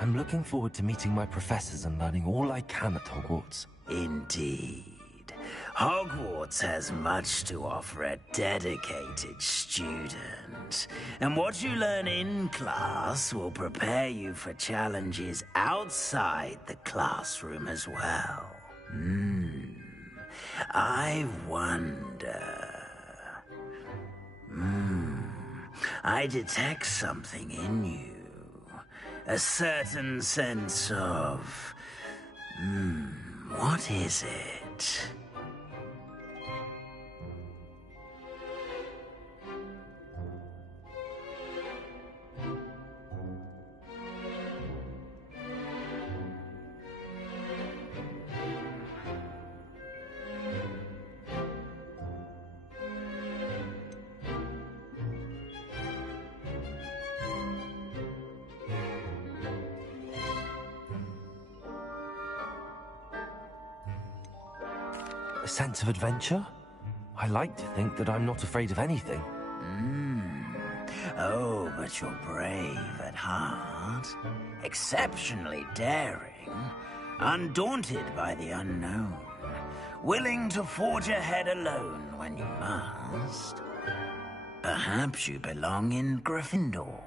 I'm looking forward to meeting my professors and learning all I can at Hogwarts. Indeed. Hogwarts has much to offer a dedicated student. And what you learn in class will prepare you for challenges outside the classroom as well. I wonder... I detect something in you. A certain sense of... what is it? A sense of adventure? I like to think that I'm not afraid of anything. Oh, but you're brave at heart. Exceptionally daring. Undaunted by the unknown. Willing to forge ahead alone when you must. Perhaps you belong in Gryffindor.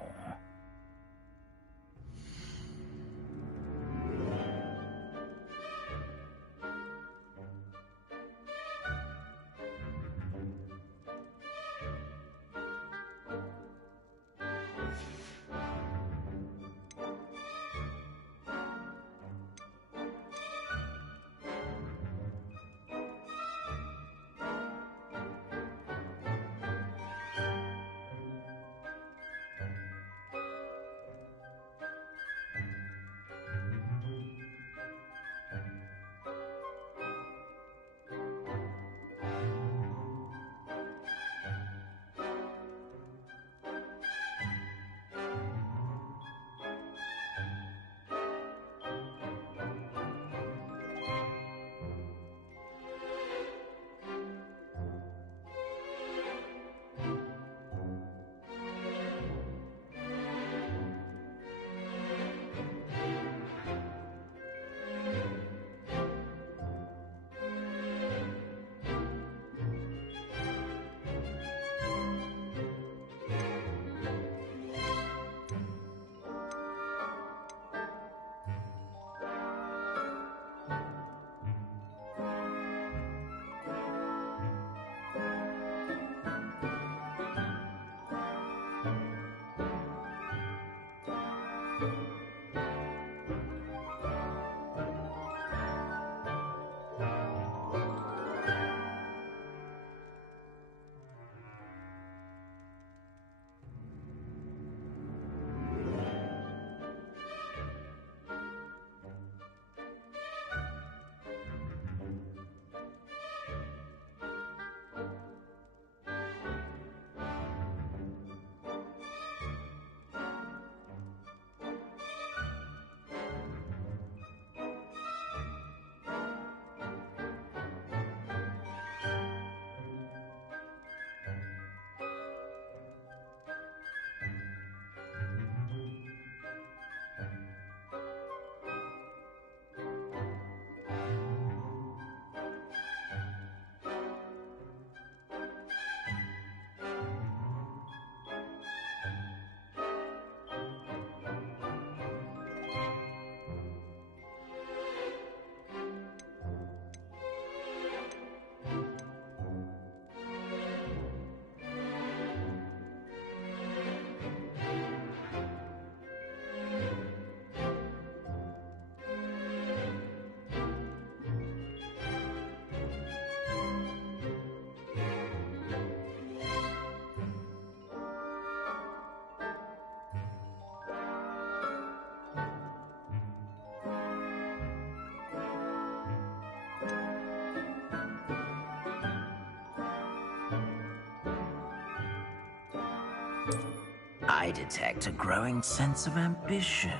I detect a growing sense of ambition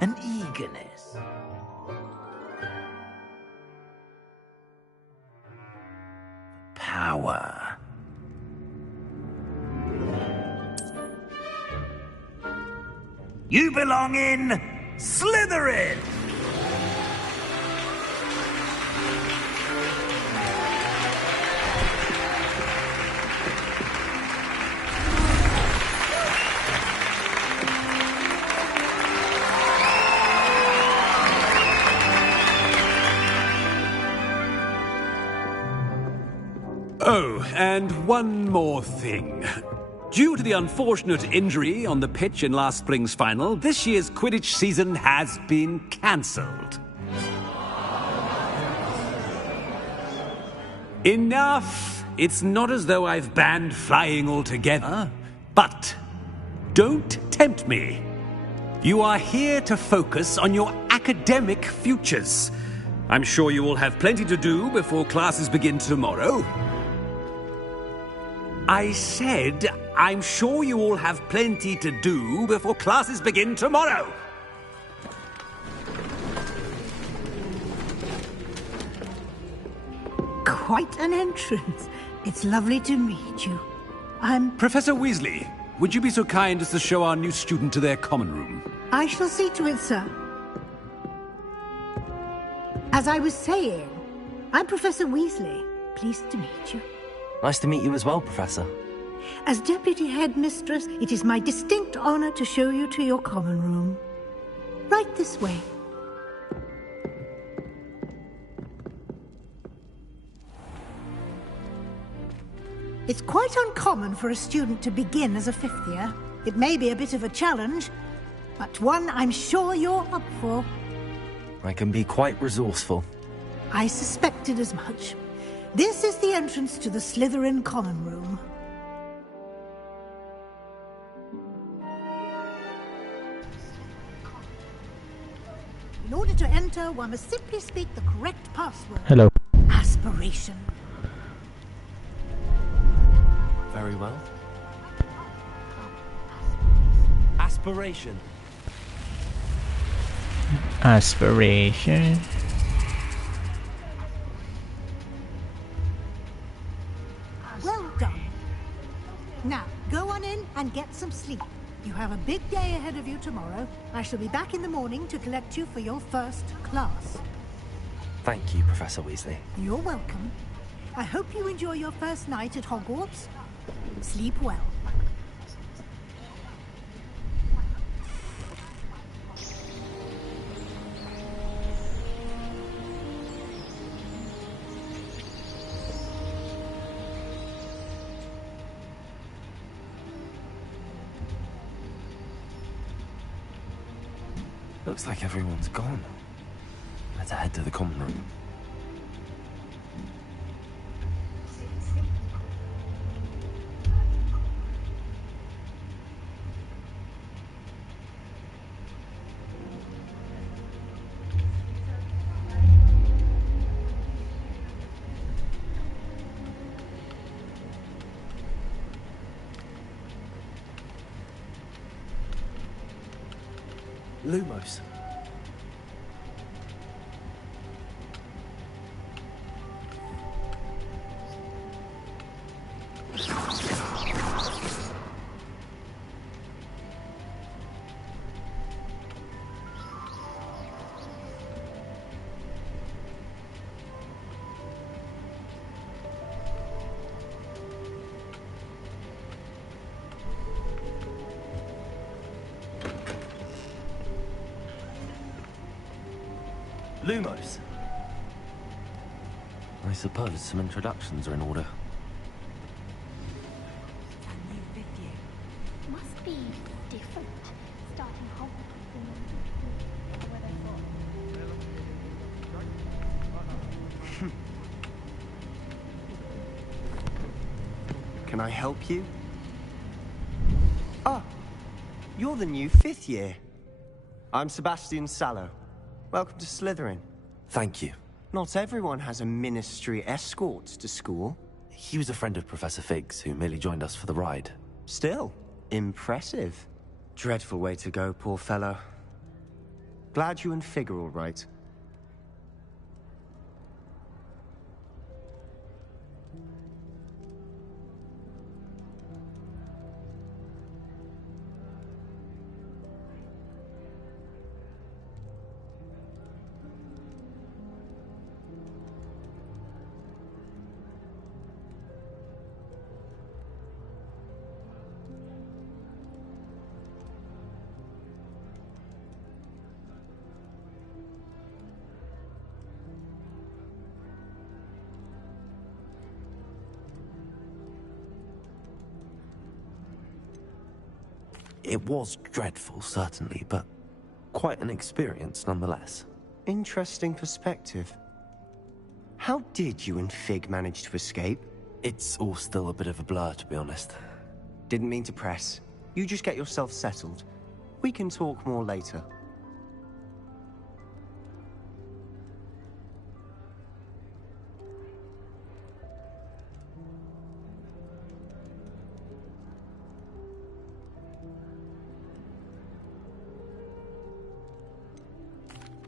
and eagerness. Power. You belong in Slytherin! Oh, and one more thing. Due to the unfortunate injury on the pitch in last spring's final, this year's Quidditch season has been cancelled. Enough! It's not as though I've banned flying altogether. But don't tempt me. You are here to focus on your academic futures. I'm sure you will have plenty to do before classes begin tomorrow. I said, I'm sure you all have plenty to do before classes begin tomorrow. Quite an entrance. It's lovely to meet you. Professor Weasley, would you be so kind as to show our new student to their common room? I shall see to it, sir. As I was saying, I'm Professor Weasley. Pleased to meet you. Nice to meet you as well, Professor. As Deputy Headmistress, it is my distinct honor to show you to your common room. Right this way. It's quite uncommon for a student to begin as a fifth year. It may be a bit of a challenge, but one I'm sure you're up for. I can be quite resourceful. I suspected as much. This is the entrance to the Slytherin common room. In order to enter, one must simply speak the correct password. Hello. Aspiration. Very well. Aspiration. Aspiration. Well done. Now, go on in and get some sleep. You have a big day ahead of you tomorrow. I shall be back in the morning to collect you for your first class. Thank you, Professor Weasley. You're welcome. I hope you enjoy your first night at Hogwarts. Sleep well. Looks like everyone's gone. Let's head to the common room. Lumos. Lumos. I suppose some introductions are in order. Must be different. Starting Hogwarts and Can I help you? Ah, you're the new fifth year. I'm Sebastian Sallow. Welcome to Slytherin. Thank you. Not everyone has a ministry escort to school. He was a friend of Professor Fig's who merely joined us for the ride. Still, impressive. Dreadful way to go, poor fellow. Glad you and Fig are all right. It was dreadful, certainly, but quite an experience nonetheless. Interesting perspective. How did you and Fig manage to escape? It's all still a bit of a blur, to be honest. Didn't mean to press. You just get yourself settled. We can talk more later.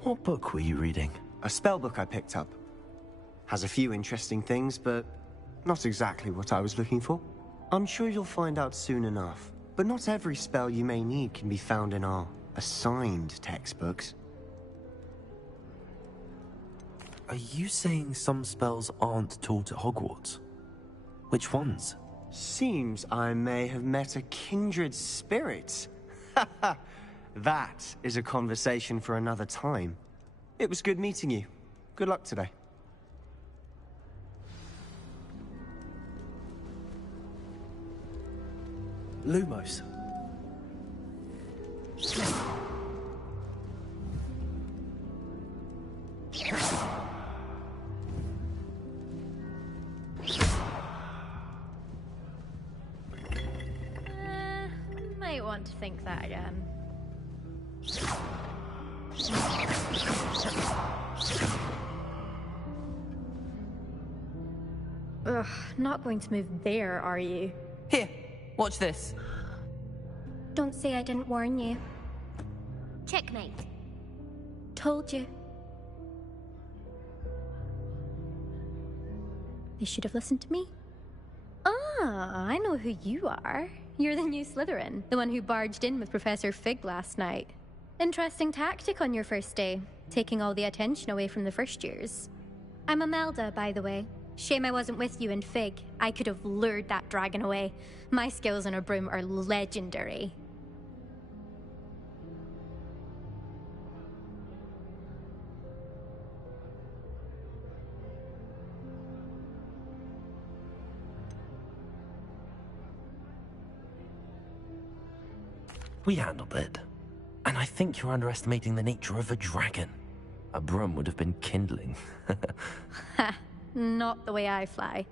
What book were you reading? A spell book I picked up. Has a few interesting things, but not exactly what I was looking for. I'm sure you'll find out soon enough. But not every spell you may need can be found in our assigned textbooks. Are you saying some spells aren't taught at Hogwarts? Which ones? Seems I may have met a kindred spirit. That is a conversation for another time. It was good meeting you. Good luck today. Lumos. Might want to think that again. Ugh, not going to move there, are you? Here, watch this. Don't say I didn't warn you. Checkmate. Told you. They should have listened to me. Ah, I know who you are. You're the new Slytherin, the one who barged in with Professor Fig last night. Interesting tactic on your first day, taking all the attention away from the first years. I'm Imelda, by the way. Shame I wasn't with you in Fig. I could have lured that dragon away. My skills on a broom are legendary. We handled it. And I think you're underestimating the nature of a dragon. A broom would have been kindling. Ha, not the way I fly.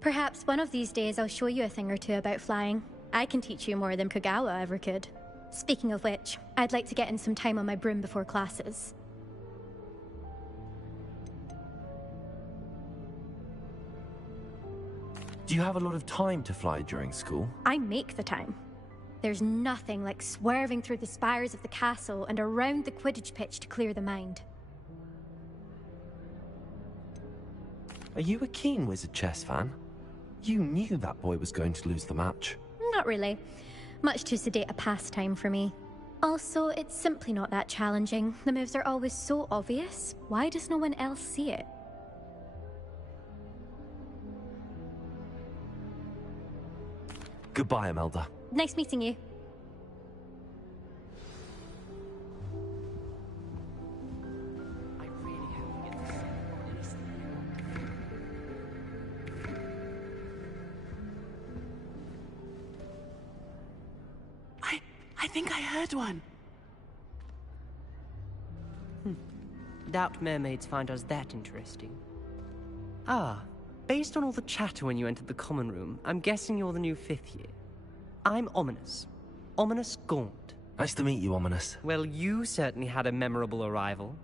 Perhaps one of these days I'll show you a thing or two about flying. I can teach you more than Kogawa ever could. Speaking of which, I'd like to get in some time on my broom before classes. Do you have a lot of time to fly during school? I make the time. There's nothing like swerving through the spires of the castle and around the Quidditch pitch to clear the mind. Are you a keen Wizard chess fan? You knew that boy was going to lose the match. Not really. Much too sedate a pastime for me. Also, it's simply not that challenging. The moves are always so obvious. Why does no one else see it? Goodbye, Imelda. Nice meeting you. I really hope we get to see I think I heard one. Doubt mermaids find us that interesting. Ah, based on all the chatter when you entered the common room, I'm guessing you're the new 5th year. I'm Ominous. Ominous Gaunt. Nice to meet you, Ominous. Well, you certainly had a memorable arrival.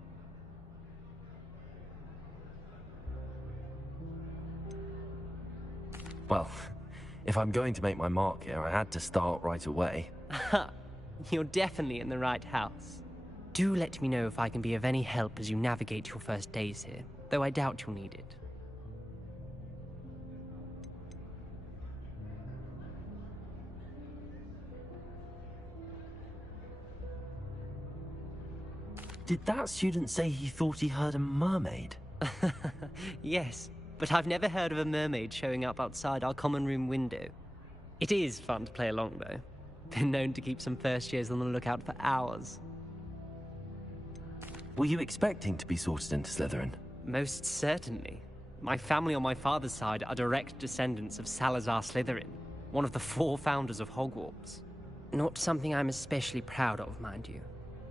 Well, if I'm going to make my mark here, I had to start right away. You're definitely in the right house. Do let me know if I can be of any help as you navigate your first days here, though I doubt you'll need it. Did that student say he thought he heard a mermaid? Yes, but I've never heard of a mermaid showing up outside our common room window. It is fun to play along, though. Been known to keep some first years on the lookout for hours. Were you expecting to be sorted into Slytherin? Most certainly. My family on my father's side are direct descendants of Salazar Slytherin, one of the 4 founders of Hogwarts. Not something I'm especially proud of, mind you.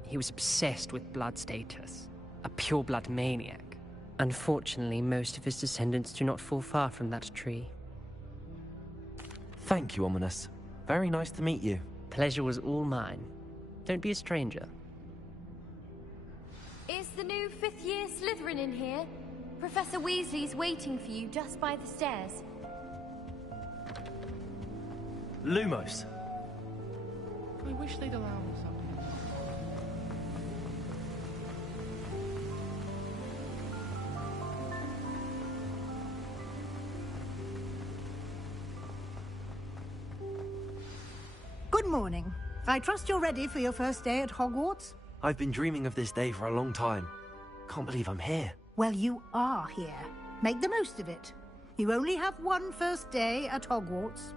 He was obsessed with blood status, a pure-blood maniac. Unfortunately, most of his descendants do not fall far from that tree. Thank you, Ominous. Very nice to meet you. Pleasure was all mine. Don't be a stranger. Is the new 5th year Slytherin in here? Professor Weasley's waiting for you just by the stairs. Lumos. I wish they'd allow me something. Good morning. I trust you're ready for your first day at Hogwarts? I've been dreaming of this day for a long time. Can't believe I'm here. Well, you are here. Make the most of it. You only have one first day at Hogwarts.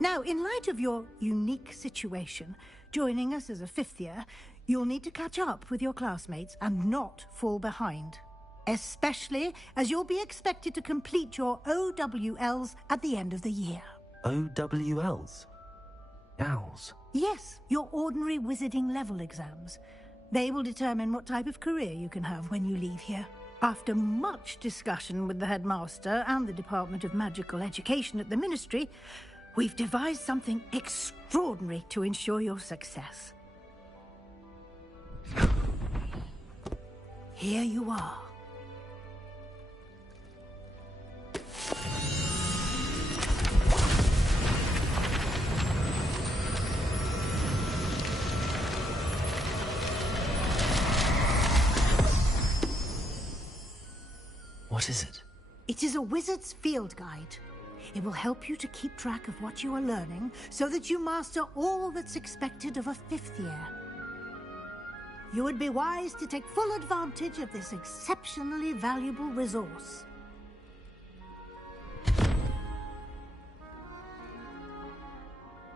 Now, in light of your unique situation, joining us as a 5th year, you'll need to catch up with your classmates and not fall behind. Especially as you'll be expected to complete your OWLs at the end of the year. OWLs? Owls? Yes, your ordinary wizarding level exams. They will determine what type of career you can have when you leave here. After much discussion with the headmaster and the Department of Magical Education at the Ministry, we've devised something extraordinary to ensure your success. Here you are. What is it? It is a wizard's field guide. It will help you to keep track of what you are learning so that you master all that's expected of a 5th year. You would be wise to take full advantage of this exceptionally valuable resource.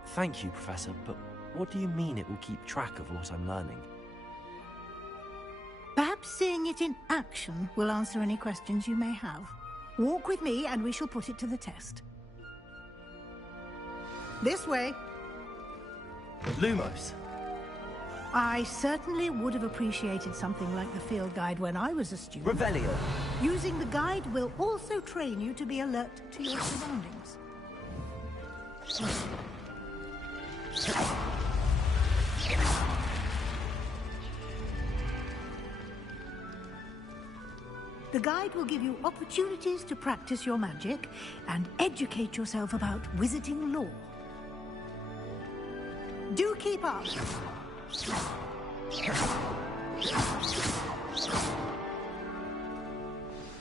Thank you, Professor, but what do you mean it will keep track of what I'm learning? Perhaps seeing it in action will answer any questions you may have. Walk with me and we shall put it to the test. This way. Lumos. I certainly would have appreciated something like the field guide when I was a student. Revelio. Using the guide will also train you to be alert to your surroundings. The guide will give you opportunities to practice your magic and educate yourself about wizarding lore. Do keep up!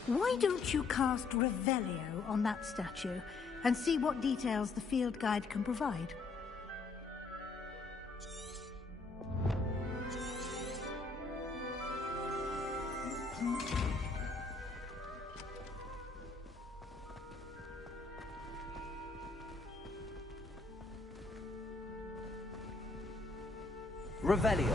Why don't you cast Revelio on that statue and see what details the field guide can provide? Revelio.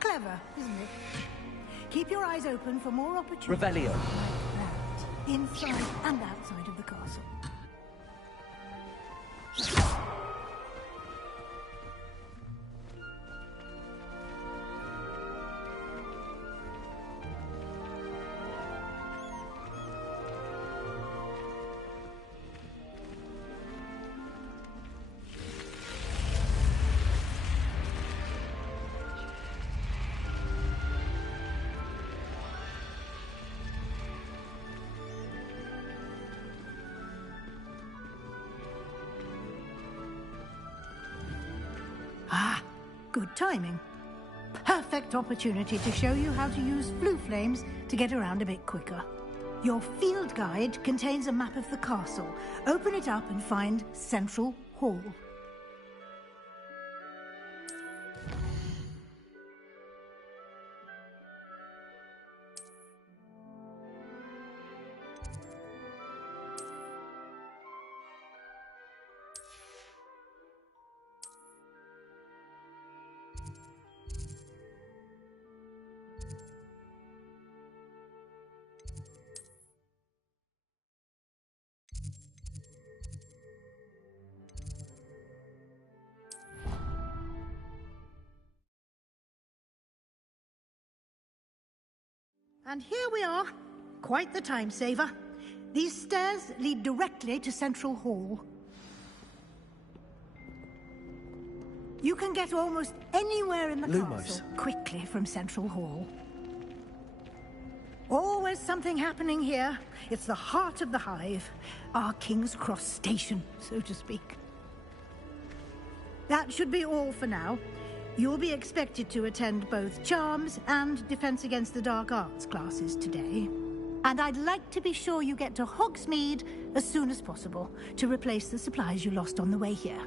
Clever, isn't it? Keep your eyes open for more opportunities Revelio. like that, inside and outside of the castle. Good timing. Perfect opportunity to show you how to use flue flames to get around a bit quicker. Your field guide contains a map of the castle. Open it up and find Central Hall. And here we are. Quite the time saver. These stairs lead directly to Central Hall. You can get almost anywhere in the castle quickly from Central Hall. Always something happening here. It's the heart of the hive. Our King's Cross station, so to speak. That should be all for now. You'll be expected to attend both Charms and Defense Against the Dark Arts classes today. And I'd like to be sure you get to Hogsmeade as soon as possible to replace the supplies you lost on the way here.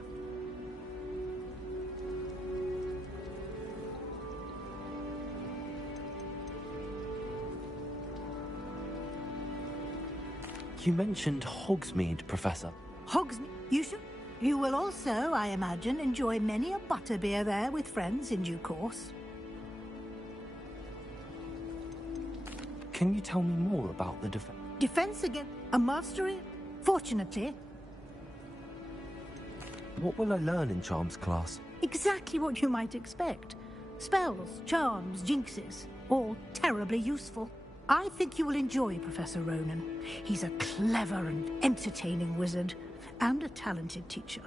You mentioned Hogsmeade, Professor. Hogsmeade? You will also, I imagine, enjoy many a butterbeer there with friends in due course. Can you tell me more about the Defense against a mastery? Fortunately. What will I learn in Charms class? Exactly what you might expect. Spells, charms, jinxes, all terribly useful. I think you will enjoy Professor Ronan. He's a clever and entertaining wizard, and a talented teacher.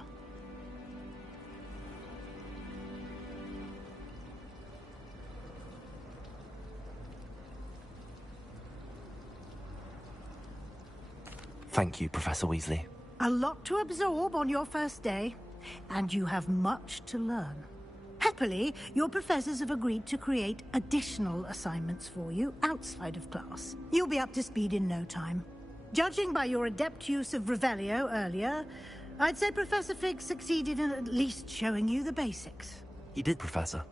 Thank you, Professor Weasley. A lot to absorb on your first day, and you have much to learn. Happily, your professors have agreed to create additional assignments for you outside of class. You'll be up to speed in no time. Judging by your adept use of Revelio earlier, I'd say Professor Fig succeeded in at least showing you the basics. He did, Professor.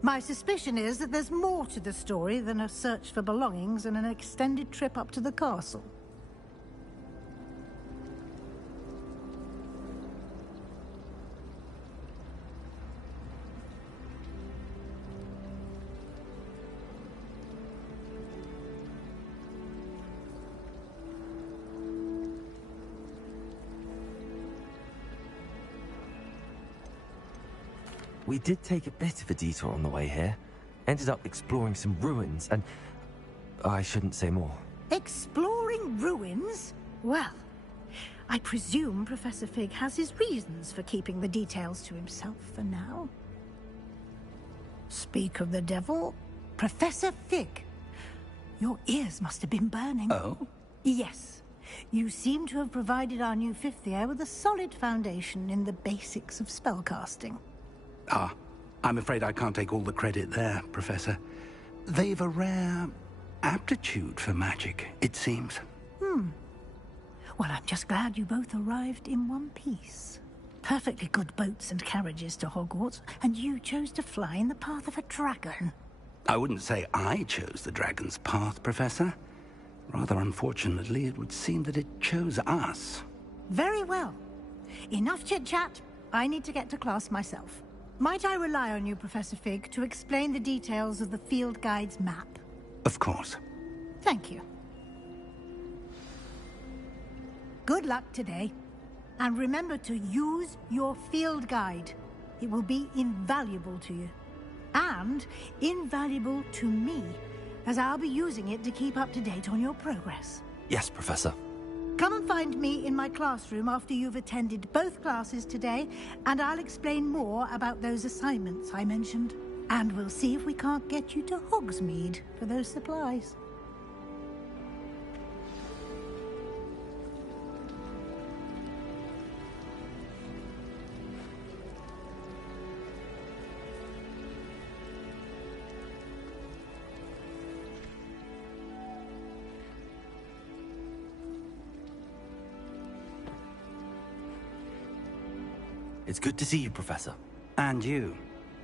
My suspicion is that there's more to the story than a search for belongings and an extended trip up to the castle. We did take a bit of a detour on the way here. Ended up exploring some ruins and... I shouldn't say more. Exploring ruins? Well, I presume Professor Fig has his reasons for keeping the details to himself for now. Speak of the devil, Professor Fig. Your ears must have been burning. Oh? Yes. You seem to have provided our new fifth year with a solid foundation in the basics of spellcasting. Ah, I'm afraid I can't take all the credit there, Professor. They've a rare aptitude for magic, it seems. Well, I'm just glad you both arrived in one piece. Perfectly good boats and carriages to Hogwarts, and you chose to fly in the path of a dragon. I wouldn't say I chose the dragon's path, Professor. Rather unfortunately, it would seem that it chose us. Very well. Enough chit-chat. I need to get to class myself. Might I rely on you, Professor Fig, to explain the details of the field guide's map? Of course. Thank you. Good luck today. And remember to use your field guide. It will be invaluable to you. And invaluable to me, as I'll be using it to keep up to date on your progress. Yes, Professor. Come and find me in my classroom after you've attended both classes today, and I'll explain more about those assignments I mentioned. And we'll see if we can't get you to Hogsmeade for those supplies. It's good to see you, Professor. And you.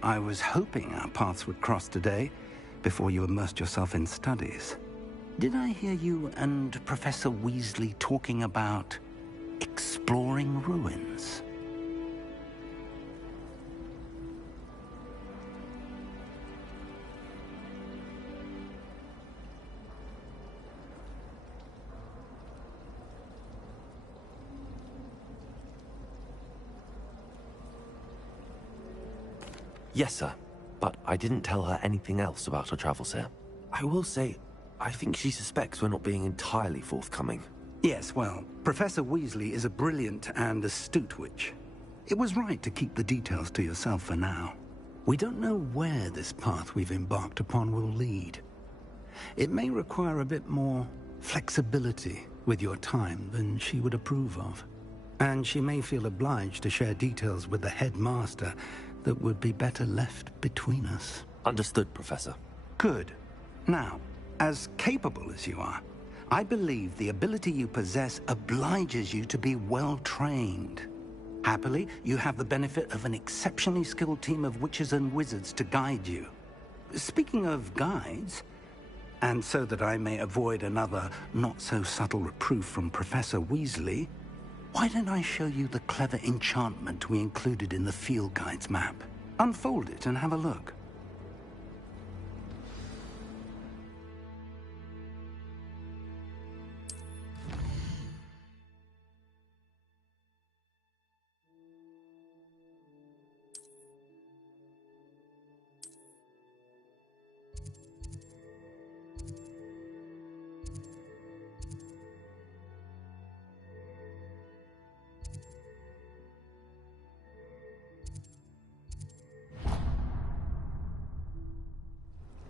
I was hoping our paths would cross today, before you immersed yourself in studies. Did I hear you and Professor Weasley talking about exploring ruins? Yes, sir. But I didn't tell her anything else about her travels here. I will say, I think she suspects we're not being entirely forthcoming. Yes, well, Professor Weasley is a brilliant and astute witch. It was right to keep the details to yourself for now. We don't know where this path we've embarked upon will lead. It may require a bit more flexibility with your time than she would approve of. And she may feel obliged to share details with the headmaster that would be better left between us. Understood, Professor. Good. Now, as capable as you are, I believe the ability you possess obliges you to be well-trained. Happily, you have the benefit of an exceptionally skilled team of witches and wizards to guide you. Speaking of guides, and so that I may avoid another not-so-subtle reproof from Professor Weasley, why don't I show you the clever enchantment we included in the field guide's map? Unfold it and have a look.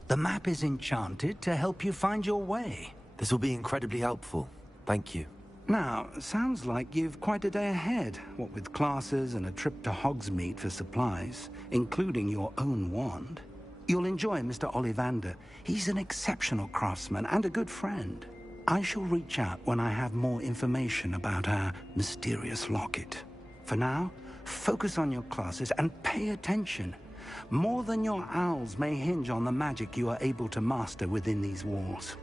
The map is enchanted to help you find your way. This will be incredibly helpful. Thank you. Now, sounds like you've quite a day ahead, what with classes and a trip to Hogsmeade for supplies, including your own wand. You'll enjoy Mr. Ollivander. He's an exceptional craftsman and a good friend. I shall reach out when I have more information about our mysterious locket. For now, focus on your classes and pay attention. More than your owls may hinge on the magic you are able to master within these walls.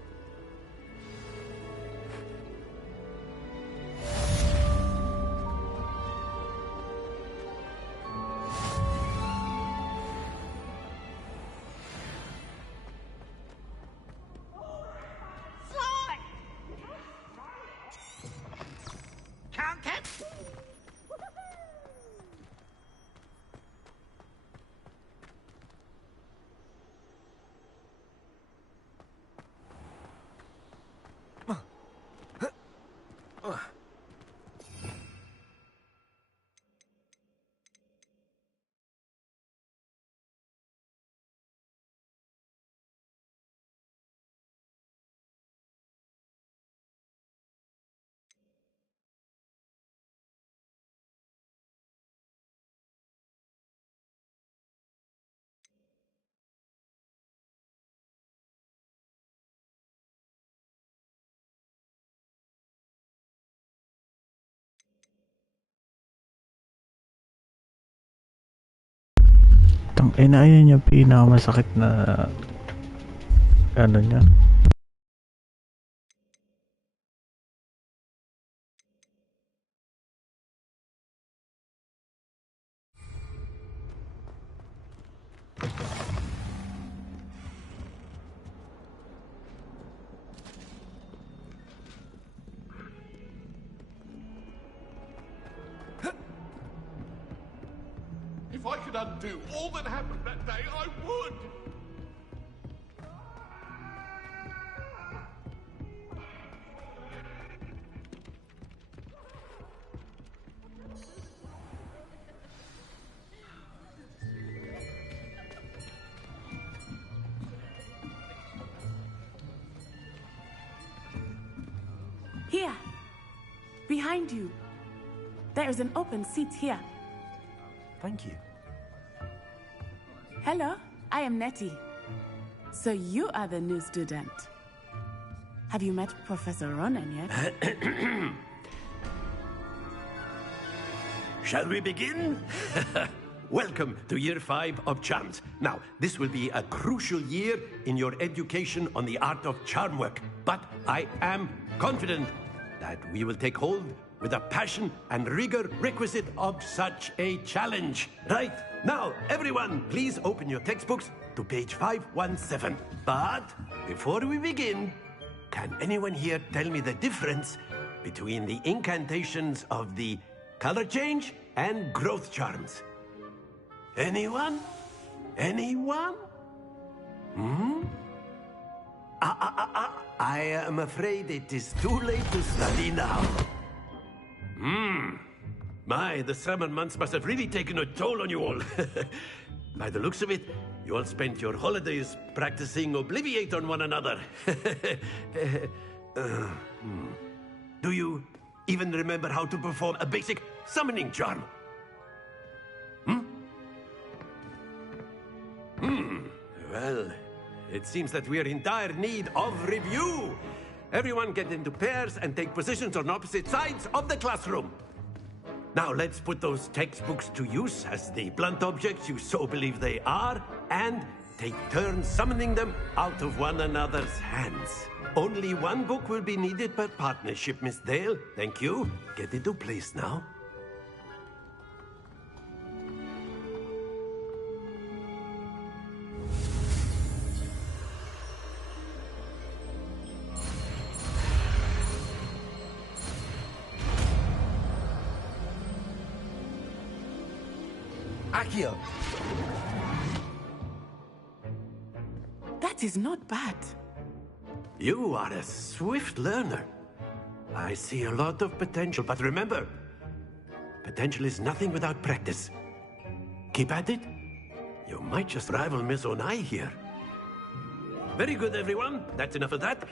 Tangina, ayun yung pinakamasakit na ano niya. If I could undo all that happened that day, I would! Here, behind you. There is an open seat here. Thank you. Hello, I am Nettie. So you are the new student. Have you met Professor Ronan yet? Shall we begin? Welcome to Year 5 of Charms. Now, this will be a crucial year in your education on the art of charm work. But I am confident that we will take hold with the passion and rigor requisite of such a challenge. Right, now, everyone, please open your textbooks to page 517. But before we begin, can anyone here tell me the difference between the incantations of the color change and growth charms? Anyone? Anyone? I am afraid it is too late to study now. My, the summer months must have really taken a toll on you all. By the looks of it, you all spent your holidays practicing Obliviate on one another. Do you even remember how to perform a basic summoning charm? Well, it seems that we are in dire need of review. Everyone get into pairs and take positions on opposite sides of the classroom. Now let's put those textbooks to use as the blunt objects you so believe they are, and take turns summoning them out of one another's hands. Only one book will be needed per partnership, Miss Dale. Thank you. Get into place now. Accio! That is not bad. You are a swift learner. I see a lot of potential, but remember, potential is nothing without practice. Keep at it. You might just rival Miss Onai here. Very good, everyone. That's enough of that.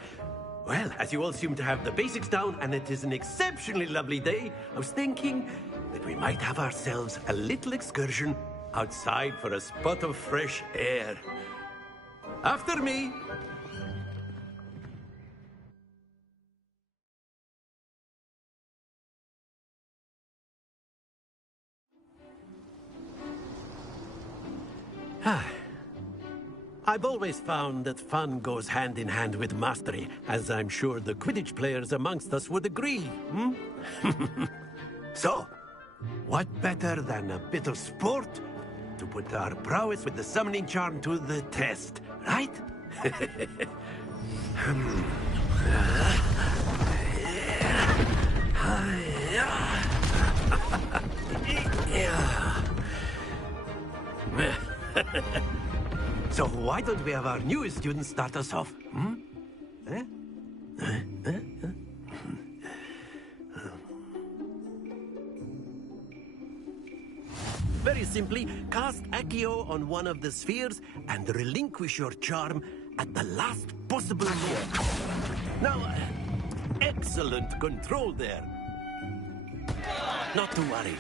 Well, as you all seem to have the basics down, and it is an exceptionally lovely day, I was thinking that we might have ourselves a little excursion outside for a spot of fresh air. After me! I've always found that fun goes hand in hand with mastery, as I'm sure the Quidditch players amongst us would agree. So, what better than a bit of sport to put our prowess with the summoning charm to the test, right? So why don't we have our newest student start us off? Very simply, cast Accio on one of the spheres and relinquish your charm at the last possible moment. Now, excellent control there. Not to worry.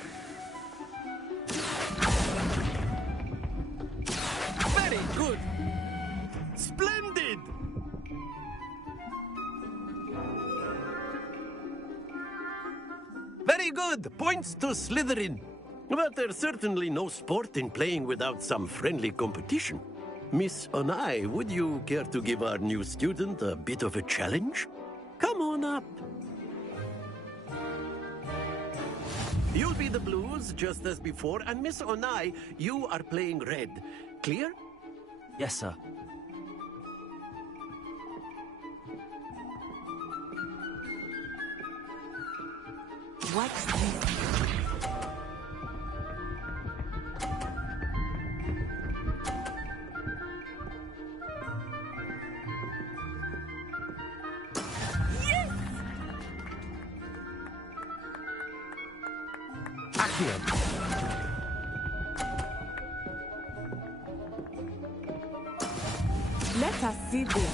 Very good. Splendid. Very good. Points to Slytherin. But there's certainly no sport in playing without some friendly competition. Miss Onai, would you care to give our new student a bit of a challenge? Come on up. You'll be the blues, just as before, and Miss Onai, you are playing red. Clear? Yes, sir. What's this? Let us see this.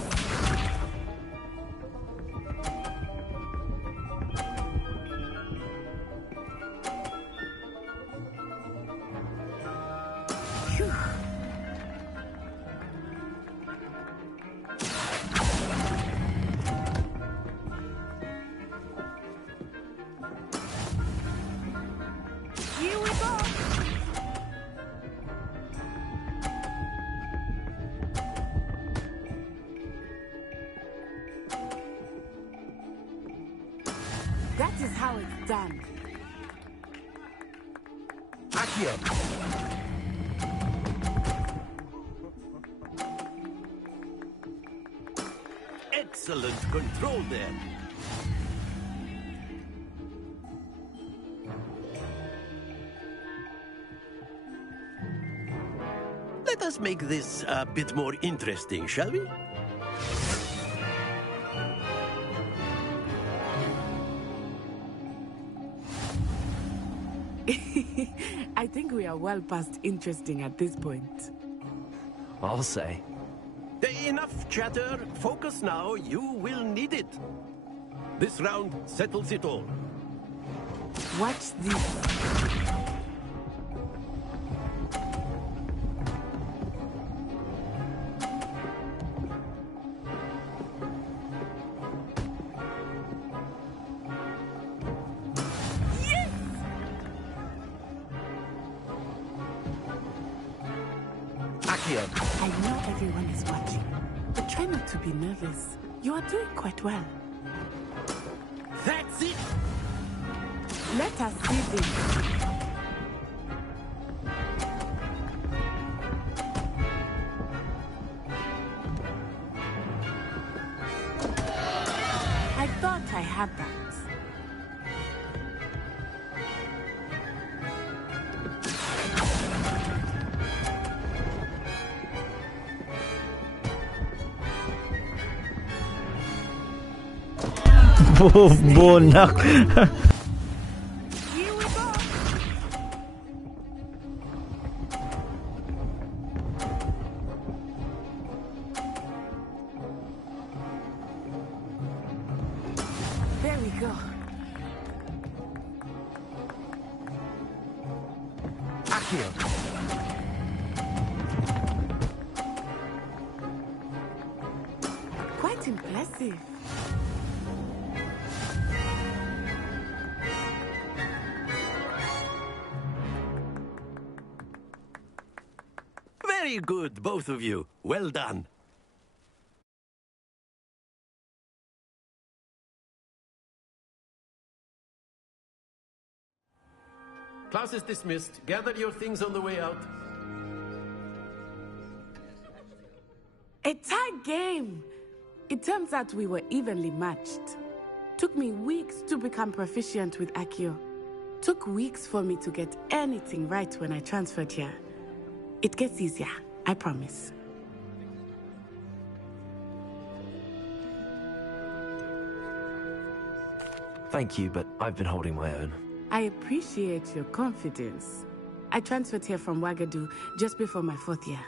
You fun. Accio! Excellent control there. Let us make this a bit more interesting, shall we? I think we are well past interesting at this point. I'll say. Enough chatter. Focus now. You will need it. This round settles it all. Watch this. I know everyone is watching, but try not to be nervous. You are doing quite well. That's it! Let us see this. I thought I had that. Bonak. Here we go. There we go. Accio! Quite impressive. Very good, both of you. Well done. Class is dismissed. Gather your things on the way out. A tag game! It turns out we were evenly matched. Took me weeks to become proficient with Accio. Took weeks for me to get anything right when I transferred here. It gets easier, I promise. Thank you, but I've been holding my own. I appreciate your confidence. I transferred here from Wagadu just before my 4th year.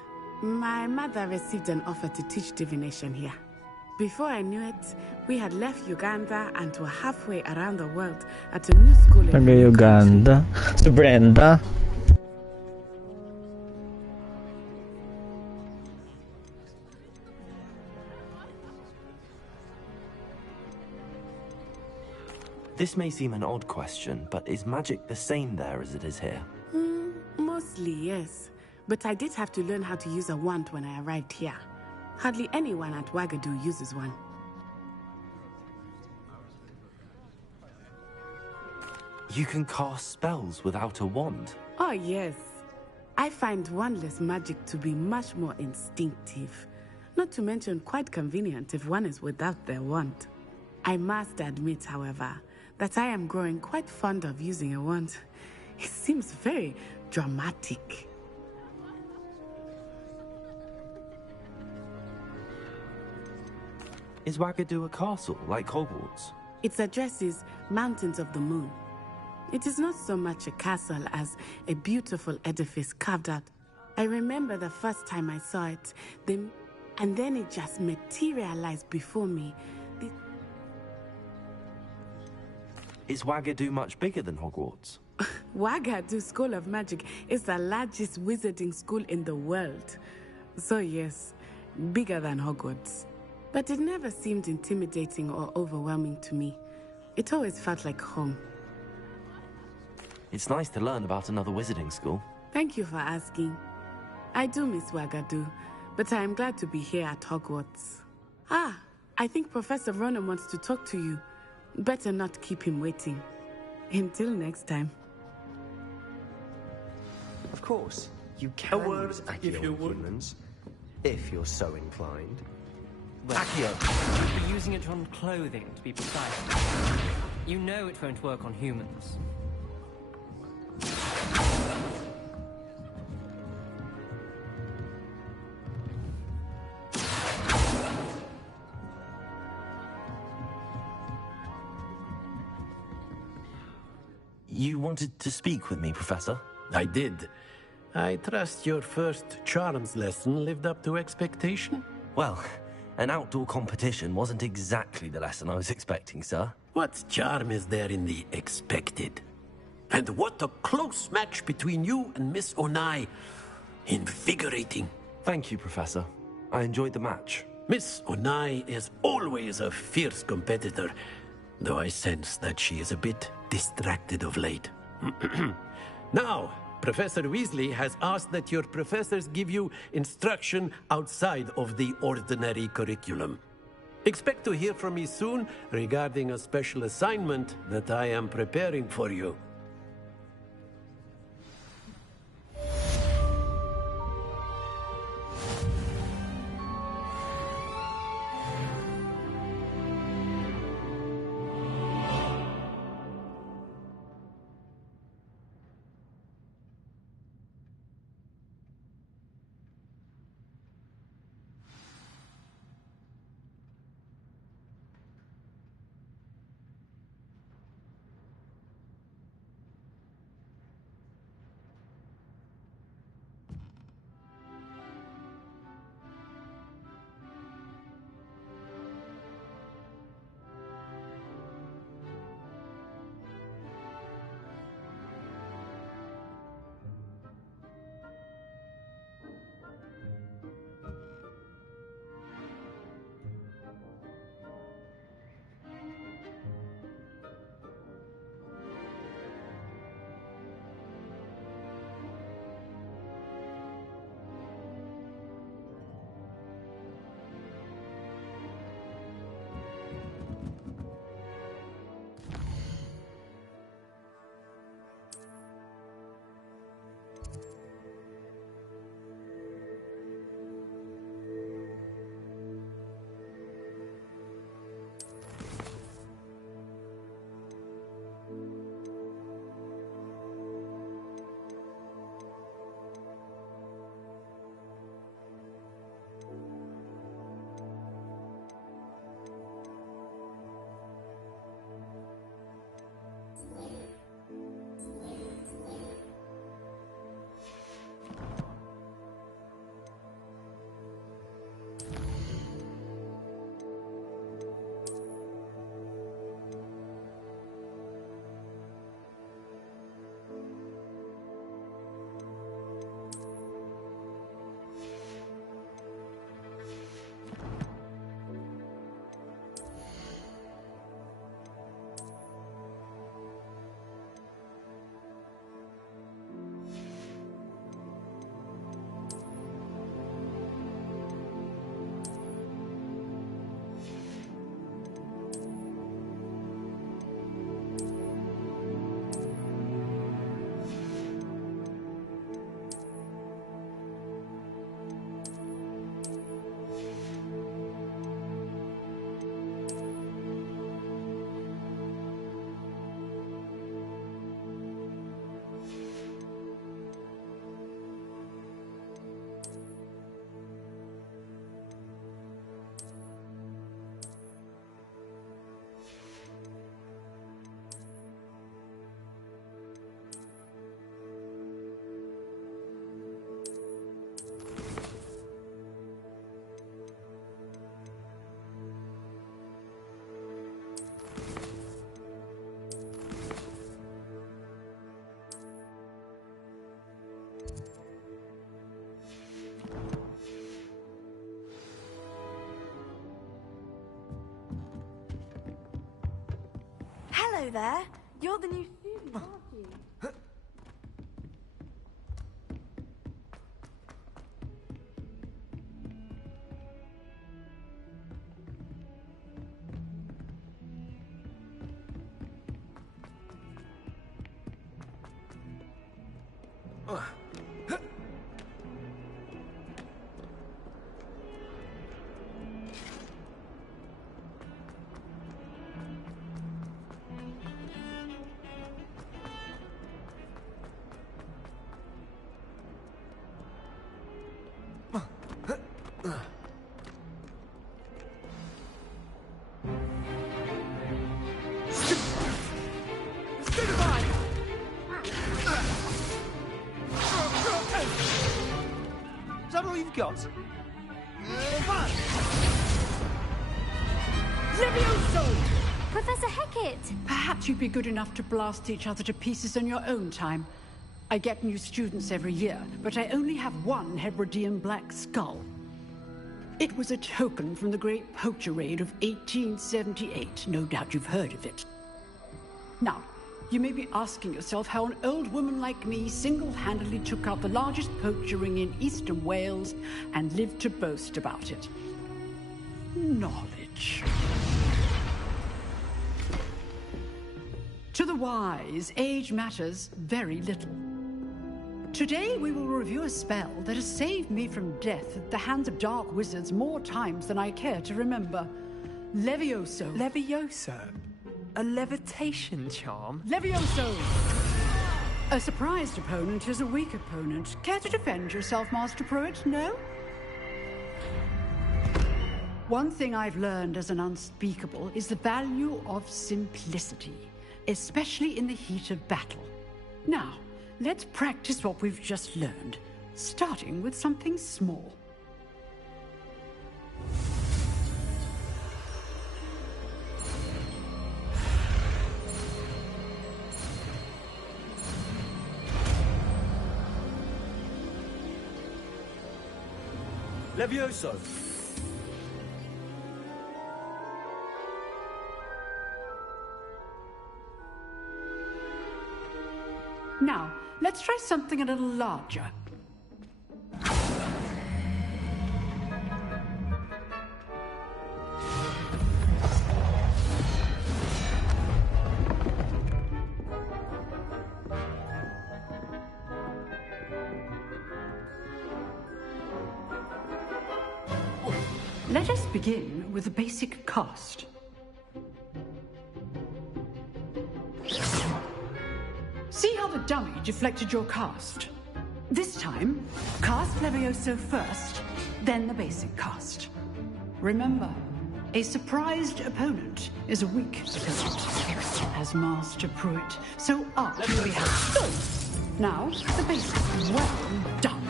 My mother received an offer to teach divination here. Before I knew it, we had left Uganda and were halfway around the world at a new school in Taga Uganda. Si Brenda. This may seem an odd question, but is magic the same there as it is here? Mostly, yes. But I did have to learn how to use a wand when I arrived here. Hardly anyone at Wagadu uses one. You can cast spells without a wand? Oh, yes. I find wandless magic to be much more instinctive. Not to mention quite convenient if one is without their wand. I must admit, however, that I am growing quite fond of using a wand. It seems very dramatic. Is Wagadu a castle, like Hogwarts? Its address is Mountains of the Moon. It is not so much a castle as a beautiful edifice carved out. I remember the first time I saw it, and then it just materialized before me. Is Wagadu much bigger than Hogwarts? Wagadu School of Magic is the largest wizarding school in the world. So yes, bigger than Hogwarts. But it never seemed intimidating or overwhelming to me. It always felt like home. It's nice to learn about another wizarding school. Thank you for asking. I do miss Wagadu, but I am glad to be here at Hogwarts. Ah, I think Professor Ronan wants to talk to you. Better not keep him waiting. Until next time. Of course, you can word, use if you Accio would. humans, if you're so inclined. Accio. You'll be using it on clothing, to be precise. You know it won't work on humans. You wanted to speak with me, Professor? I did. I trust your first charms lesson lived up to expectation? Well, an outdoor competition wasn't exactly the lesson I was expecting, sir. What charm is there in the expected? And what a close match between you and Miss Onai. Invigorating. Thank you, Professor. I enjoyed the match. Miss Onai is always a fierce competitor, though I sense that she is a bit distracted of late. Now, Professor Weasley has asked that your professors give you instruction outside of the ordinary curriculum. Expect to hear from me soon regarding a special assignment that I am preparing for you. Hello there. You're the new student, aren't you? Is that all you've got? Levioso! Professor Hecat! Perhaps you'd be good enough to blast each other to pieces in your own time. I get new students every year, but I only have one Hebridean black skull. It was a token from the Great Poacher Raid of 1878. No doubt you've heard of it. Now, you may be asking yourself how an old woman like me single-handedly took out the largest poacher ring in eastern Wales and lived to boast about it. Knowledge. To the wise, age matters very little. Today we will review a spell that has saved me from death at the hands of dark wizards more times than I care to remember. Levioso. Levioso? A levitation charm? Levioso! A surprised opponent is a weak opponent. Care to defend yourself, Master Pruitt? No? One thing I've learned as an unspeakable is the value of simplicity, especially in the heat of battle. Now, let's practice what we've just learned, starting with something small. Levioso! Now, let's try something a little larger. Let us begin with a basic cast. See how the dummy deflected your cast? This time, cast Levioso first, then the basic cast. Remember, a surprised opponent is a weak opponent, as Master Pruitt. So after we have now, the basic. Well done.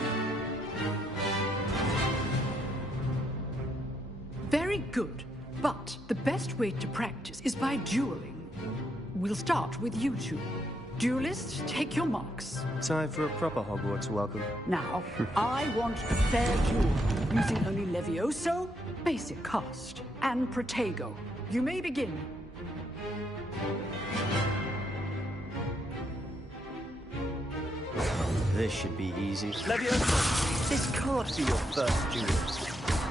Very good, but the best way to practice is by dueling. We'll start with you two. Duelists, take your marks. Time for a proper Hogwarts welcome. Now, I want a fair duel, using only Levioso, basic cast, and Protego. You may begin. This should be easy. Levioso! This can't be your first duel.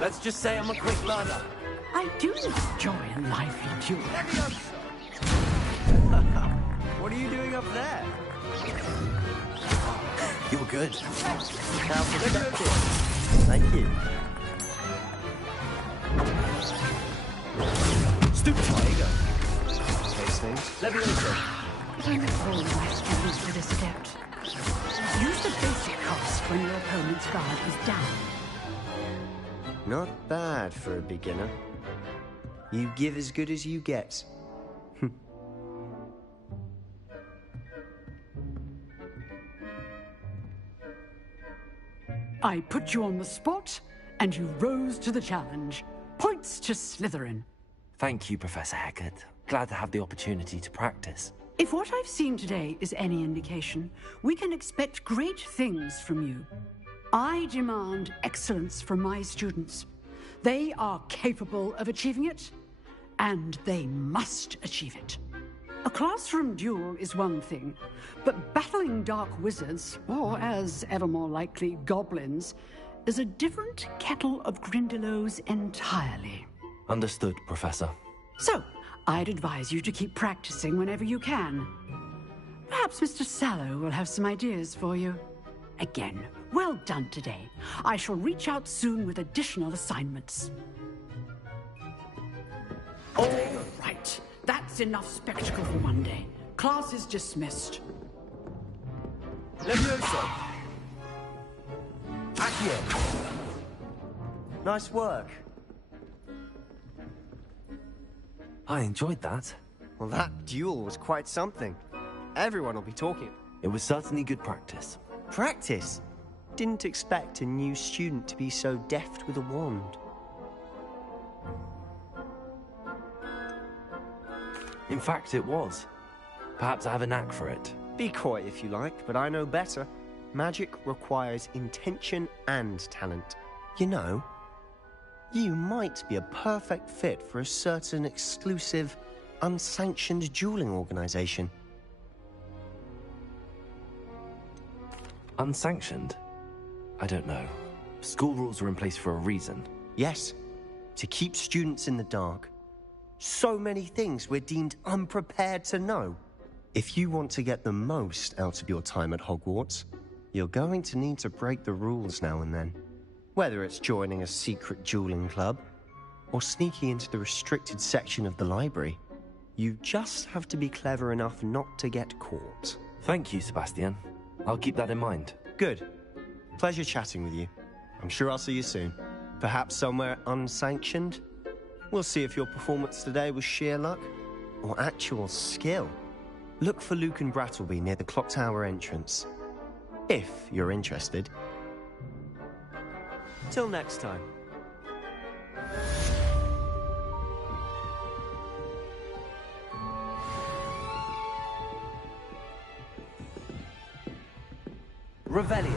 Let's just say I'm a quick learner. I do enjoy a lively duel. Levioso! What are you doing up there? You're good. How productive. Thank you. Stoop Tiger. Taste things. Levioso. I'm all my students to this step. Use the basic cast when your opponent's guard is down. Not bad for a beginner. You give as good as you get. I put you on the spot, and you rose to the challenge. Points to Slytherin. Thank you, Professor Hecat. Glad to have the opportunity to practice. If what I've seen today is any indication, we can expect great things from you. I demand excellence from my students. They are capable of achieving it, and they must achieve it. A classroom duel is one thing, but battling dark wizards, or as ever more likely, goblins, is a different kettle of Grindylows entirely. Understood, Professor. So, I'd advise you to keep practicing whenever you can. Perhaps Mr. Sallow will have some ideas for you. again. Well done today. I shall reach out soon with additional assignments. All right. That's enough spectacle for one day. Class is dismissed. Levioso! Accio! Nice work. I enjoyed that. Well, that duel was quite something. Everyone will be talking. It was certainly good practice. Practice? Didn't expect a new student to be so deft with a wand. In fact, it was. Perhaps I have a knack for it. Be coy if you like, but I know better. Magic requires intention and talent. You know, you might be a perfect fit for a certain exclusive, unsanctioned dueling organization. Unsanctioned? I don't know. School rules are in place for a reason. Yes, to keep students in the dark. So many things we're deemed unprepared to know. If you want to get the most out of your time at Hogwarts, you're going to need to break the rules now and then. Whether it's joining a secret dueling club, or sneaking into the restricted section of the library, you just have to be clever enough not to get caught. Thank you, Sebastian. I'll keep that in mind. Good. Pleasure chatting with you. I'm sure I'll see you soon. Perhaps somewhere unsanctioned? We'll see if your performance today was sheer luck or actual skill. Look for Luke and Brattleby near the clock tower entrance. If you're interested. Till next time. Revelio.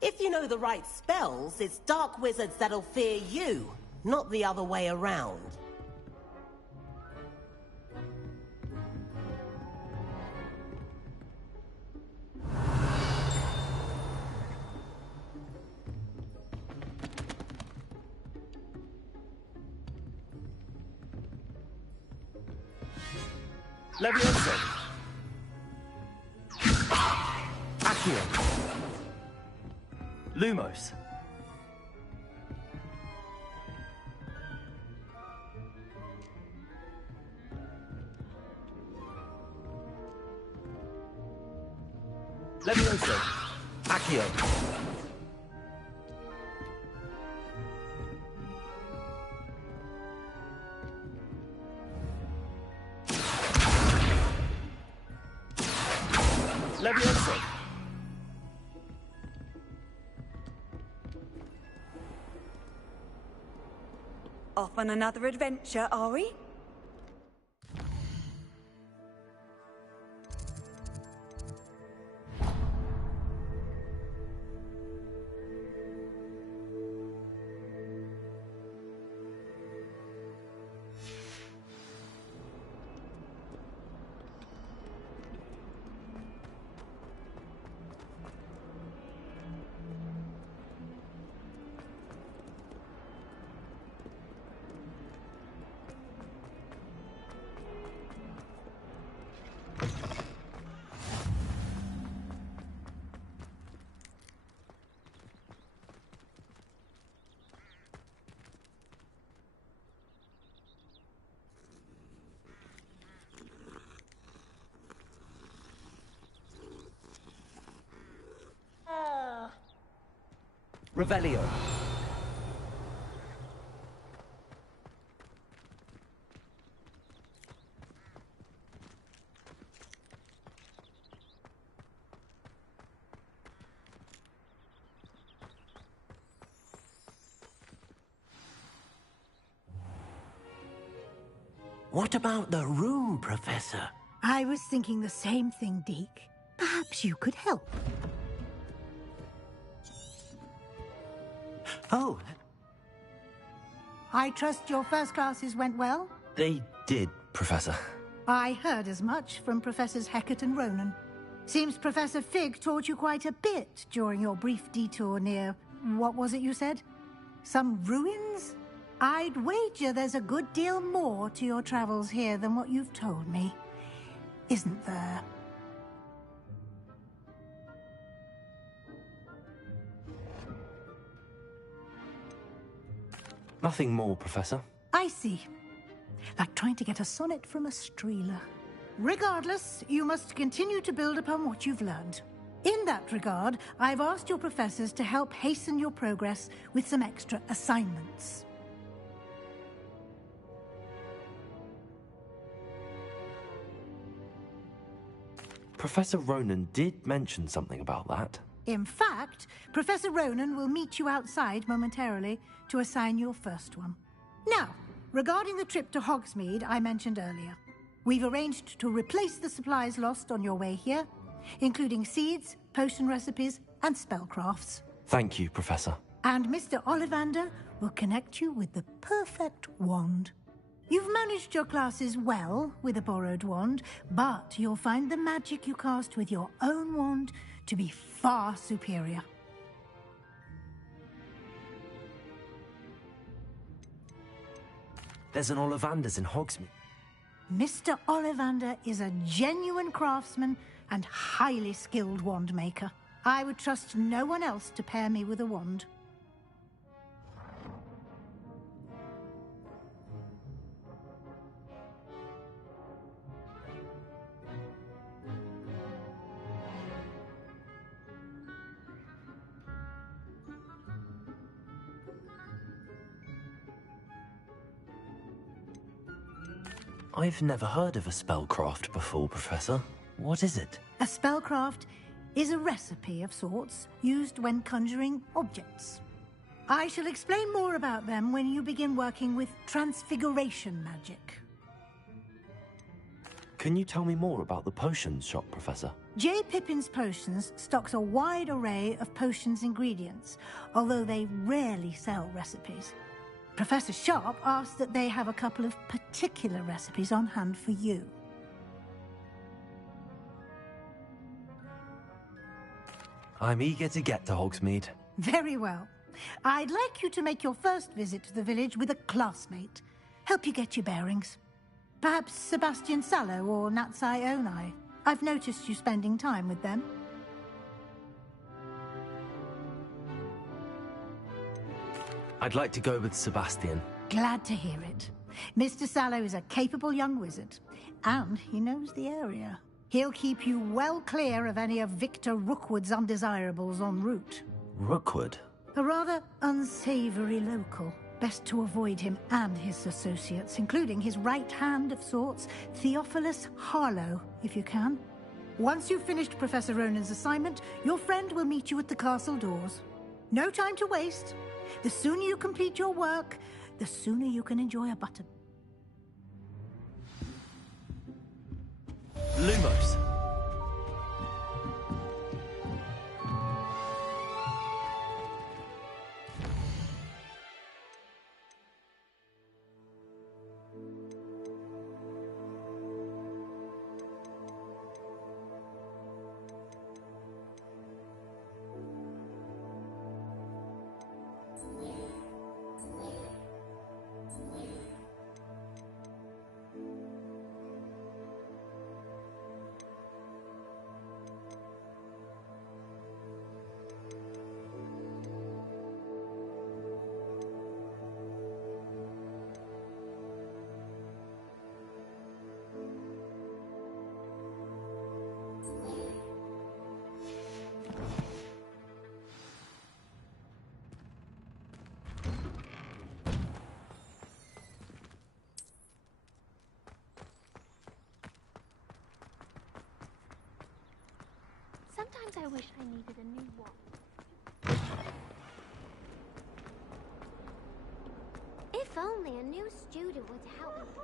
If you know the right spells, it's dark wizards that'll fear you, not the other way around. Levioso! Accio! Lumos! Levioso! Accio! Levioso! Off on another adventure, are we? Revelio. What about the room, Professor? I was thinking the same thing, Deke. Perhaps you could help. Oh. I trust your first classes went well? They did, Professor. I heard as much from Professors Hecat and Ronan. Seems Professor Fig taught you quite a bit during your brief detour near... what was it you said? Some ruins? I'd wager there's a good deal more to your travels here than what you've told me. isn't there? Nothing more, Professor. I see. Like trying to get a sonnet from a streeler. Regardless, you must continue to build upon what you've learned. In that regard, I've asked your professors to help hasten your progress with some extra assignments. Professor Ronan did mention something about that. In fact, Professor Ronan will meet you outside momentarily to assign your first one. Now, regarding the trip to Hogsmeade I mentioned earlier, we've arranged to replace the supplies lost on your way here, including seeds, potion recipes, and spellcrafts. Thank you, Professor. And Mr. Ollivander will connect you with the perfect wand. You've managed your classes well with a borrowed wand, but you'll find the magic you cast with your own wand to be far superior. There's an Ollivander's in Hogsmeade. Mr. Ollivander is a genuine craftsman and highly skilled wand maker. I would trust no one else to pair me with a wand. I've never heard of a spellcraft before, Professor. What is it? A spellcraft is a recipe of sorts used when conjuring objects. I shall explain more about them when you begin working with transfiguration magic. Can you tell me more about the potions shop, Professor? J. Pippin's Potions stocks a wide array of potions ingredients, although they rarely sell recipes. Professor Sharp asked that they have a couple of particular recipes on hand for you. I'm eager to get to Hogsmeade. Very well. I'd like you to make your first visit to the village with a classmate. Help you get your bearings. Perhaps Sebastian Sallow or Natsai Onai. I've noticed you spending time with them. I'd like to go with Sebastian. Glad to hear it. Mr. Sallow is a capable young wizard, and he knows the area. He'll keep you well clear of any of Victor Rookwood's undesirables en route. Rookwood? A rather unsavory local. Best to avoid him and his associates, including his right hand of sorts, Theophilus Harlow, if you can. Once you've finished Professor Ronan's assignment, your friend will meet you at the castle doors. No time to waste. The sooner you complete your work, the sooner you can enjoy a button. Lumos. Sometimes I wish I needed a new one. If only a new student would help me.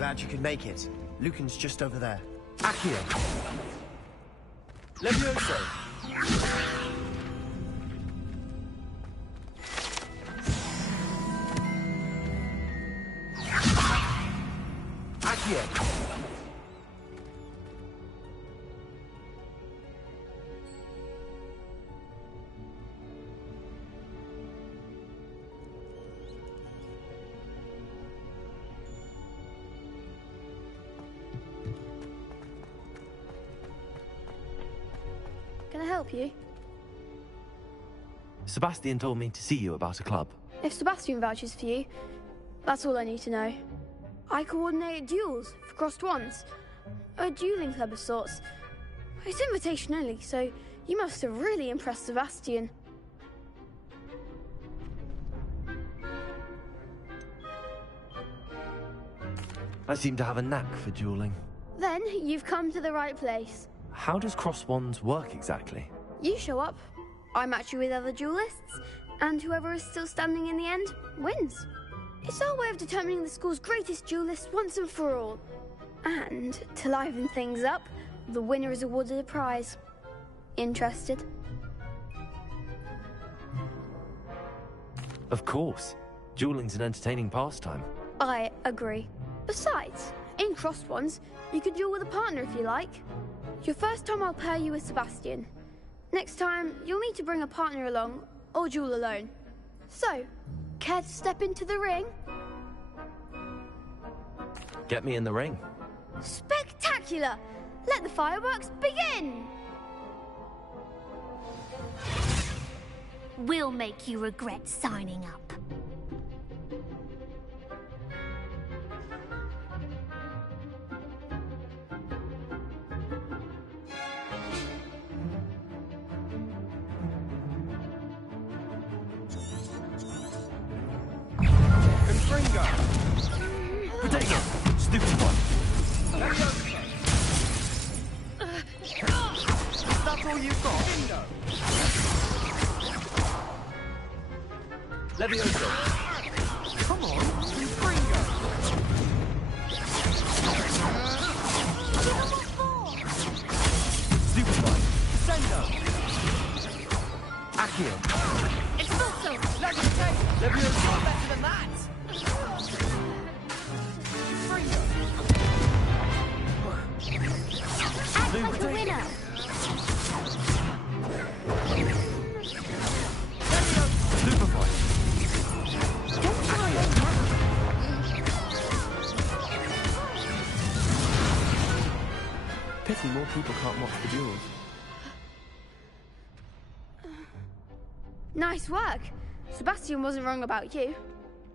Glad you could make it. Lucan's just over there. Accio. Levioso. Accio. Can I help you? Sebastian told me to see you about a club. If Sebastian vouches for you, that's all I need to know. I coordinate duels for crossed wands. A dueling club of sorts. It's invitation only, so you must have really impressed Sebastian. I seem to have a knack for dueling. Then you've come to the right place. How does cross wands work exactly? You show up, I match you with other duelists, and whoever is still standing in the end wins. It's our way of determining the school's greatest duelist once and for all. And to liven things up, the winner is awarded a prize. Interested? Of course. Dueling's an entertaining pastime. I agree. Besides, in crossed ones, you could duel with a partner if you like. Your first time I'll pair you with Sebastian. Next time, you'll need to bring a partner along, or duel alone. So, care to step into the ring? Get me in the ring. Spectacular! Let the fireworks begin! We'll make you regret signing up. Confringo. Potato! Stupid one! That's all you've got? Levioso! Come on, Confringo. Stupid one! Sendo. Accio! Expulso! Levioso! Better than that. Act like the winner! Super fight! Don't try it now. Pity more people can't watch the duels. Nice work. Sebastian wasn't wrong about you.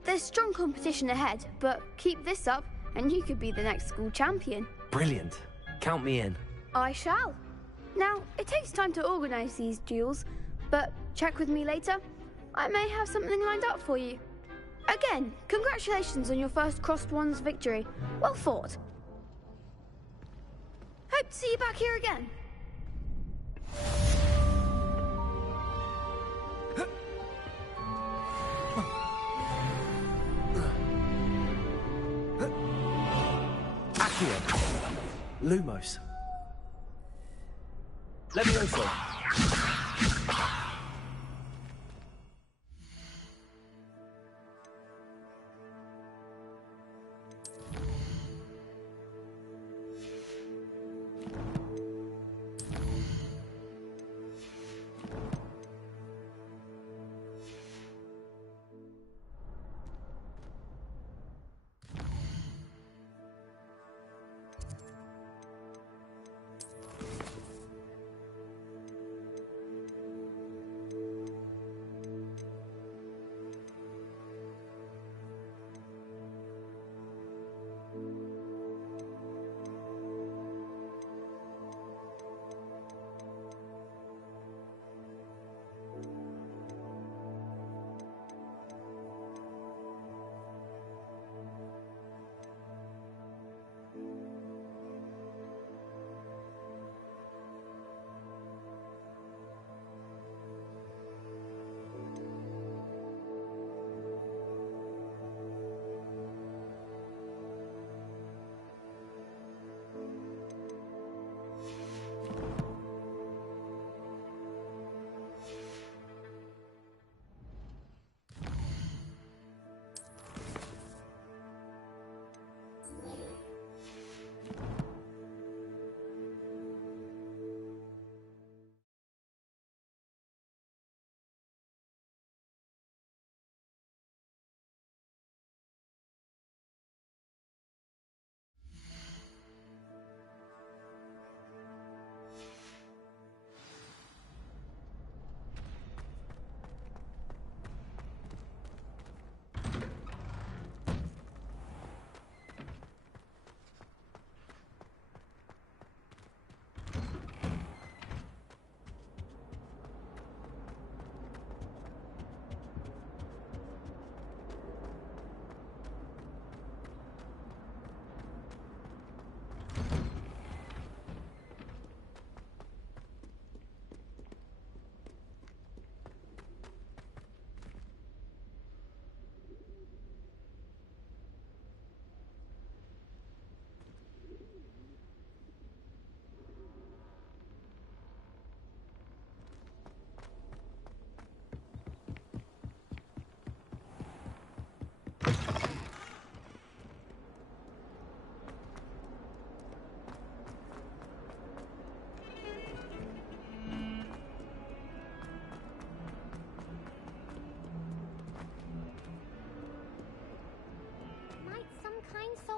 There's strong competition ahead, but keep this up and you could be the next school champion. Brilliant. Count me in. I shall. Now, it takes time to organise these duels, but check with me later. I may have something lined up for you. Again, congratulations on your first crossed wands victory. Well fought. Hope to see you back here again. Accio! Lumos! Levioso!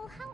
Well, how...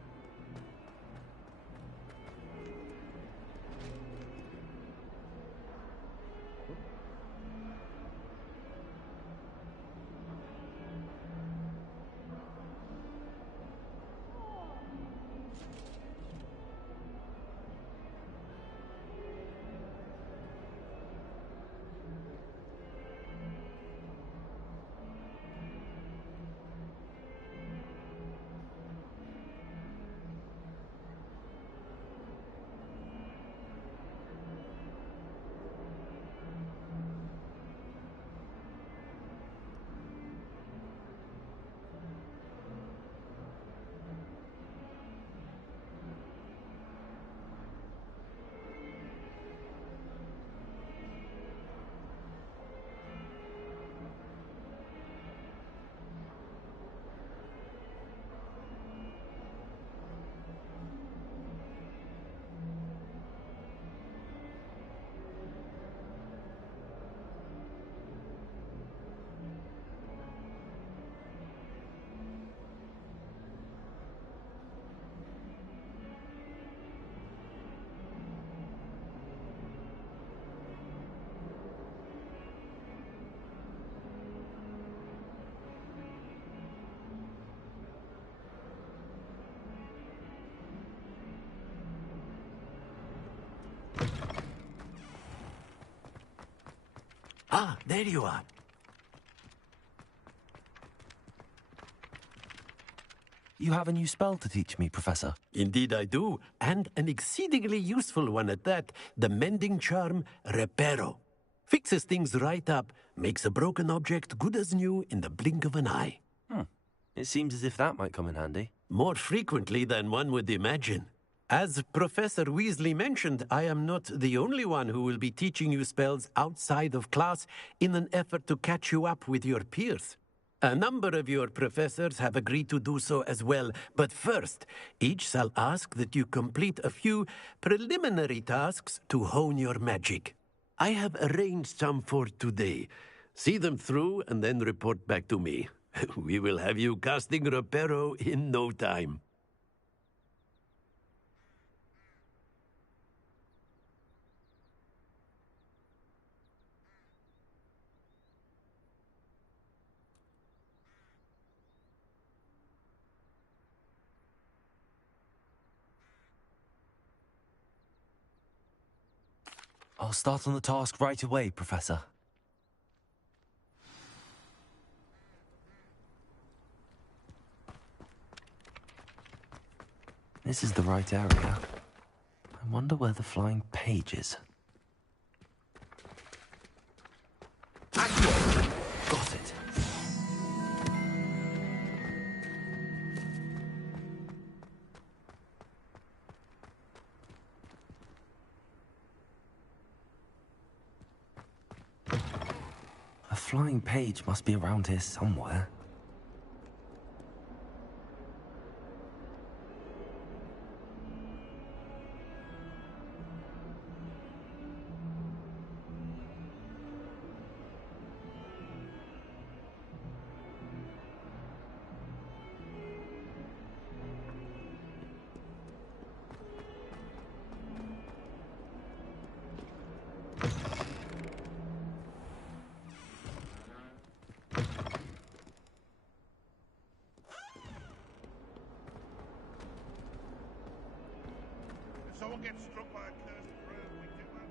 Ah, there you are. You have a new spell to teach me, Professor. Indeed I do, and an exceedingly useful one at that. The mending charm, Reparo. Fixes things right up, makes a broken object good as new in the blink of an eye. It seems as if that might come in handy. More frequently than one would imagine. As Professor Weasley mentioned, I am not the only one who will be teaching you spells outside of class in an effort to catch you up with your peers. A number of your professors have agreed to do so as well, but first, each shall ask that you complete a few preliminary tasks to hone your magic. I have arranged some for today. See them through and then report back to me. We will have you casting Reparo in no time. I'll start on the task right away, Professor. This is the right area. I wonder where the flying page is. Got it. A flying page must be around here somewhere. If someone gets struck by a cursed broom, we do that.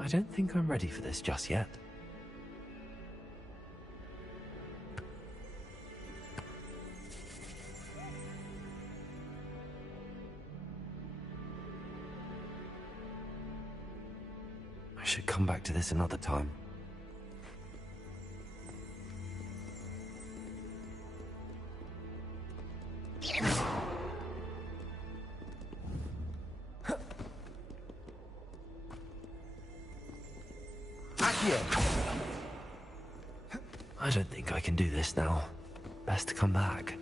I don't think I'm ready for this just yet. I should come back to this another time. I don't think I can do this now. Best to come back.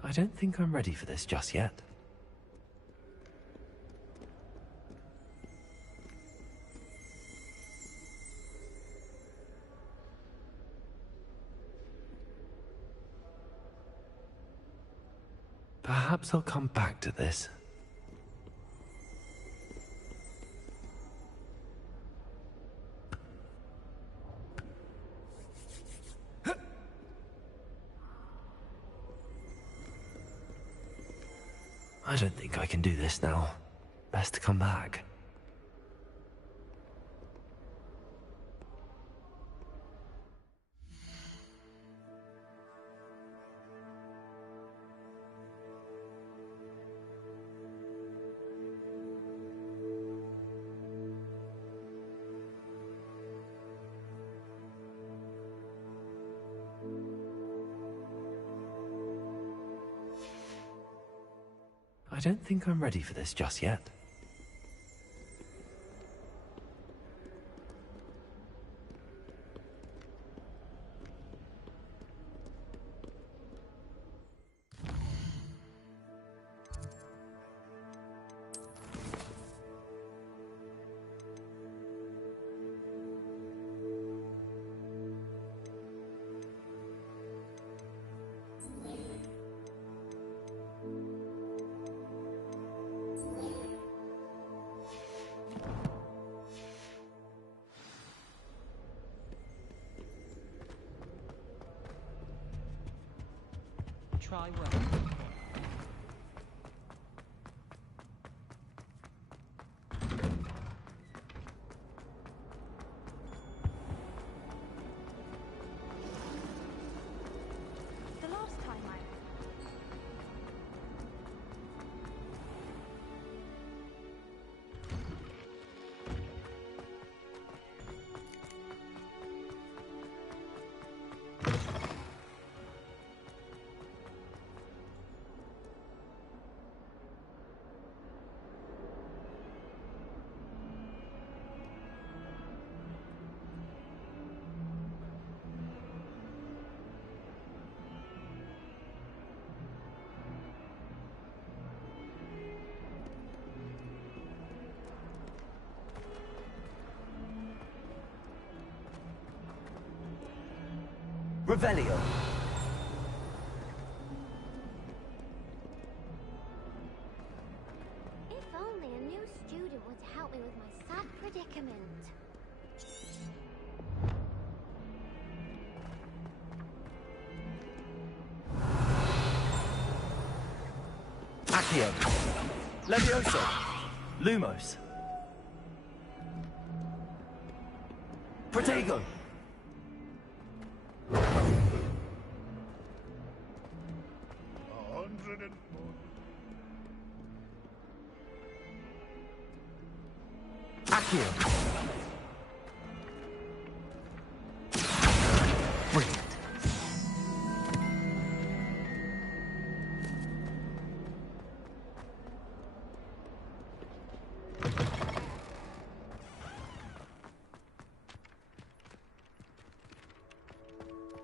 I don't think I'm ready for this just yet. Perhaps I'll come back to this. I don't think I can do this now. Best to come back. I don't think I'm ready for this just yet. Try well. The last time I... Revelio. If only a new student would help me with my sad predicament. Accio. Levioso. Lumos. Protego. Accio. Brilliant.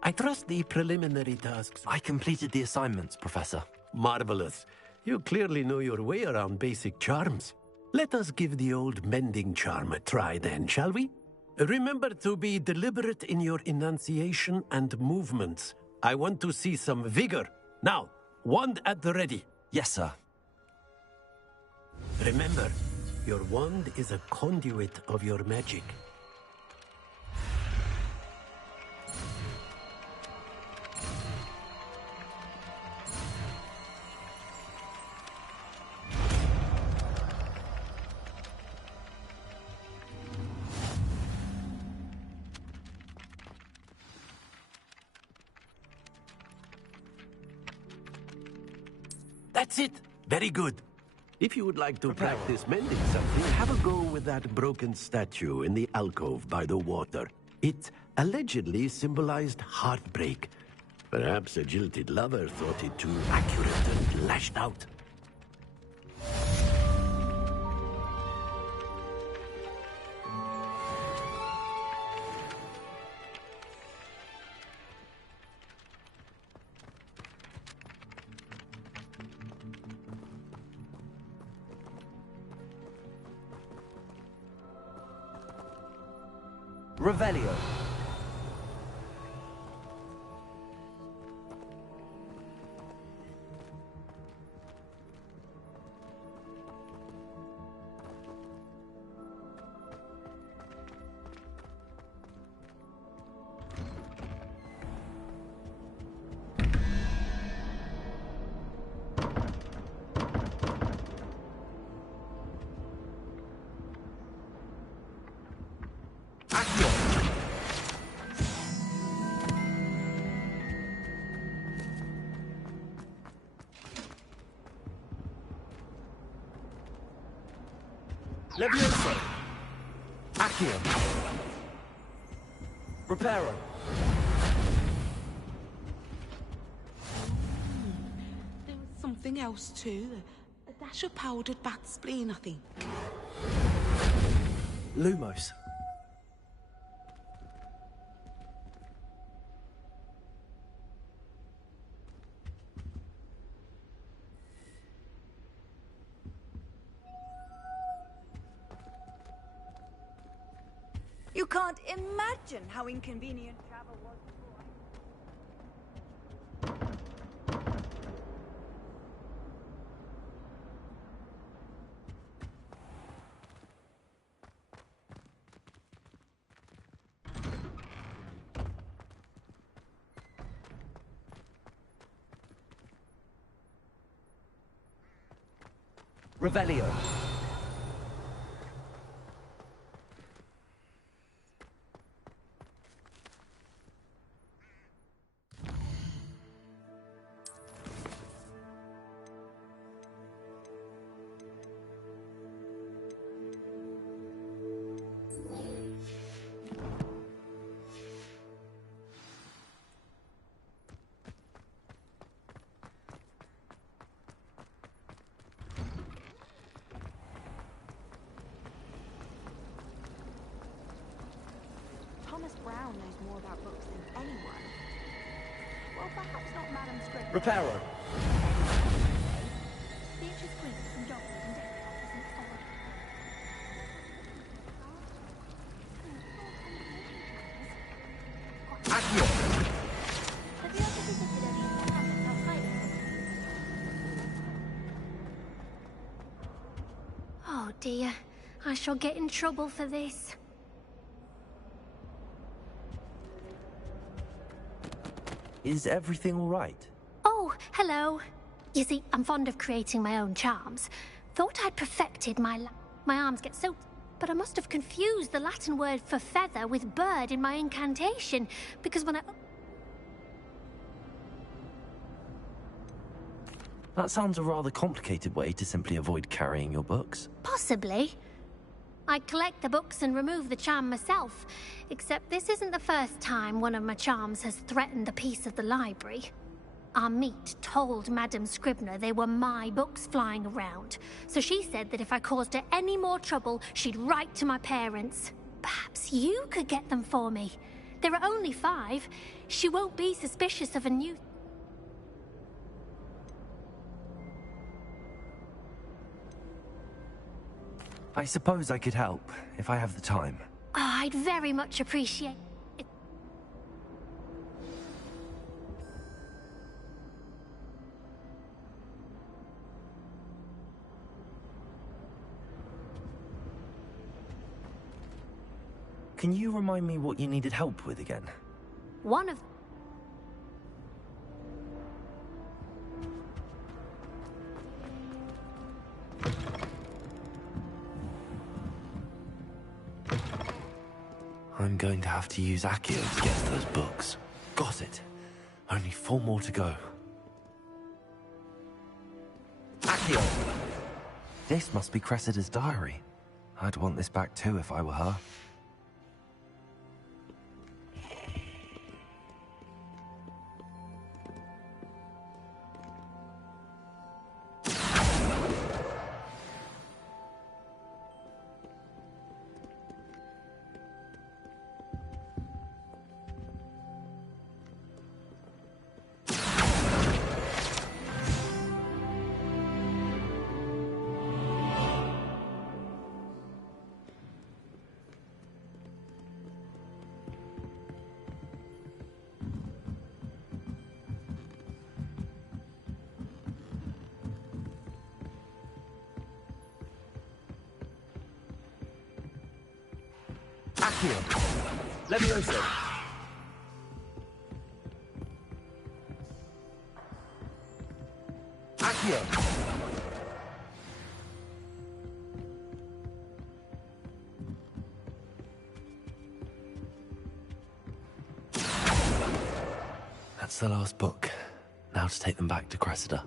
I trust the preliminary tasks. I completed the assignments, Professor. Marvelous. You clearly know your way around basic charms. Let us give the old mending charm a try then, shall we? Remember to be deliberate in your enunciation and movements. I want to see some vigor. Now, wand at the ready. Yes, sir. Remember, your wand is a conduit of your magic. That's it. Very good. If you would like to practice mending something, have a go with that broken statue in the alcove by the water. It allegedly symbolized heartbreak. Perhaps a jilted lover thought it too accurate and lashed out. Revelio. Levioso. Accio. Reparo. There was something else too. A dash of powdered bat spleen, I think. Lumos. You can't imagine how inconvenient travel was before. Revelio. Thomas Brown knows more about books than anyone. Well, perhaps not Madame Scribner. Reparo. Beatrice Queen from Doctors and Dentals isn't odd. Accio. Have you ever visited any of the hamlets outside of them? Oh dear, I shall get in trouble for this. Is everything all right? Oh, hello. You see, I'm fond of creating my own charms. Thought I'd perfected my arms get so... But I must have confused the Latin word for feather with bird in my incantation, because when I... That sounds a rather complicated way to simply avoid carrying your books. Possibly. I'd collect the books and remove the charm myself, except this isn't the first time one of my charms has threatened the peace of the library. Our meet told Madame Scribner they were my books flying around, so she said that if I caused her any more trouble, she'd write to my parents. Perhaps you could get them for me. There are only 5. She won't be suspicious of a new... I suppose I could help, if I have the time. Oh, I'd very much appreciate it. Can you remind me what you needed help with again? One of... I'm going to have to use Accio to get to those books. Got it. Only 4 more to go. Accio! This must be Cressida's diary. I'd want this back too if I were her. Accio! Levioso! Accio! That's the last book. Now to take them back to Cressida.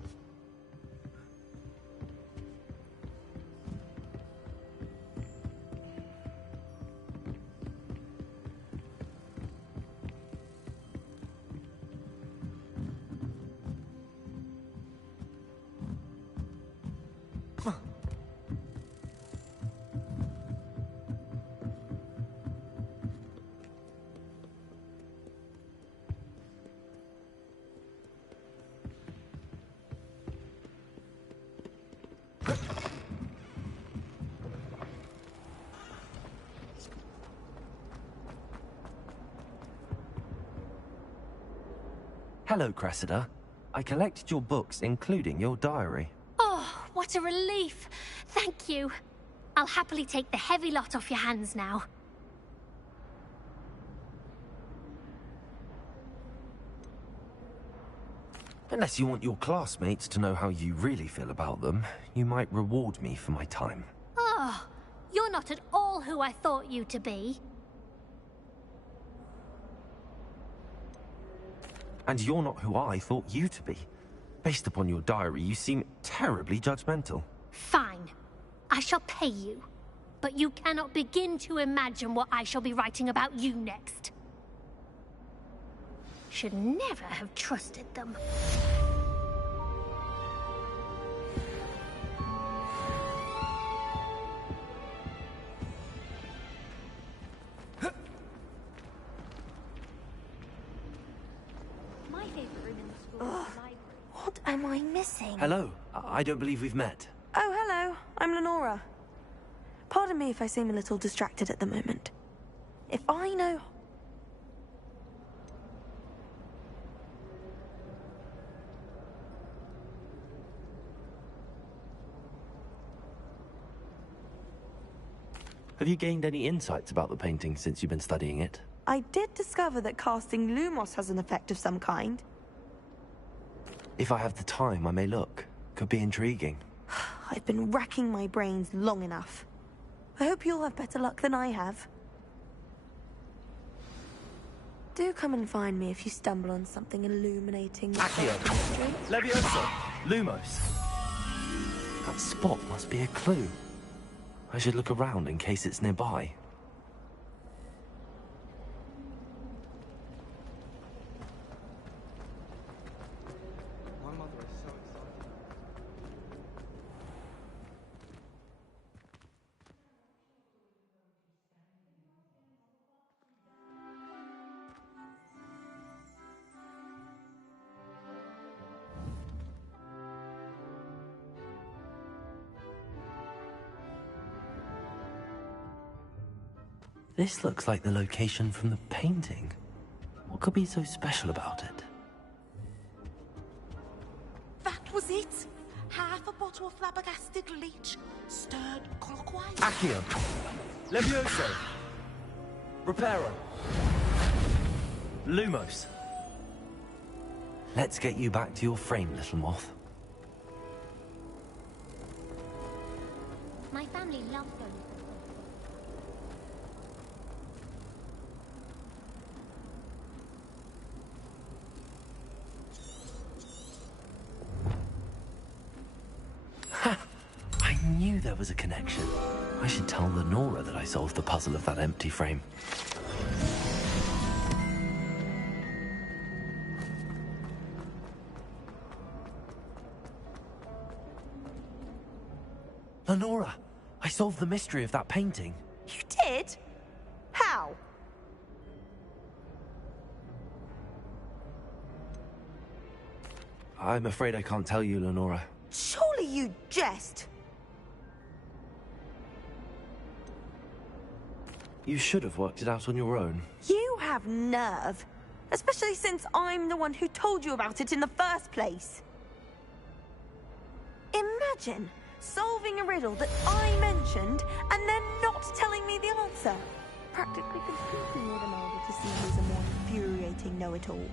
Hello, Cressida. I collected your books, including your diary. Oh, what a relief. Thank you. I'll happily take the heavy lot off your hands now. Unless you want your classmates to know how you really feel about them, you might reward me for my time. Oh, you're not at all who I thought you to be. And you're not who I thought you to be. Based upon your diary, you seem terribly judgmental. Fine. I shall pay you. But you cannot begin to imagine what I shall be writing about you next. Should never have trusted them. What am I missing? Hello. I don't believe we've met. Oh, hello. I'm Lenora. Pardon me if I seem a little distracted at the moment. If I know... Have you gained any insights about the painting since you've been studying it? I did discover that casting Lumos has an effect of some kind. If I have the time, I may look. Could be intriguing. I've been racking my brains long enough. I hope you'll have better luck than I have. Do come and find me if you stumble on something illuminating. Accio! Levioso! Lumos! That spot must be a clue. I should look around in case it's nearby. My mother is so excited. This looks like the location from the painting. What could be so special about it? That was it. Half a bottle of flabbergasted leech, stirred clockwise. Accio. Levioso. Reparo. Lumos. Let's get you back to your frame, little moth. My family loved them. I knew there was a connection. I should tell Lenora that I solved the puzzle of that empty frame. Lenora, I solved the mystery of that painting. You did? How? I'm afraid I can't tell you, Lenora. Surely you jest. You should have worked it out on your own. You have nerve. Especially since I'm the one who told you about it in the first place. Imagine solving a riddle that I mentioned and then not telling me the answer. Practically competing with Imelda to see who's a more infuriating know-it-all.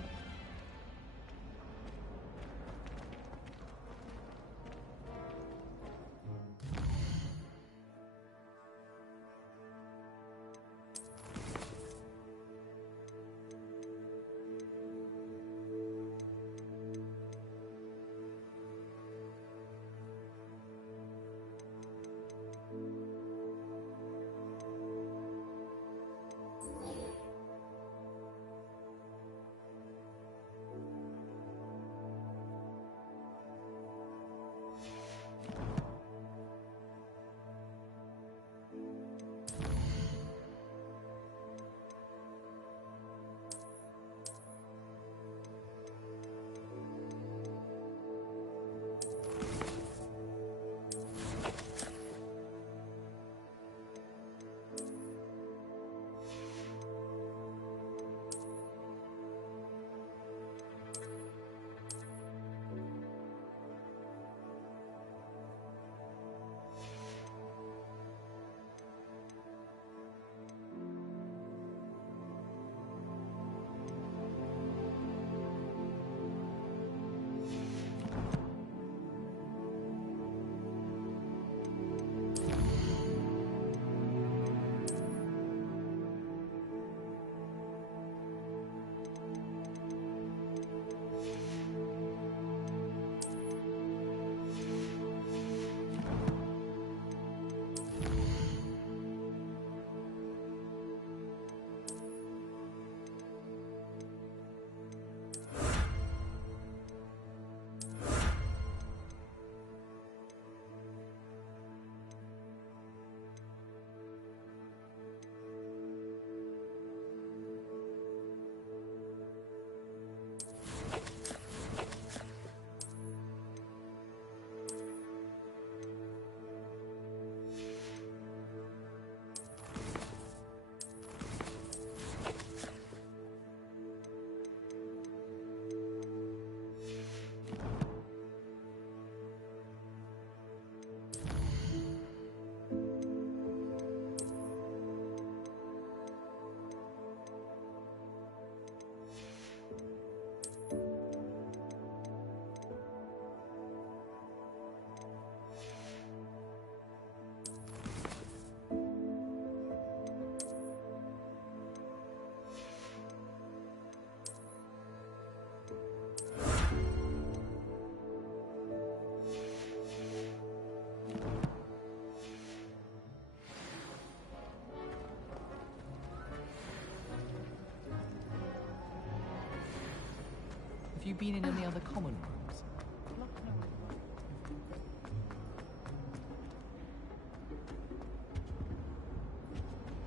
Have you been in any other common rooms?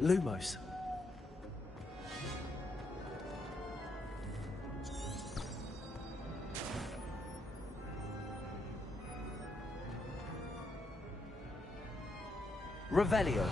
Lumos. Revelio.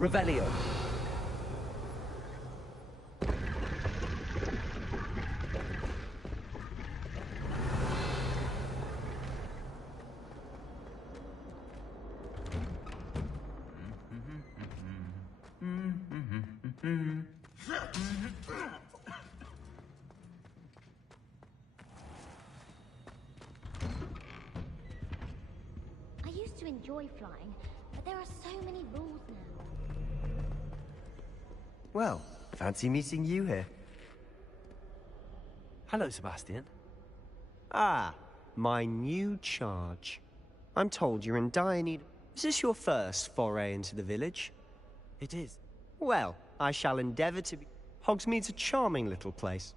Revelio. I used to enjoy flying, but there are so many rules now. Well, fancy meeting you here. Hello, Sebastian. Ah, my new charge. I'm told you're in dire need. Is this your first foray into the village? It is. Well, I shall endeavor to be. Hogsmeade's a charming little place.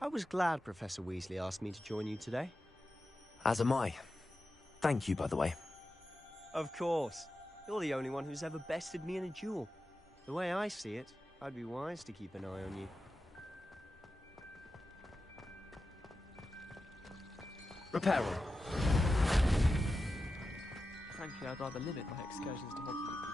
I was glad Professor Weasley asked me to join you today. As am I. Thank you, by the way. Of course. You're the only one who's ever bested me in a duel. The way I see it, I'd be wise to keep an eye on you. Reparo. Frankly, I'd rather limit my excursions to Hogwarts.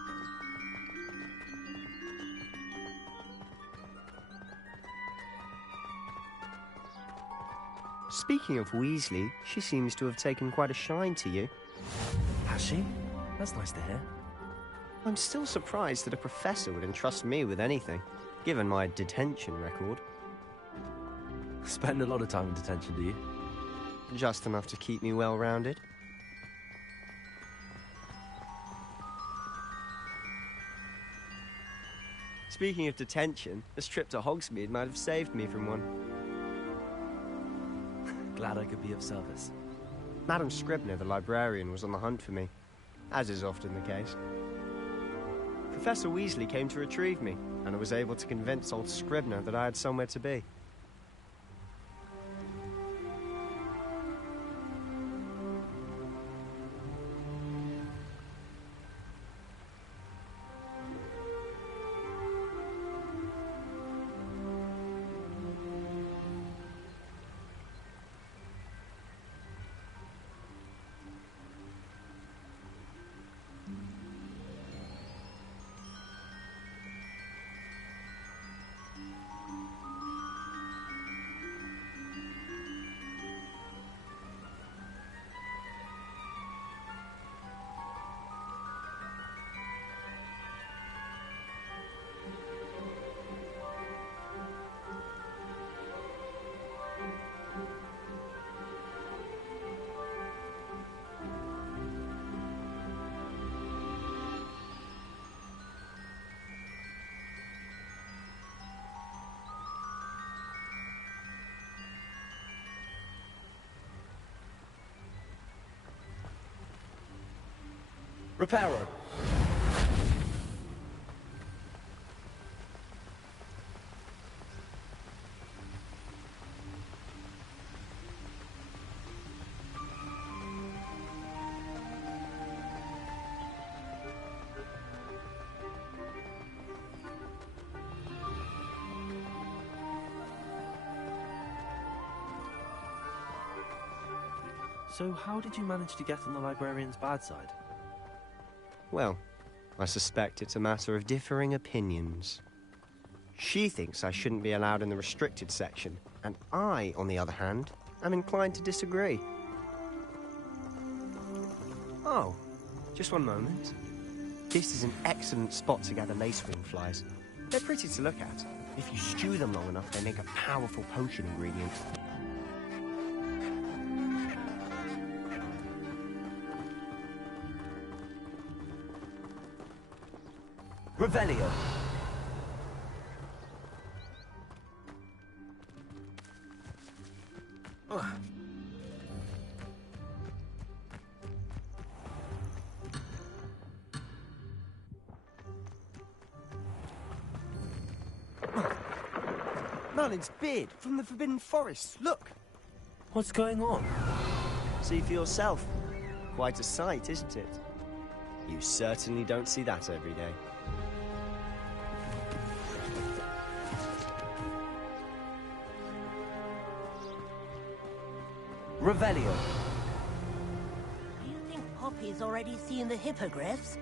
Speaking of Weasley, she seems to have taken quite a shine to you. Has she? That's nice to hear. I'm still surprised that a professor would entrust me with anything, given my detention record. Spend a lot of time in detention, do you? Just enough to keep me well-rounded. Speaking of detention, this trip to Hogsmeade might have saved me from one. Glad I could be of service. Madam Scribner, the librarian, was on the hunt for me, as is often the case. Professor Weasley came to retrieve me, and I was able to convince old Scribner that I had somewhere to be. Reparo. So how did you manage to get on the librarian's bad side? Well, I suspect it's a matter of differing opinions. She thinks I shouldn't be allowed in the restricted section, and I, on the other hand, am inclined to disagree. Oh, just one moment. This is an excellent spot to gather lacewing flies. They're pretty to look at. If you stew them long enough, they make a powerful potion ingredient. Revelio! Merlin's beard from the Forbidden Forest. Look! What's going on? See for yourself. Quite a sight, isn't it? You certainly don't see that every day. Revelio. Do you think Poppy's already seen the hippogriffs?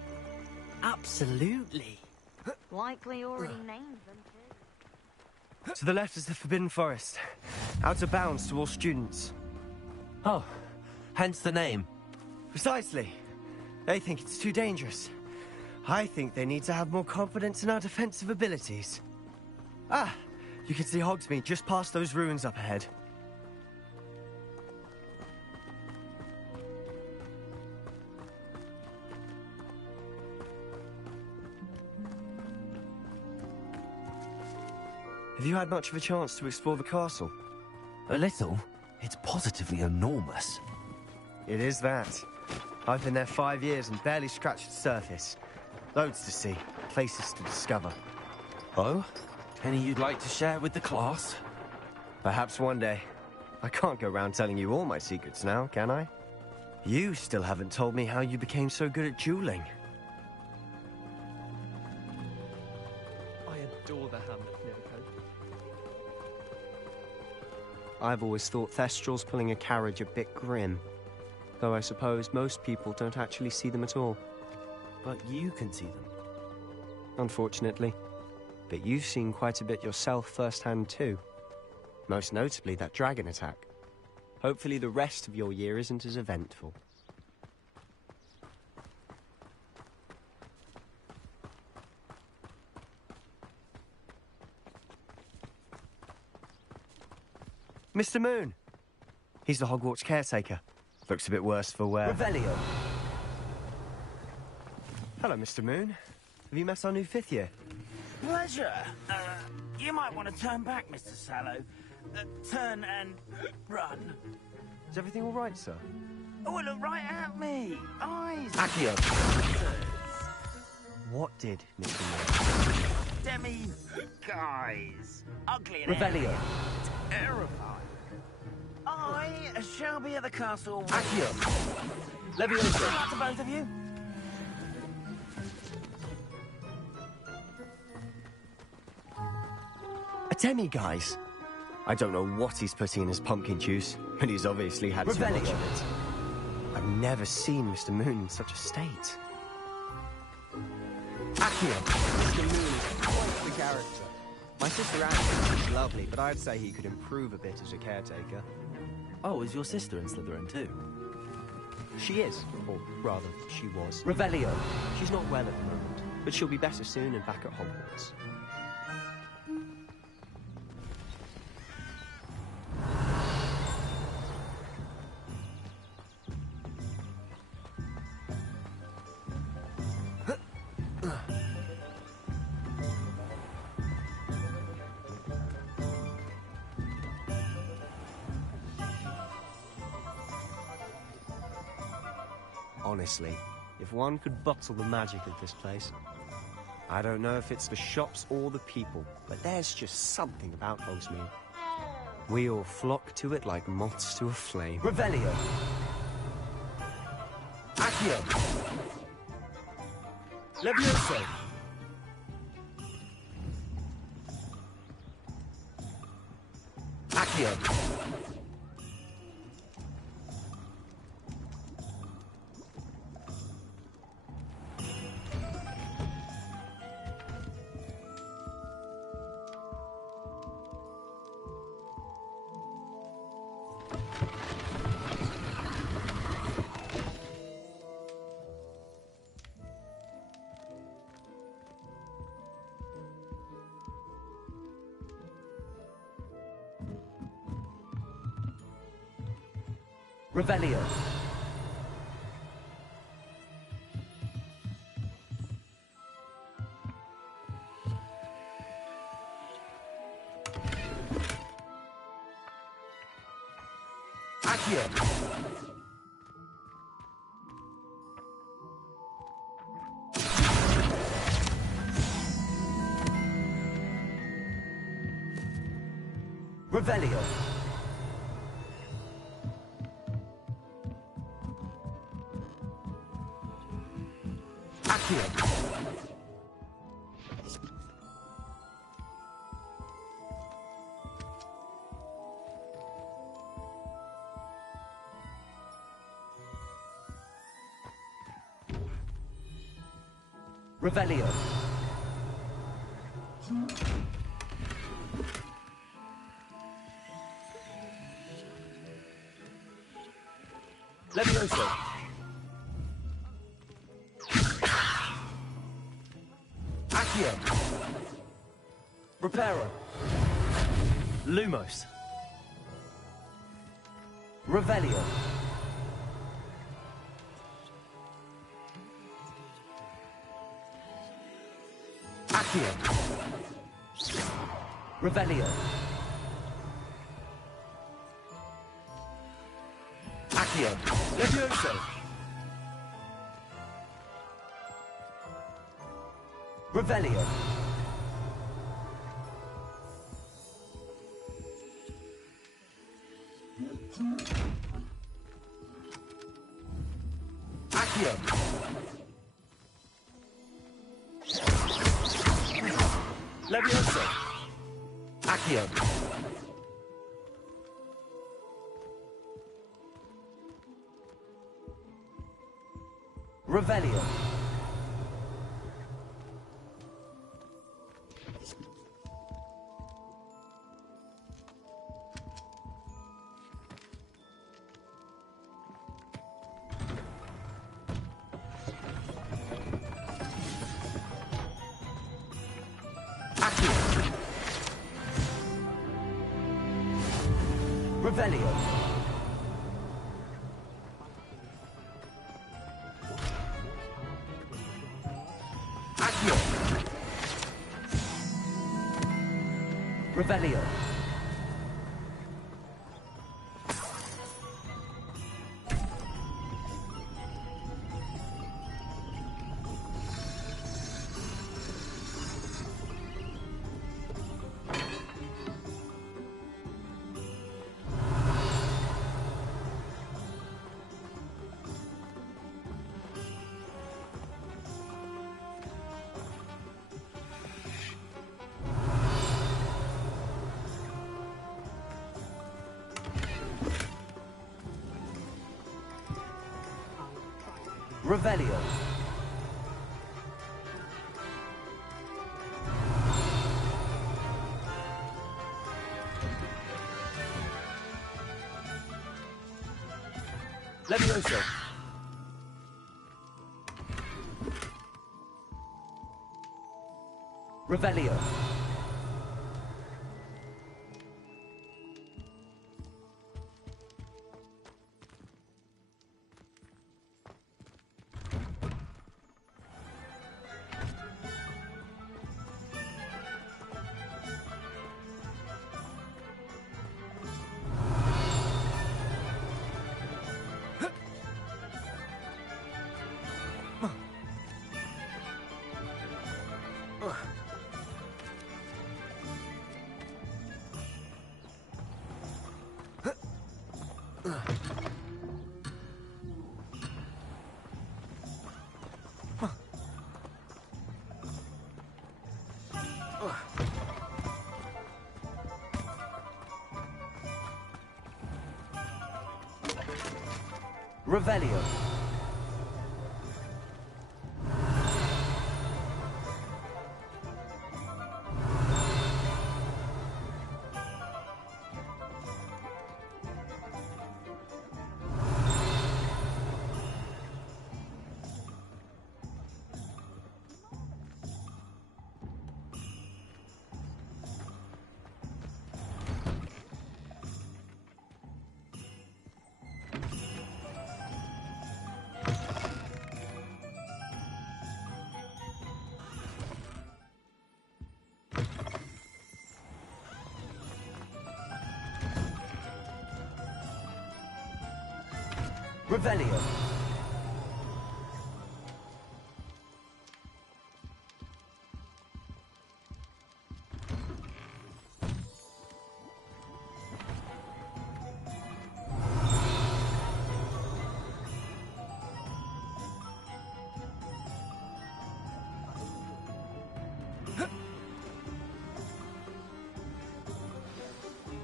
Absolutely. Likely already named them too. To the left is the Forbidden Forest. Out of bounds to all students. Oh, hence the name. Precisely. They think it's too dangerous. I think they need to have more confidence in our defensive abilities. Ah, you can see Hogsmeade just past those ruins up ahead. Have you had much of a chance to explore the castle? A little. It's positively enormous. It is that. I've been there 5 years and barely scratched the surface. Loads to see, places to discover. Oh? Any you'd like to share with the class? Perhaps one day. I can't go around telling you all my secrets now, can I? You still haven't told me how you became so good at dueling. I adore the Hamlet Miracle. I've always thought Thestrals pulling a carriage a bit grim. Though I suppose most people don't actually see them at all. But you can see them. Unfortunately. But you've seen quite a bit yourself firsthand too. Most notably that dragon attack. Hopefully the rest of your year isn't as eventful. Mr. Moon! He's the Hogwarts caretaker. Looks a bit worse for wear. Revelio! Hello, Mr. Moon. Have you met our new 5th year? Pleasure. You might want to turn back, Mr. Sallow. Turn and run. Is everything all right, sir? Oh, look right at me. Eyes. Accio! What did, Mr. Moon? Demi guys. Ugly and Revelio! terrifying. I shall be at the castle. Accio! Levioso! Good luck to both of you. Atemi, guys. I don't know what he's putting in his pumpkin juice, but he's obviously had too much of it. I've never seen Mr. Moon in such a state. Accio! Mr. Moon is quite the character. My sister Anne is lovely, but I'd say he could improve a bit as a caretaker. Oh, is your sister in Slytherin too? She is, or rather, she was. Revelio! She's not well at the moment, but she'll be better soon and back at Hogwarts. Honestly, if one could bottle the magic of this place. I don't know if it's the shops or the people, but there's just something about Hogsmeade. We all flock to it like moths to a flame. Revelio! Accio! Levioso! Accio! Revelio. Accio. Revelio. Accio. Revelio. Levioso. Accio. Reparo. Lumos. Revelio. Accio. Revelio. Accio. Levioso. Revelio. Accio. Levioso. Accio. Revelio. Revelio. Accio. Revelio. Revelio. Levioso. Revelio. Revelio. Revelio.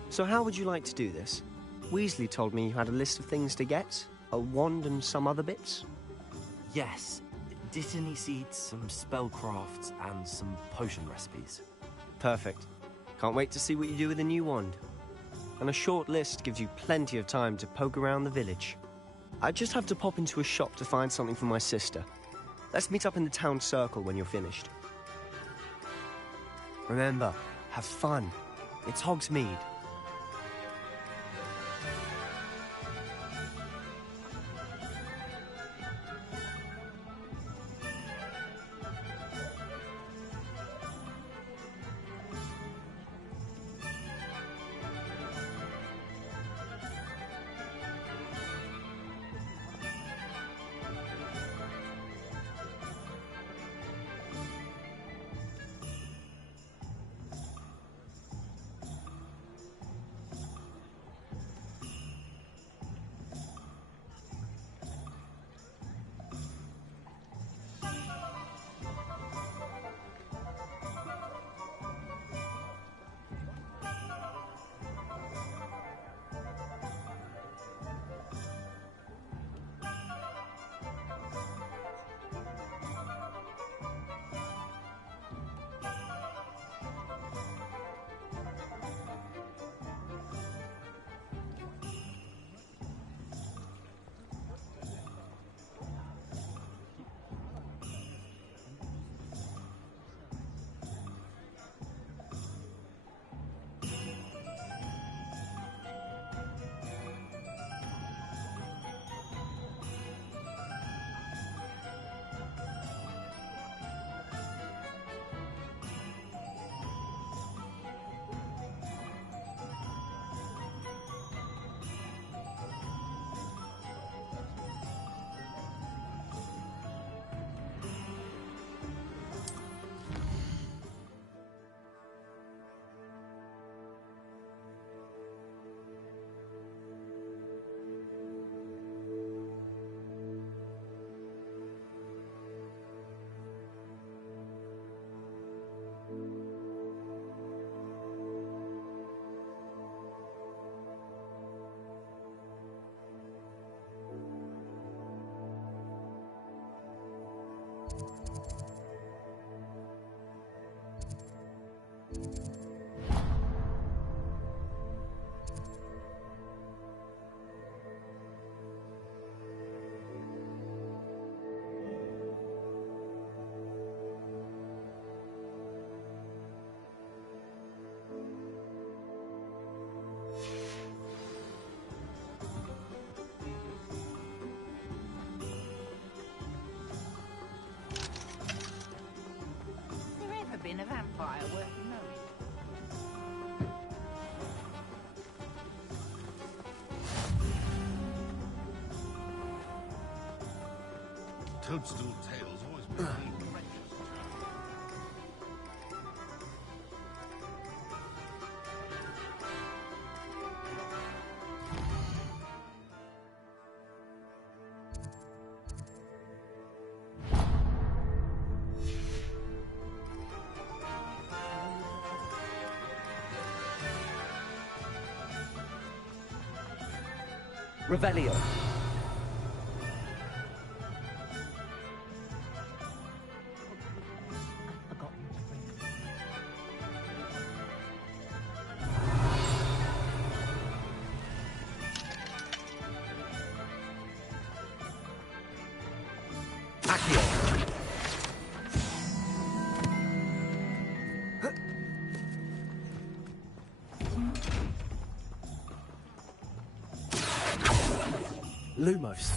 So how would you like to do this? Weasley told me you had a list of things to get, a wand and some other bits. Yes. Dittany seeds, some spellcrafts, and some potion recipes. Perfect. Can't wait to see what you do with the new wand. And a short list gives you plenty of time to poke around the village. I just have to pop into a shop to find something for my sister. Let's meet up in the town circle when you're finished. Remember, have fun. It's Hogsmeade. Been a vampire worth knowing. Toadstool tails always been courageous. Revelio. Lumos.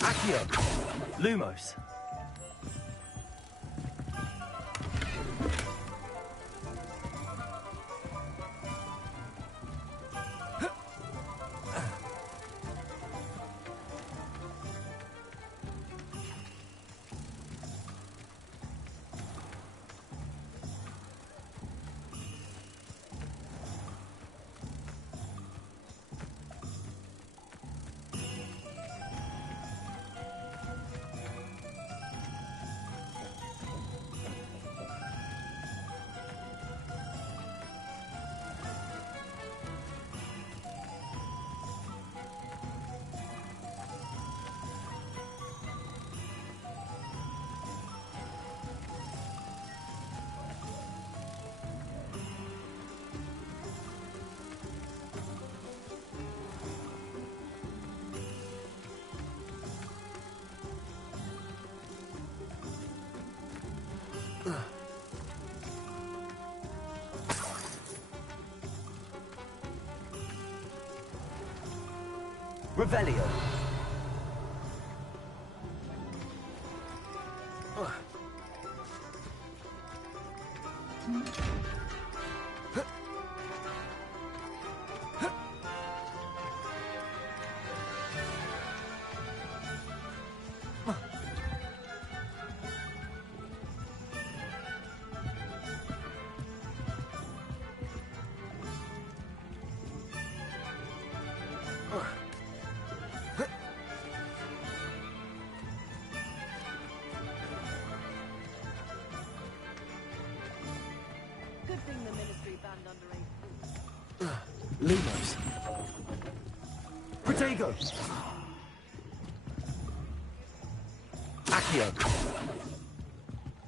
Accio! Lumos! Revelio. Good thing the Ministry banned underage. Lumos. Protego. Accio.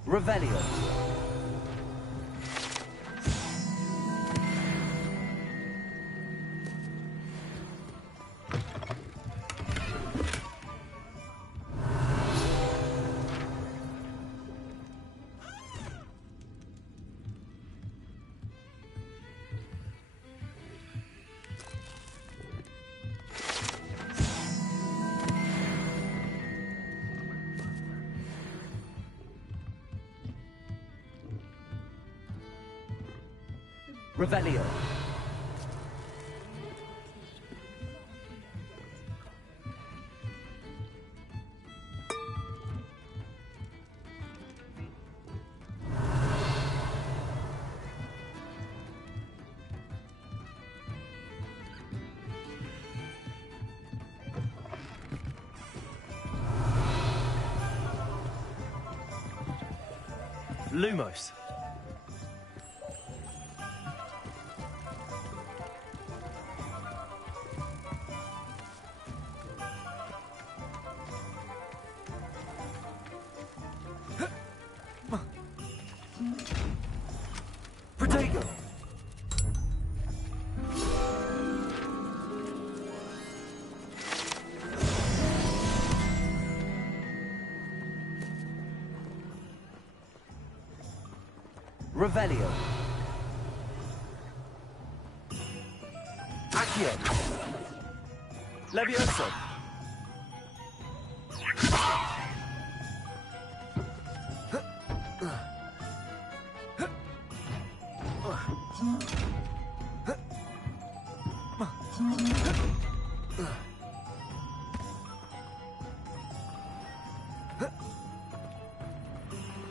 Revelio. Revelio. Lumos. Protego. Revelio. Accio. Levioso.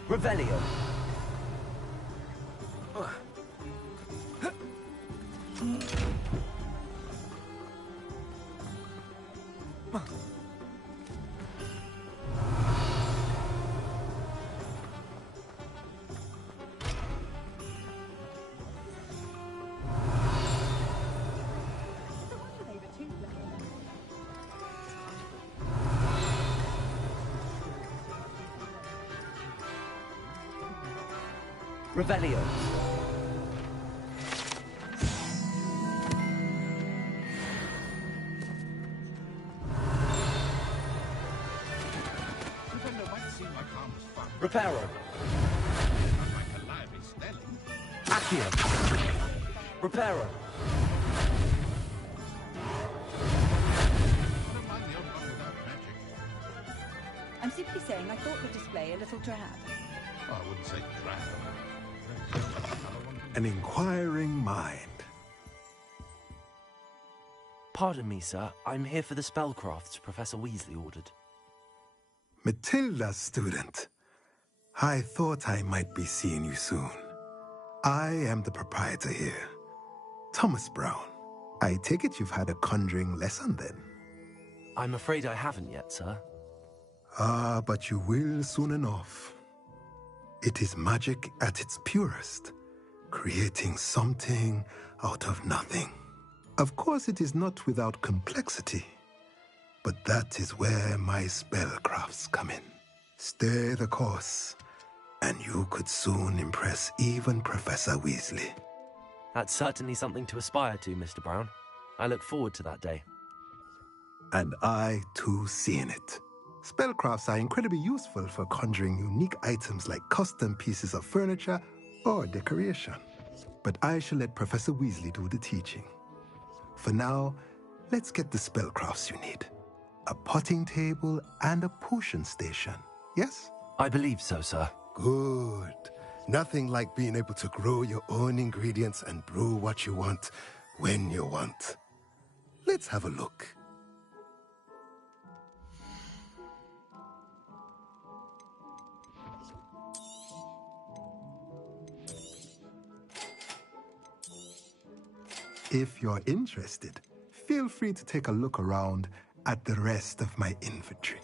Revelio. Revelio. Pretender might seem like harmless Reparo. Accio. Reparo. I'm simply saying I thought the display a little drab. I wouldn't say drab. An inquiring mind. Pardon me, sir. I'm here for the spellcrafts Professor Weasley ordered. Matilda's student. I thought I might be seeing you soon. I am the proprietor here, Thomas Brown. I take it you've had a conjuring lesson then? I'm afraid I haven't yet, sir. Ah, but you will soon enough. It is magic at its purest, creating something out of nothing. Of course, it is not without complexity, but that is where my spellcrafts come in. Stay the course, and you could soon impress even Professor Weasley. That's certainly something to aspire to, Mr. Brown. I look forward to that day. And I, too, seeing it. Spellcrafts are incredibly useful for conjuring unique items like custom pieces of furniture or decoration. But I shall let Professor Weasley do the teaching. For now, let's get the spellcrafts you need. A potting table and a potion station, yes? I believe so, sir. Good. Nothing like being able to grow your own ingredients and brew what you want when you want. Let's have a look. If you're interested, feel free to take a look around at the rest of my inventory.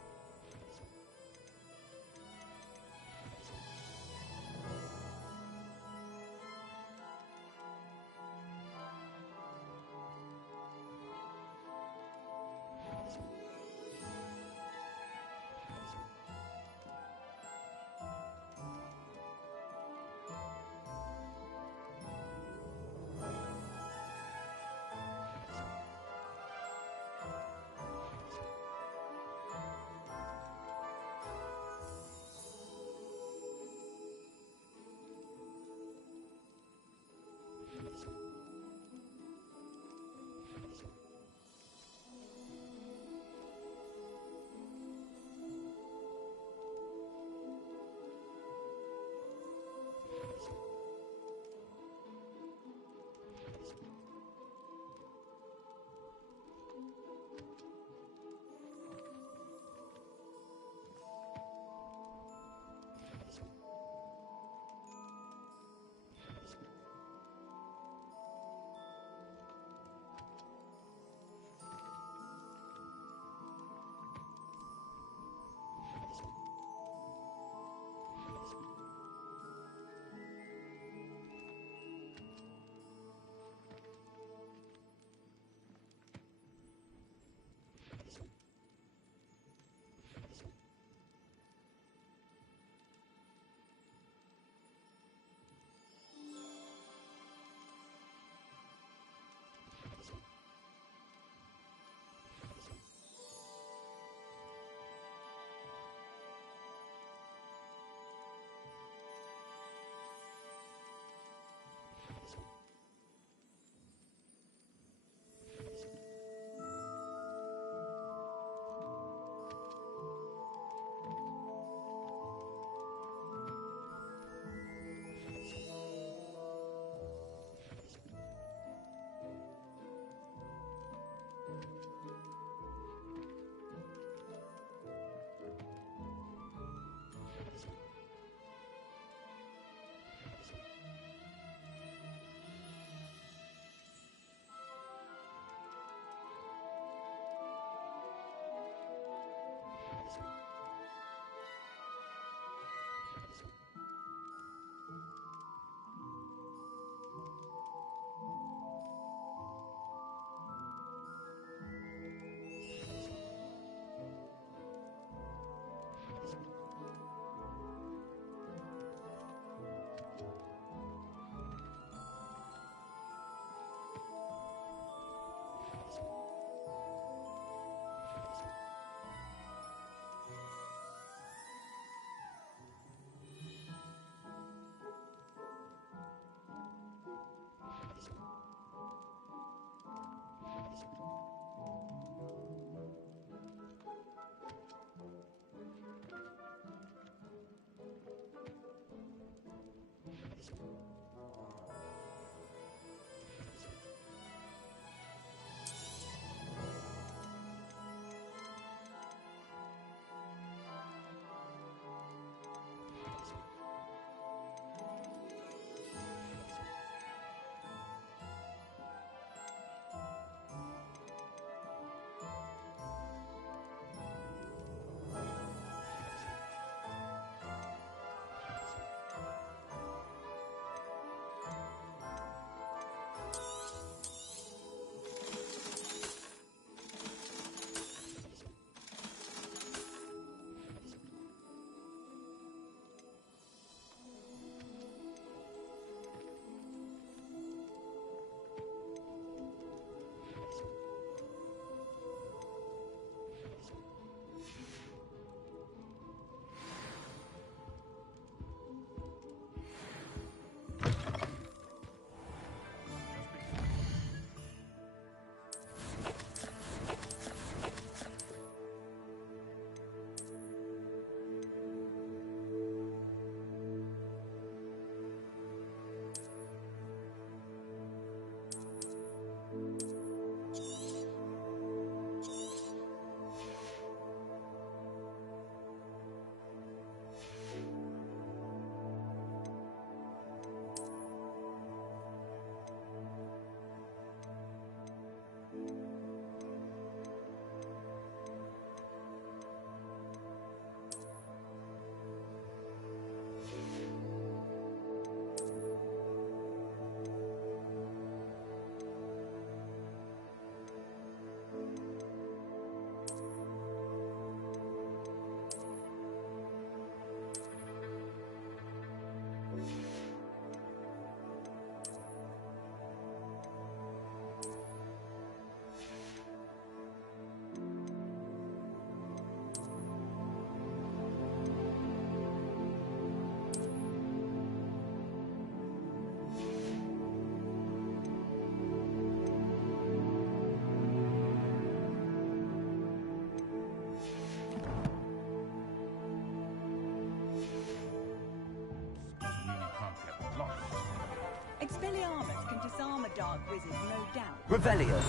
armor, Dark Wizard, no doubt. Revelio.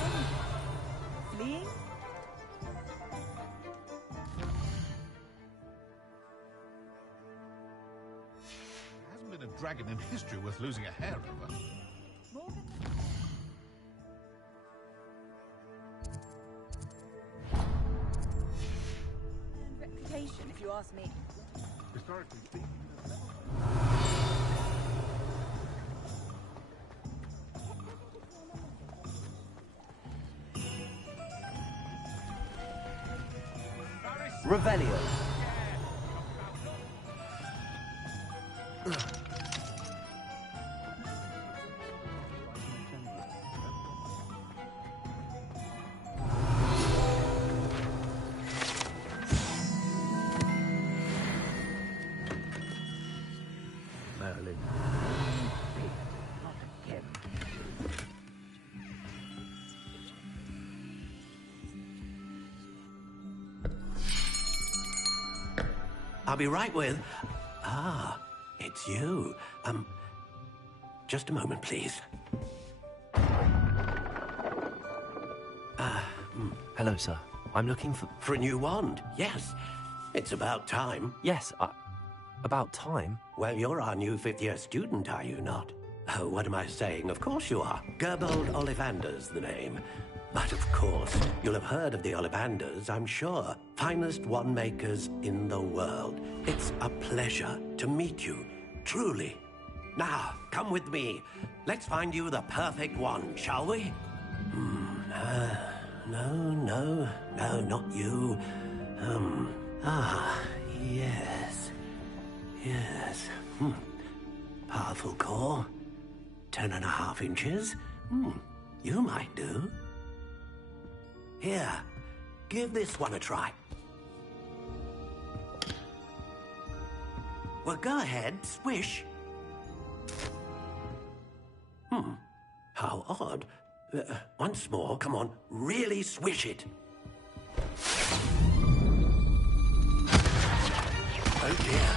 Fleeing? There hasn't been a dragon in history worth losing a hair over. Morgan? And reputation, if you ask me. Historically speaking, Revelio. Merlin. I'll be right with... Ah, it's you. Just a moment, please. Hello, sir. I'm looking for... For a new wand, yes. It's about time. Yes, about time? Well, you're our new fifth-year student, are you not? Oh, what am I saying? Of course you are. Gerbold Ollivander's the name. But of course, you'll have heard of the Ollivanders, I'm sure. Finest wand makers in the world. It's a pleasure to meet you, truly. Now, come with me. Let's find you the perfect wand, shall we? No, not you. Yes. Powerful core. 10.5 inches. You might do. Here, give this one a try. Well, go ahead, swish. How odd. Once more, come on, really swish it. Oh dear.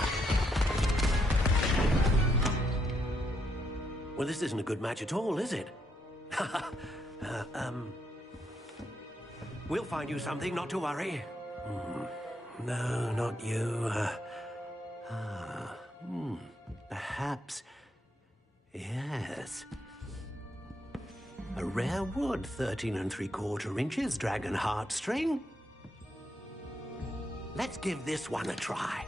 Well, this isn't a good match at all, is it? We'll find you something, not to worry. No, not you. Perhaps... Yes. A rare wood, 13 3/4 inches, dragon heartstring. Let's give this one a try.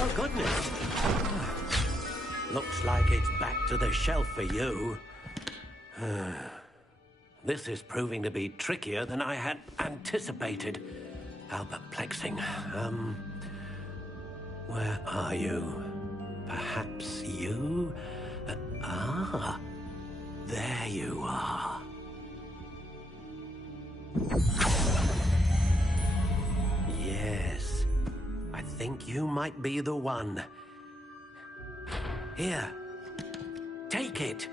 Oh, goodness. Looks like it's back to the shelf for you. This is proving to be trickier than I had anticipated. How perplexing. Where are you? Perhaps you? There you are. Yes, I think you might be the one. Here, take it.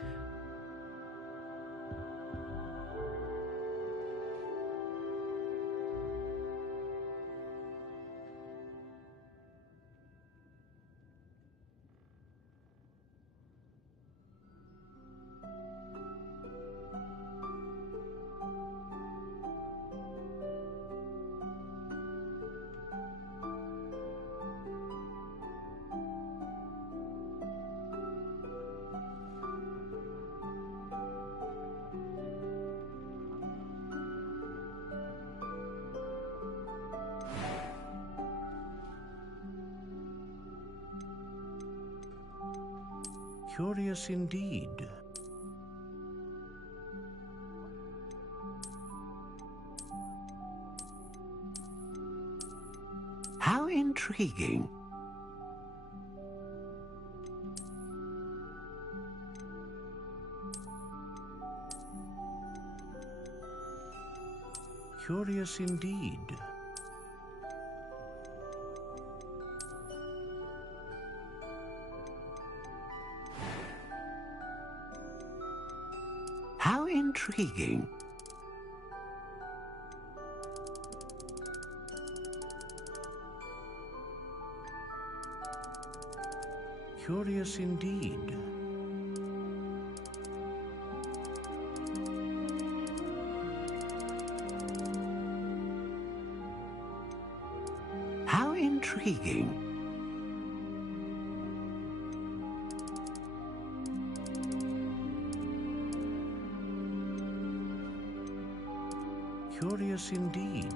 Curious indeed. How intriguing. Curious indeed. How intriguing. Curious indeed. How intriguing. Curious indeed.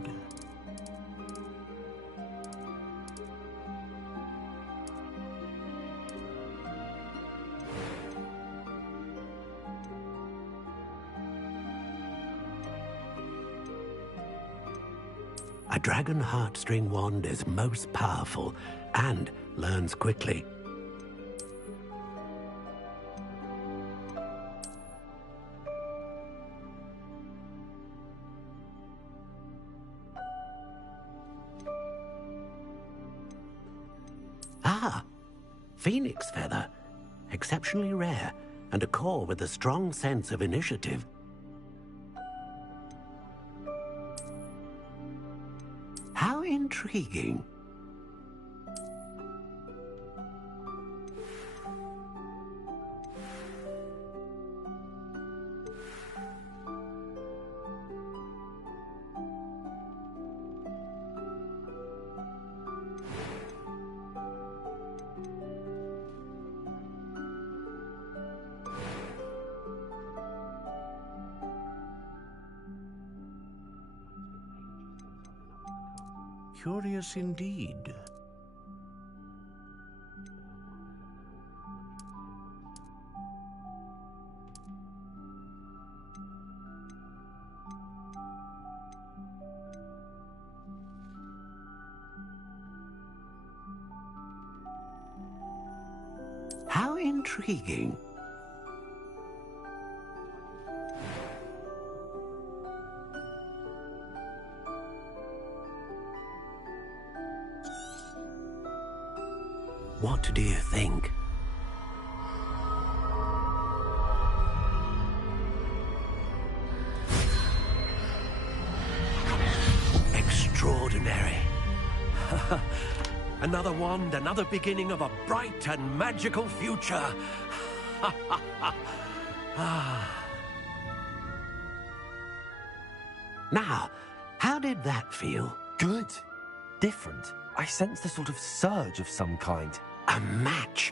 A dragon heartstring wand is most powerful and learns quickly. Ah, phoenix feather. Exceptionally rare, and a core with a strong sense of initiative. How intriguing. Curious indeed. How intriguing. What do you think? Extraordinary. Another wand, another beginning of a bright and magical future. Now, how did that feel? Good. Different. I sensed a sort of surge of some kind. A match.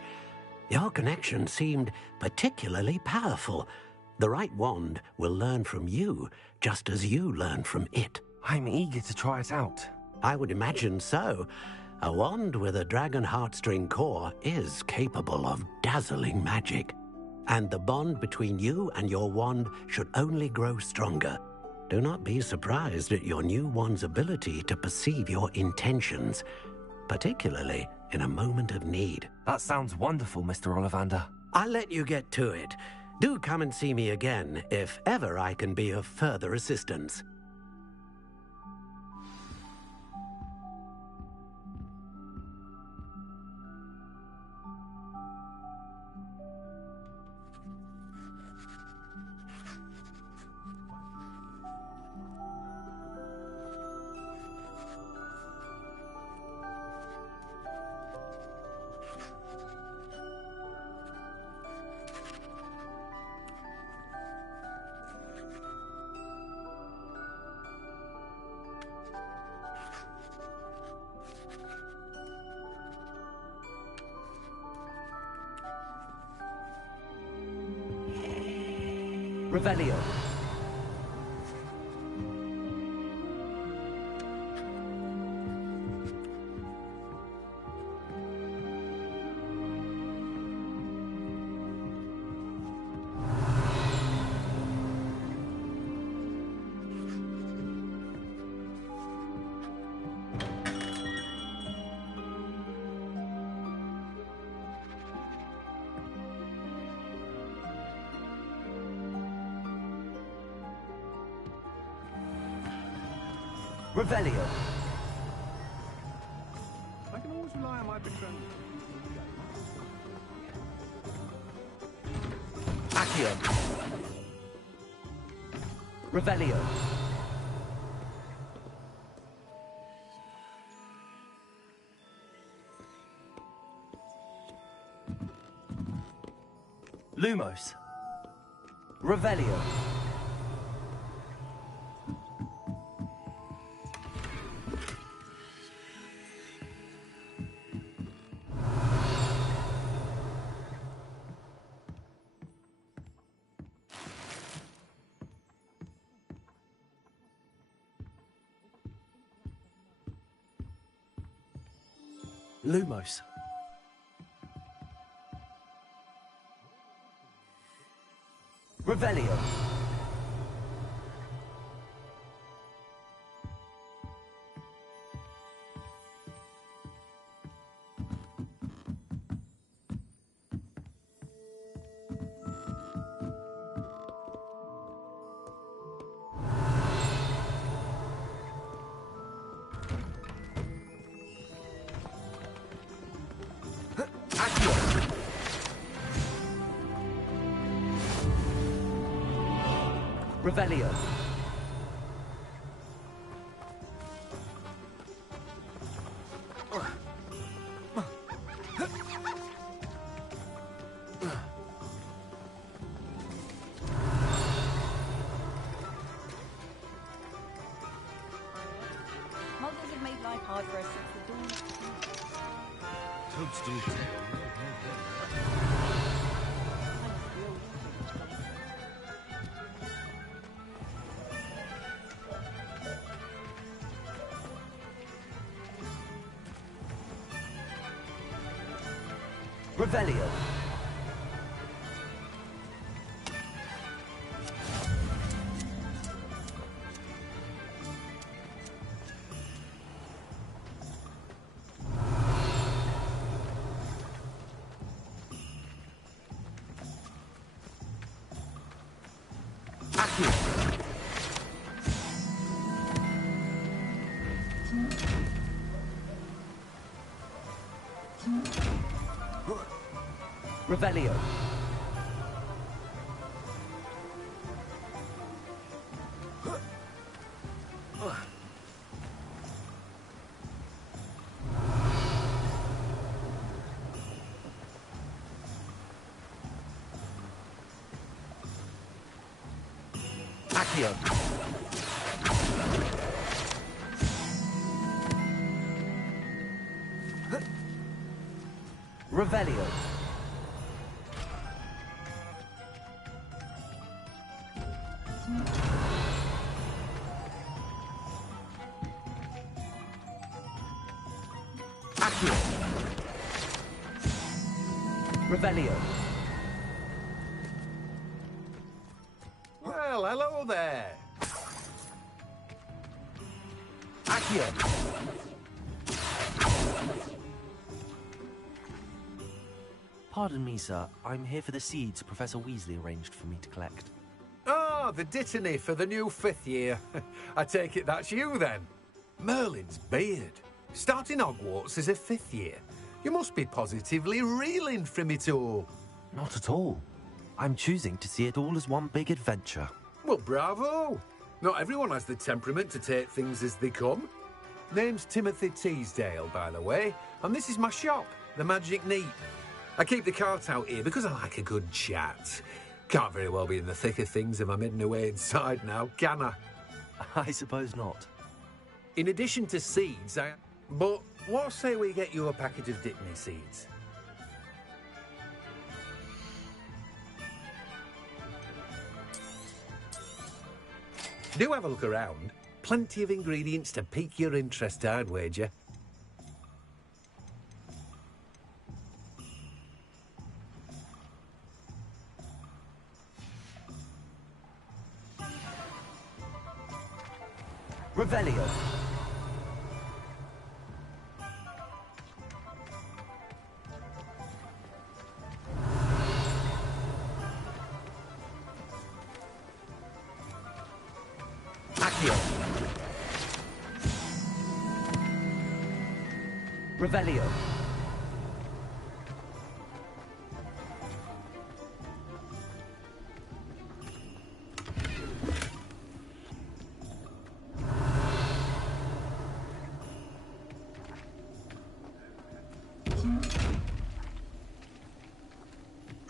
Your connection seemed particularly powerful. The right wand will learn from you, just as you learn from it. I'm eager to try it out. I would imagine so. A wand with a dragon heartstring core is capable of dazzling magic. And the bond between you and your wand should only grow stronger. Do not be surprised at your new wand's ability to perceive your intentions, particularly in a moment of need. That sounds wonderful, Mr. Ollivander. I'll let you get to it. Do come and see me again if ever I can be of further assistance. Revelio. Revelio. I can always rely on my big friend. Accio. Revelio. Lumos. Revelio. Lumos. Revelio. Revelio. Muggles have made life hard for us since the dawn of time. Toadstool tail. Revelio. Revelio. Accio. Revelio. Accio. Revelio. Well, hello there. Accio. Pardon me, sir. I'm here for the seeds Professor Weasley arranged for me to collect. Ah, the dittany for the new 5th year. I take it that's you, then. Merlin's beard. Starting Hogwarts as a 5th year. You must be positively reeling from it all. Not at all. I'm choosing to see it all as one big adventure. Well, bravo. Not everyone has the temperament to take things as they come. Name's Timothy Teasdale, by the way, and this is my shop, the Magic Neat. I keep the cart out here because I like a good chat. Can't very well be in the thick of things if I'm hidden away inside now, can I? I suppose not. In addition to seeds, But what say we get you a packet of Dittany seeds? Do have a look around. Plenty of ingredients to pique your interest, I'd wager. Revelio. Accio. Revelio.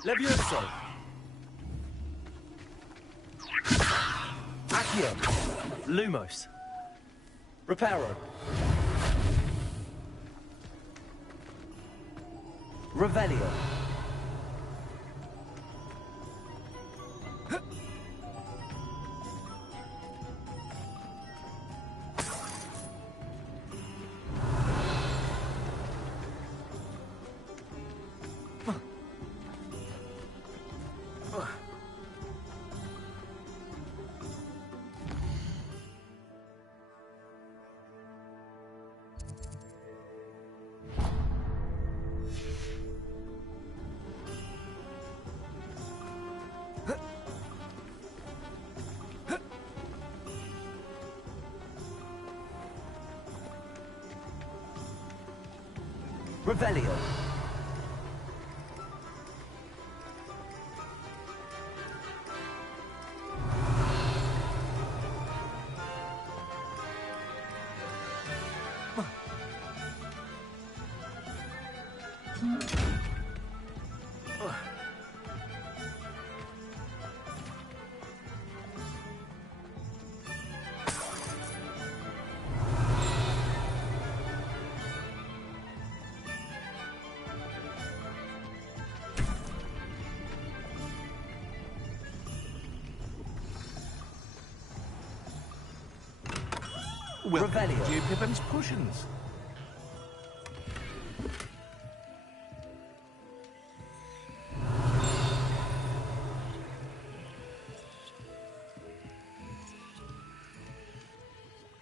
Levioso. Accio. Lumos. Reparo. Revelio. Revelio. Welcome to J. Pippin's Potions.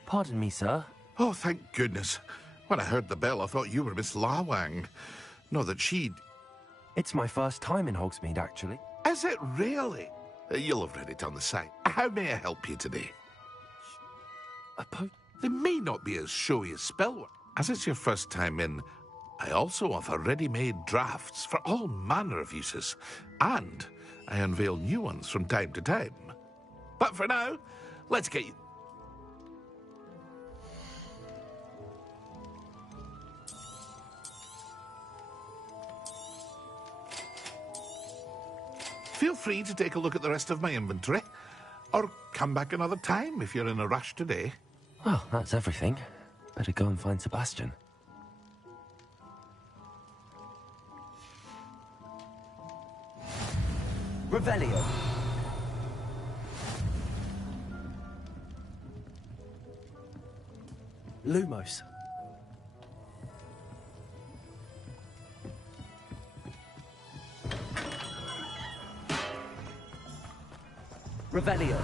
Pardon me, sir. Oh, thank goodness. When I heard the bell, I thought you were Miss Lawang. Not that she'd... It's my first time in Hogsmeade, actually. Is it really? You'll have read it on the site. How may I help you today? They may not be as showy as spellwork. As it's your first time in, I also offer ready-made drafts for all manner of uses. And I unveil new ones from time to time. But for now, let's get you... Feel free to take a look at the rest of my inventory. Or come back another time if you're in a rush today. Well, that's everything. Better go and find Sebastian. Revelio. Lumos. Revelio.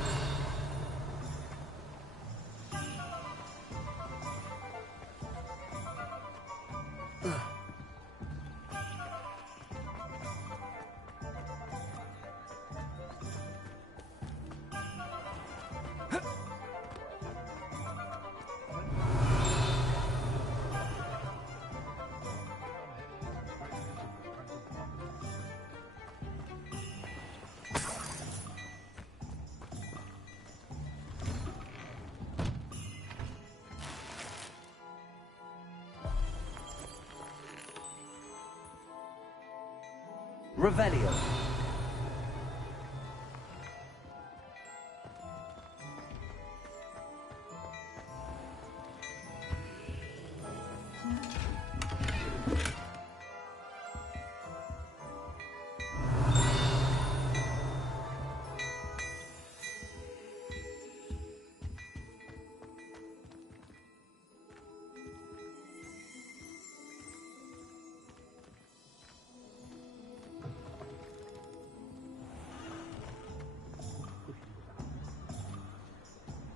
Revelio.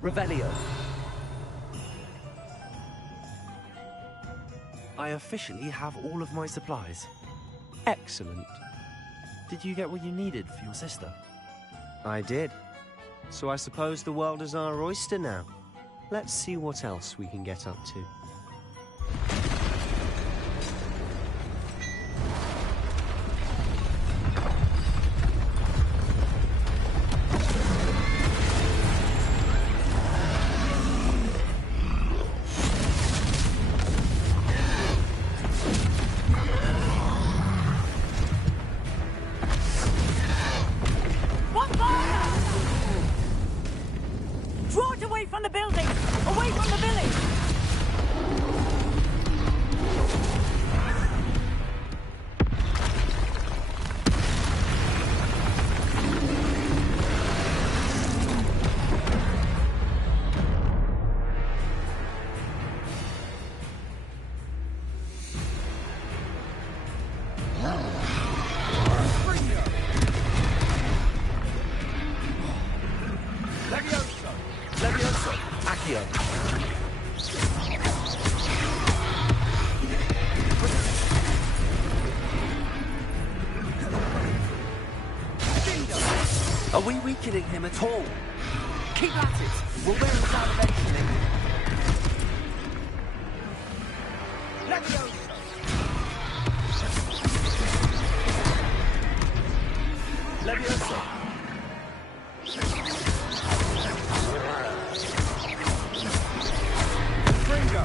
Revelio. I officially have all of my supplies. Excellent. Did you get what you needed for your sister? I did. So I suppose the world is our oyster now. Let's see what else we can get up to. from the building! Away from the village! Levioso! Levioso! Accio! Are we weakening him at all? Keep at it! We'll wear him down eventually. Levioso! Levioso! Fringo!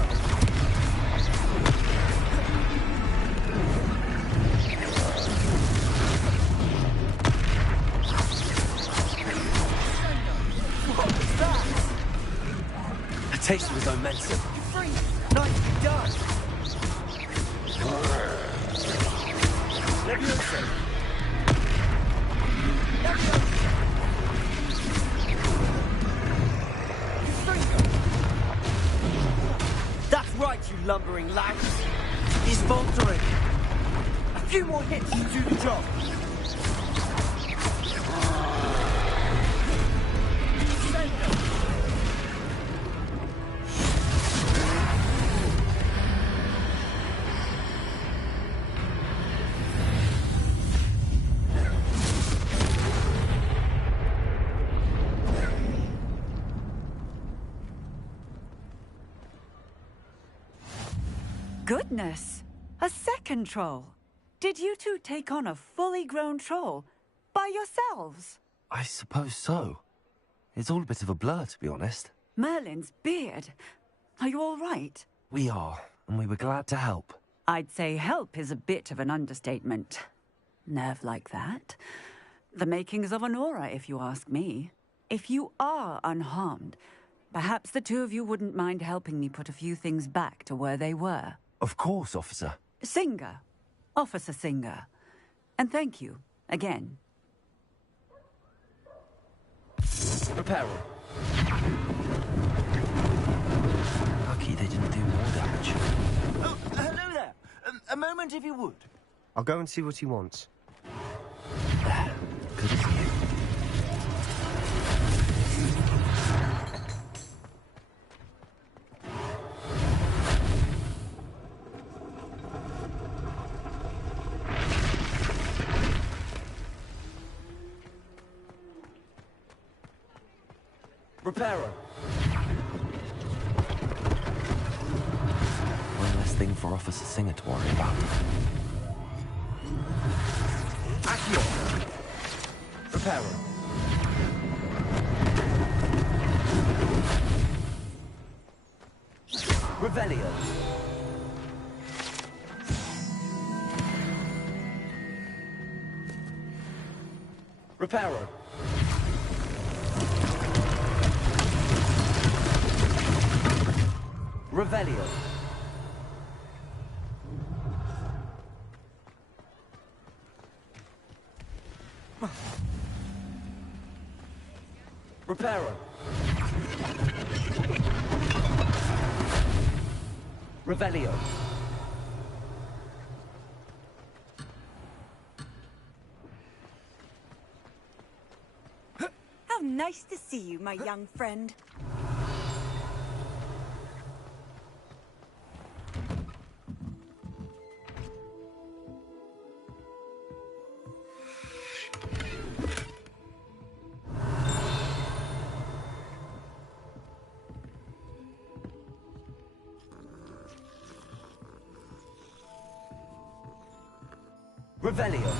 What was that? A taste of his own medicine. You freeze! Nicely done! Levioso! That's right, you lumbering lags. He's faltering. A few more hits to do the job. Goodness! A second troll! Did you two take on a fully grown troll by yourselves? I suppose so. It's all a bit of a blur, to be honest. Merlin's beard. Are you all right? We are, and we were glad to help. I'd say help is a bit of an understatement. Nerve like that. The makings of an aura, if you ask me. If you are unharmed, perhaps the two of you wouldn't mind helping me put a few things back to where they were. Of course, officer. Singer. Officer Singer. And thank you, again. Repair him. Lucky they didn't do more damage. Oh, hello there. A moment if you would. I'll go and see what he wants. Good as you. Reparo. One less thing for Officer Singer to worry about. Accio. Reparo. Revelio. Reparo. Revelio. Reparo. Revelio. How nice to see you, my young friend. Revelio.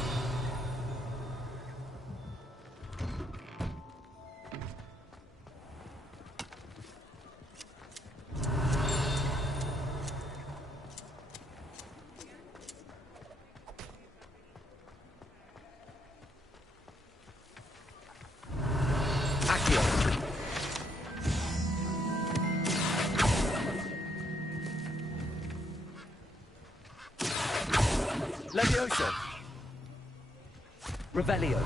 Accio. Revelio.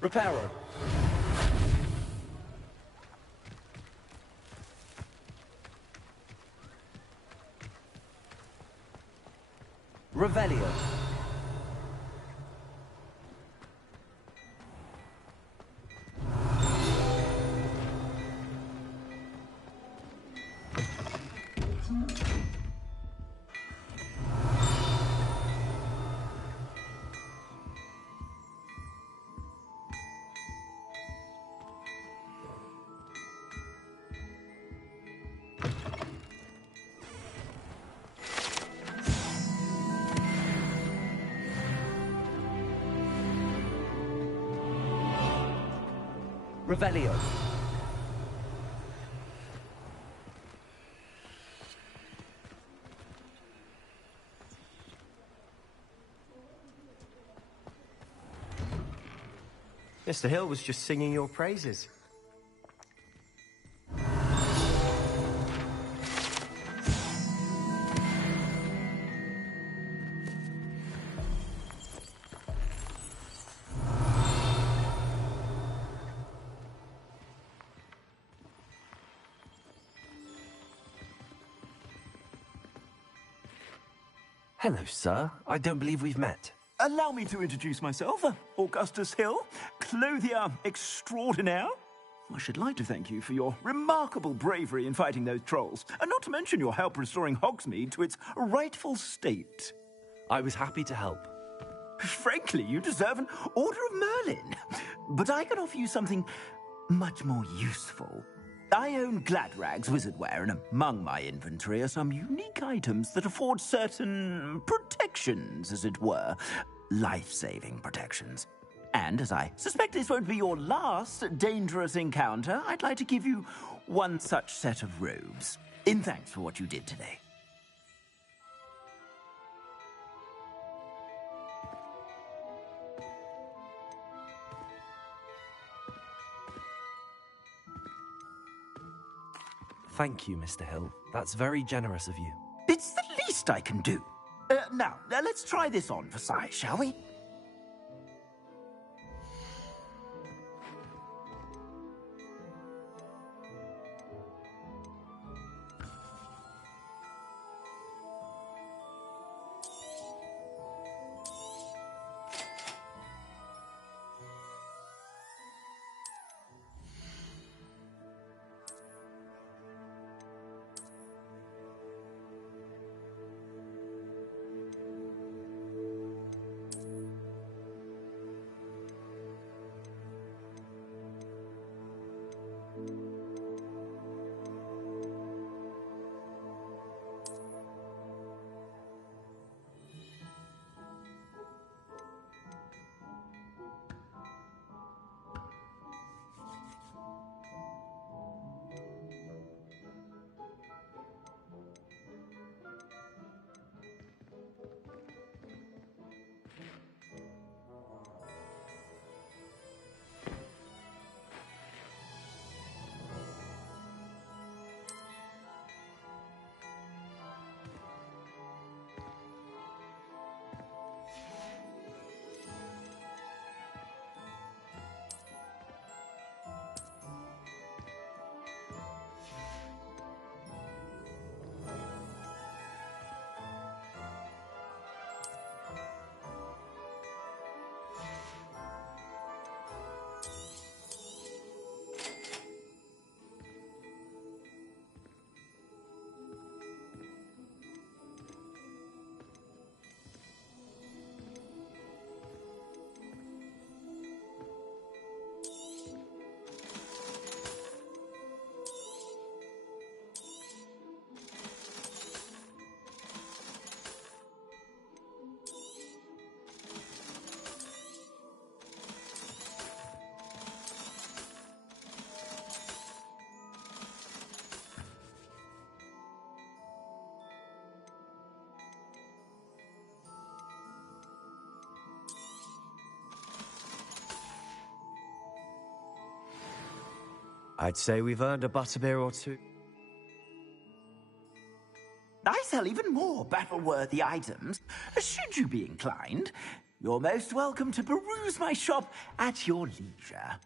Reparo. Revelio. Revelio. Mr. Hill was just singing your praises. Hello, sir. I don't believe we've met. Allow me to introduce myself, Augustus Hill, clothier extraordinaire. I should like to thank you for your remarkable bravery in fighting those trolls, and not to mention your help restoring Hogsmeade to its rightful state. I was happy to help. Frankly, you deserve an Order of Merlin. But I can offer you something much more useful. I own Gladrag's wizardware, and among my inventory are some unique items that afford certain protections, as it were. Life-saving protections. And as I suspect this won't be your last dangerous encounter, I'd like to give you one such set of robes, in thanks for what you did today. Thank you, Mr. Hill. That's very generous of you. It's the least I can do. Now, let's try this on for size, shall we? I'd say we've earned a butterbeer or two. I sell even more battle-worthy items. Should you be inclined, you're most welcome to peruse my shop at your leisure.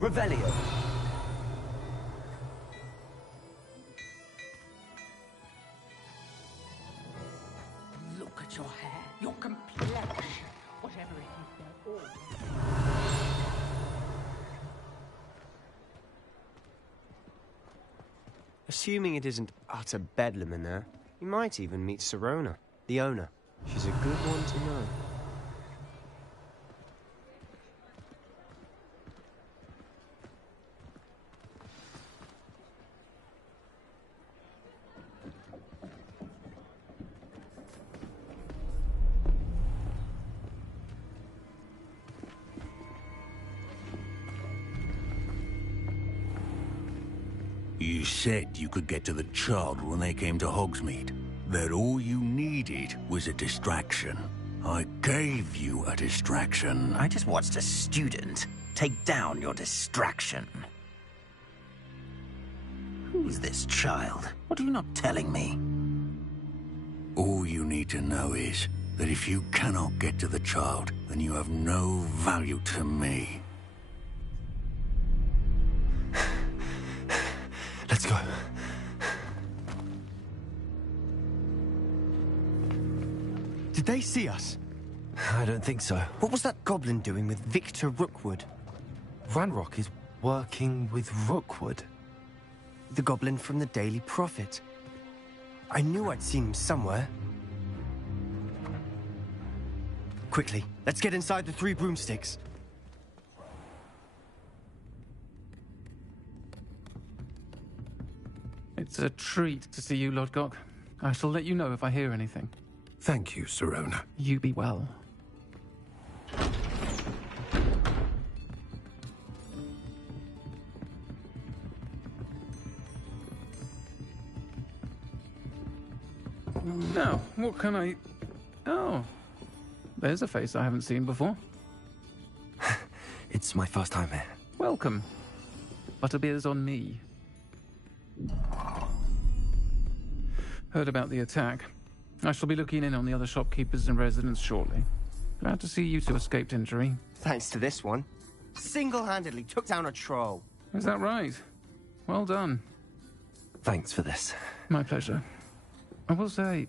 Revelio. Look at your hair, your complexion, whatever it is, they're all... Assuming it isn't utter bedlam in there, you might even meet Sirona, the owner. She's a good one to know. You said you could get to the child when they came to Hogsmeade. That all you needed was a distraction. I gave you a distraction. I just watched a student take down your distraction. Who's this child? What are you not telling me? All you need to know is that if you cannot get to the child, then you have no value to me. Let's go. Did they see us? I don't think so. What was that goblin doing with Victor Rookwood? Ranrock is working with Rookwood. The goblin from the Daily Prophet. I knew I'd seen him somewhere. Quickly, let's get inside the 3 broomsticks. It's a treat to see you, Lodgok. I shall let you know if I hear anything. Thank you, Sirona. You be well. Now, what can I... Oh, there's a face I haven't seen before. It's my first time here. Welcome. Butterbeer's on me. Heard about the attack. I shall be looking in on the other shopkeepers and residents shortly. Glad to see you two escaped injury. Thanks to this one. Single-handedly took down a troll. Is that right? Well done. Thanks for this. My pleasure. I will say,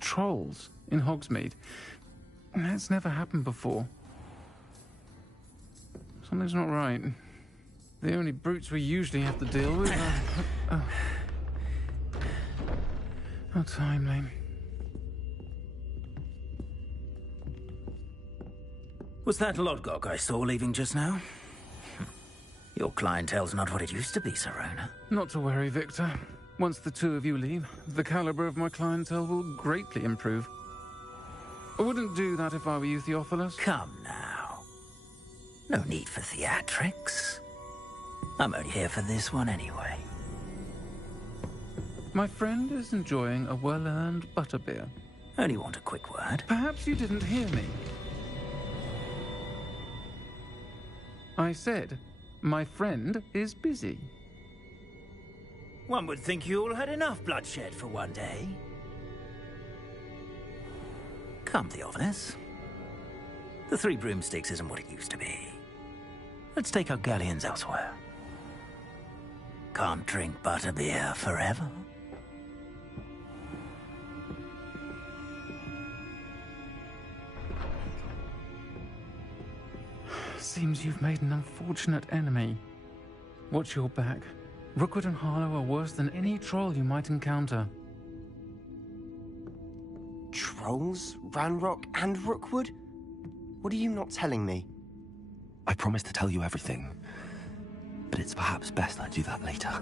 trolls in Hogsmeade. That's never happened before. Something's not right. The only brutes we usually have to deal with are... How timely. Was that Lodgok I saw leaving just now? Your clientele's not what it used to be, Sirona. Not to worry, Victor. Once the two of you leave, the caliber of my clientele will greatly improve. I wouldn't do that if I were you, Theophilus. Come now. No need for theatrics. I'm only here for this one anyway. My friend is enjoying a well-earned butterbeer. Only want a quick word. Perhaps you didn't hear me. I said, my friend is busy. One would think you all had enough bloodshed for one day. Come, Theophilus. The Three Broomsticks isn't what it used to be. Let's take our galleons elsewhere. Can't drink butterbeer forever. Seems you've made an unfortunate enemy. Watch your back. Rookwood and Harlow are worse than any troll you might encounter. Trolls? Ranrock and Rookwood? What are you not telling me? I promised to tell you everything, but it's perhaps best I do that later.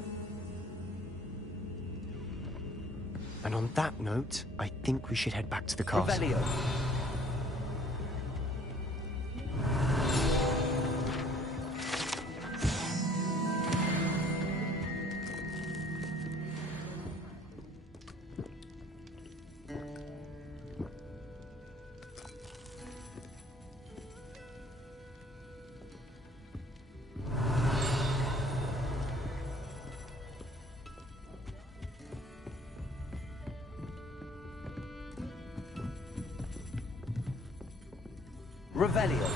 And on that note, I think we should head back to the castle. Revelio. Revelio.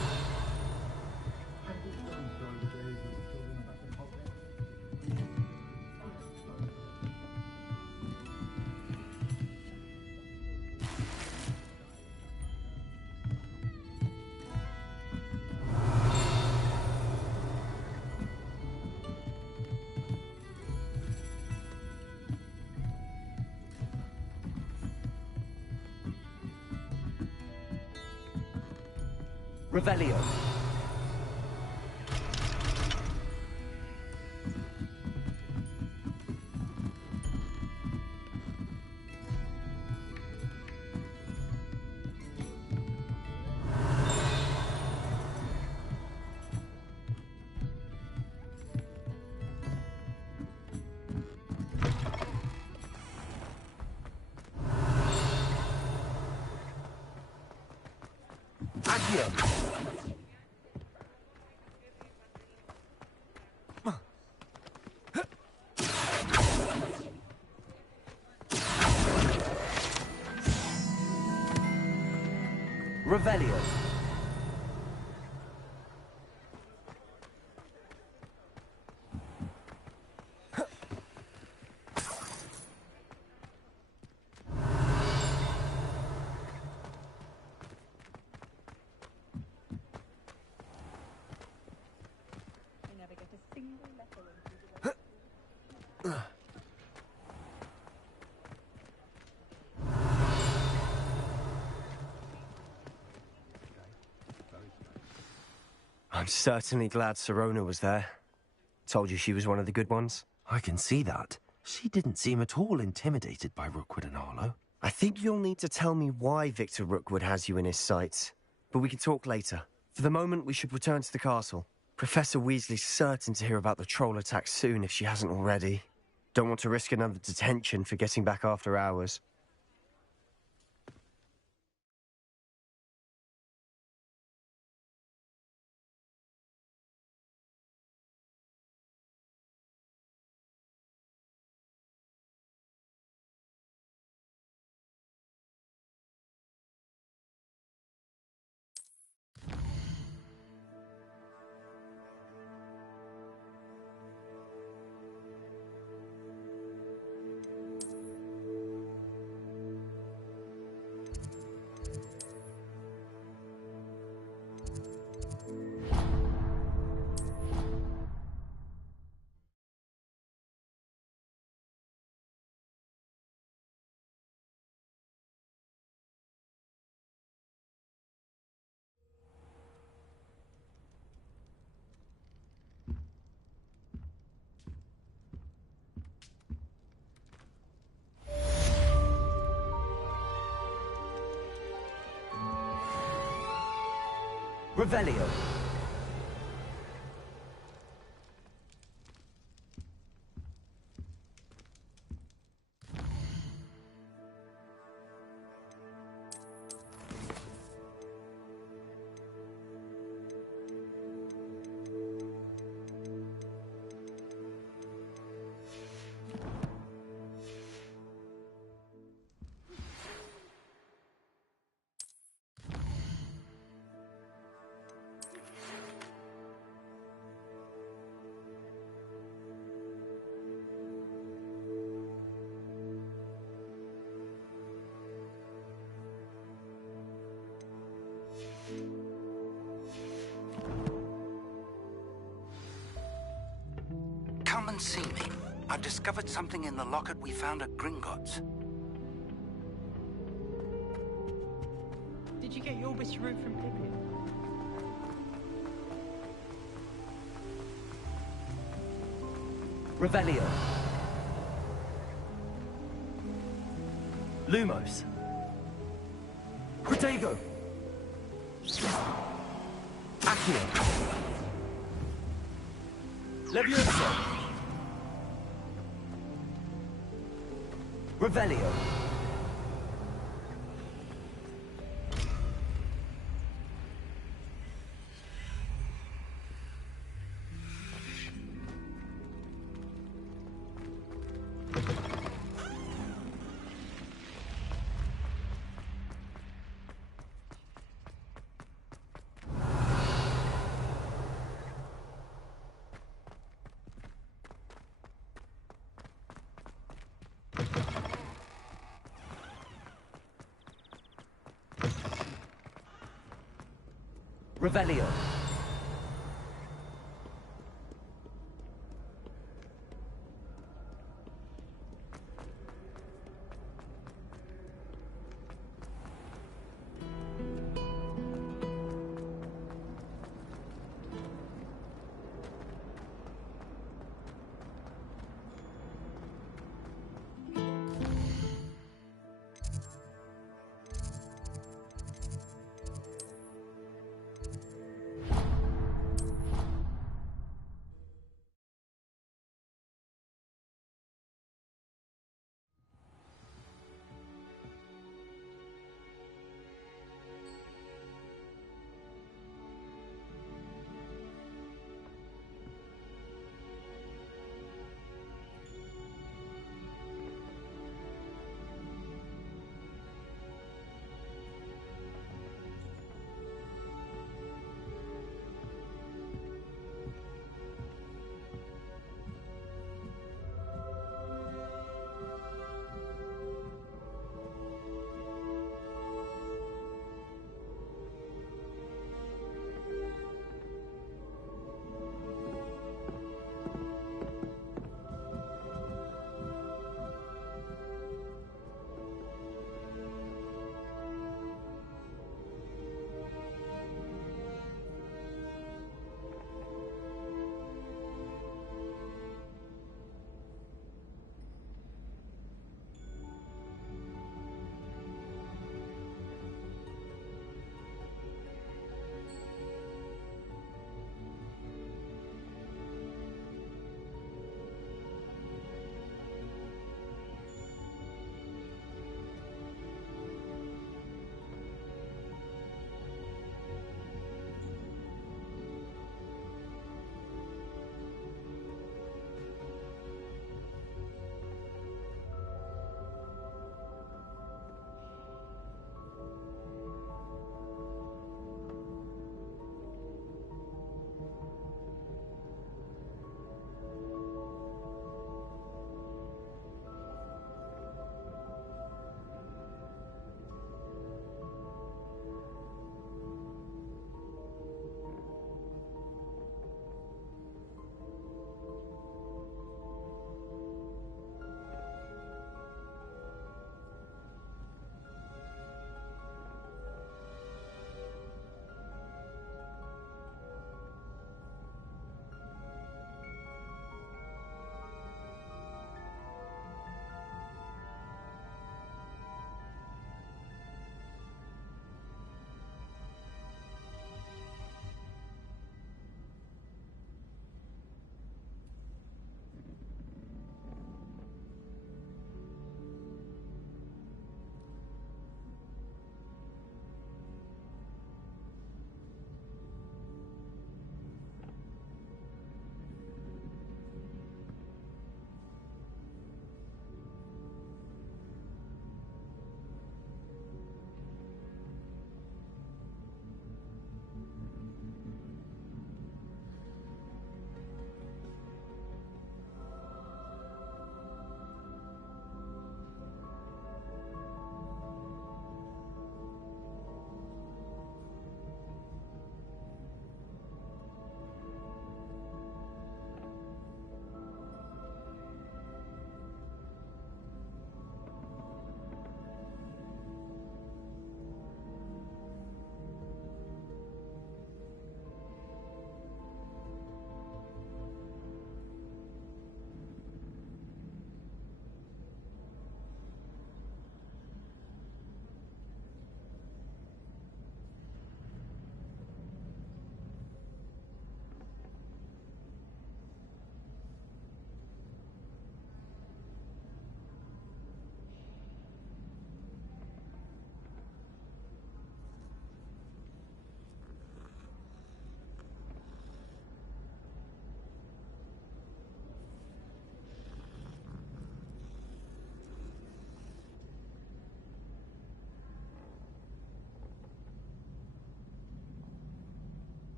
Revelio. Accio. Revelio. I'm certainly glad Sirona was there. Told you she was one of the good ones. I can see that. She didn't seem at all intimidated by Rookwood and Arlo. I think you'll need to tell me why Victor Rookwood has you in his sights. But we can talk later. For the moment, we should return to the castle. Professor Weasley's certain to hear about the troll attack soon if she hasn't already. Don't want to risk another detention for getting back after hours. Revelio. Come and see me. I've discovered something in the locket we found at Gringotts. Did you get your witch root from Pippin? Revelio. Lumos. Protego. Accio. Leviosa. Revelio. Revelio.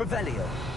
Revelio.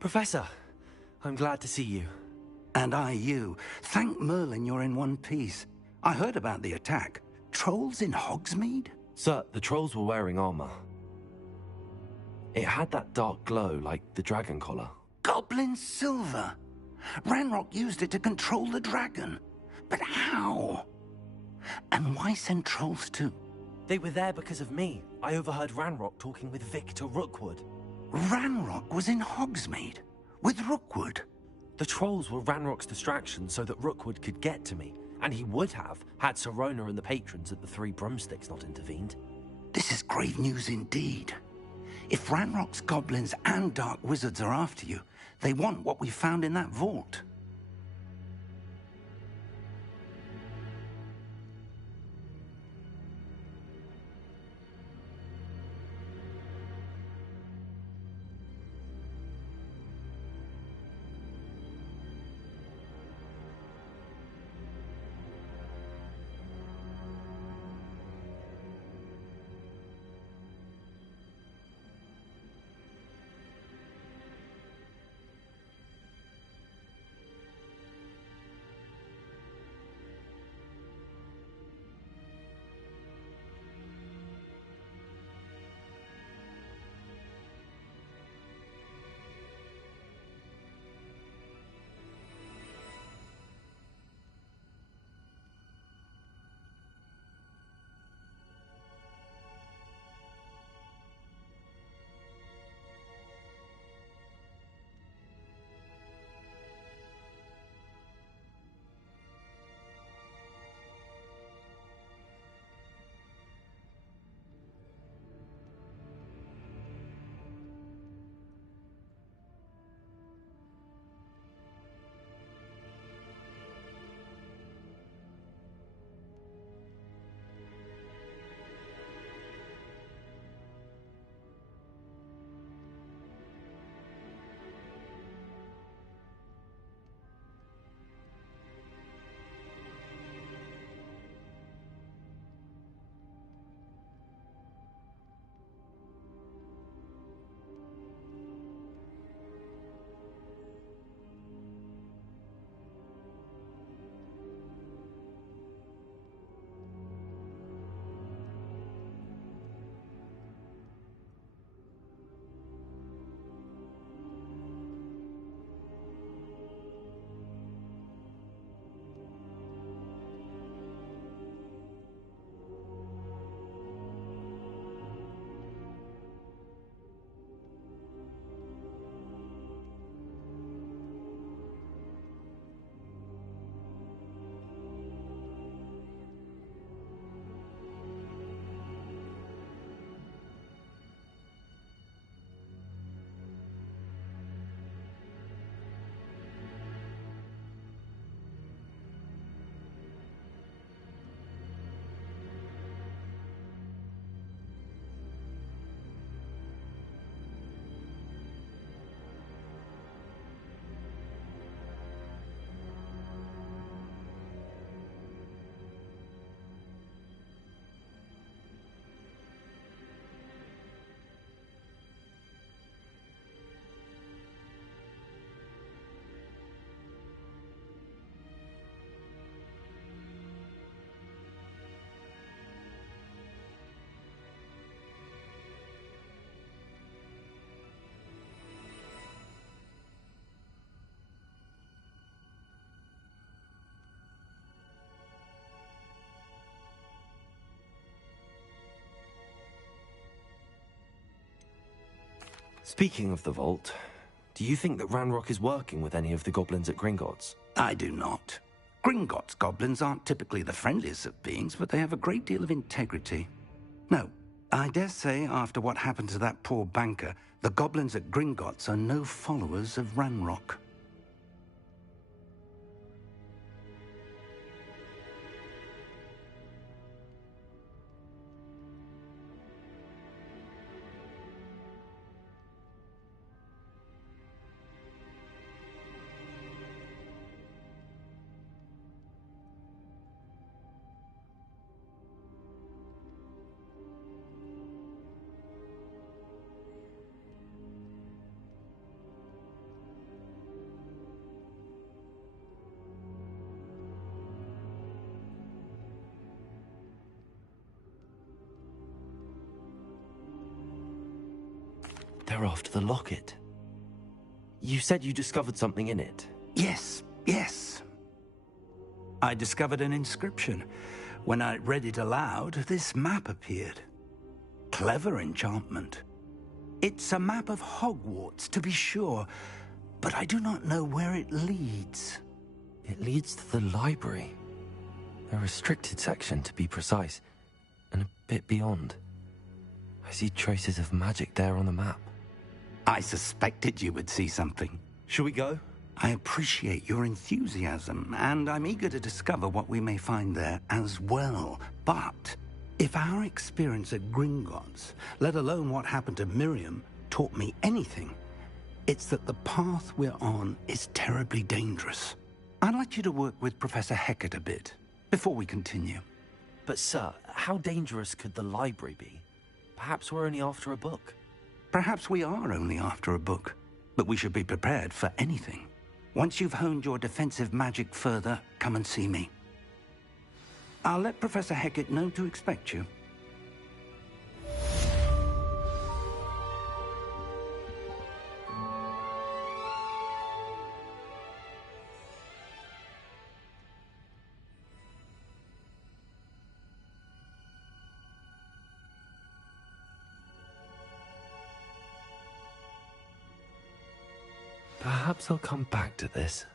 Professor, I'm glad to see you. And I you. Thank Merlin you're in one piece. I heard about the attack. Trolls in Hogsmeade? Sir, the trolls were wearing armor. It had that dark glow like the dragon collar. Goblin silver. Ranrock used it to control the dragon. But how? And why send trolls too? They were there because of me. I overheard Ranrock talking with Victor Rookwood. Ranrock was in Hogsmeade? With Rookwood? The trolls were Ranrock's distraction so that Rookwood could get to me. And he would have, had Sirona and the patrons at the Three Broomsticks not intervened. This is grave news indeed. If Ranrock's goblins and dark wizards are after you, they want what we found in that vault. Speaking of the vault, do you think that Ranrock is working with any of the goblins at Gringotts? I do not. Gringotts goblins aren't typically the friendliest of beings, but they have a great deal of integrity. No, I dare say after what happened to that poor banker, the goblins at Gringotts are no followers of Ranrock. They're after the locket. You said you discovered something in it. Yes, yes. I discovered an inscription. When I read it aloud, this map appeared. Clever enchantment. It's a map of Hogwarts, to be sure, but I do not know where it leads. It leads to the library. A restricted section, to be precise, and a bit beyond. I see traces of magic there on the map. I suspected you would see something. Shall we go? I appreciate your enthusiasm, and I'm eager to discover what we may find there as well. But if our experience at Gringotts, let alone what happened to Miriam, taught me anything, it's that the path we're on is terribly dangerous. I'd like you to work with Professor Hecat a bit before we continue. But sir, how dangerous could the library be? Perhaps we're only after a book. Perhaps we are only after a book, but we should be prepared for anything. Once you've honed your defensive magic further, come and see me. I'll let Professor Hecat know to expect you. Perhaps I'll come back to this.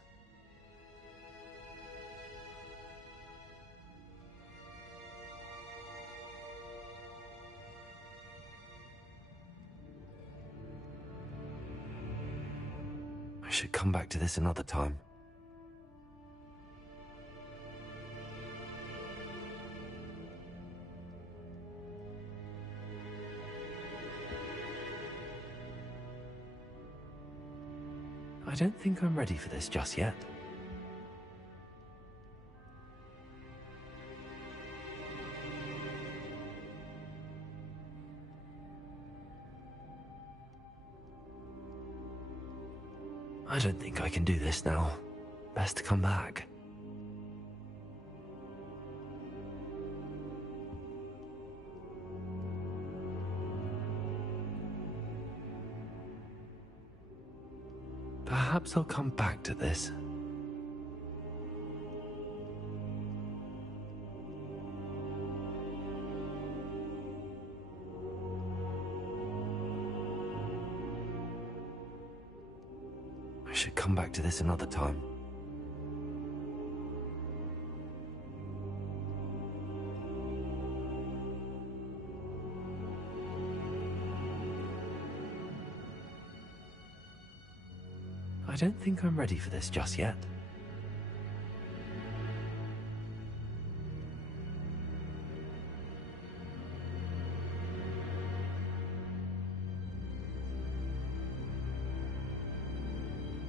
I should come back to this another time. I don't think I'm ready for this just yet. I don't think I can do this now. Best to come back. Perhaps I'll come back to this. I should come back to this another time. I don't think I'm ready for this just yet.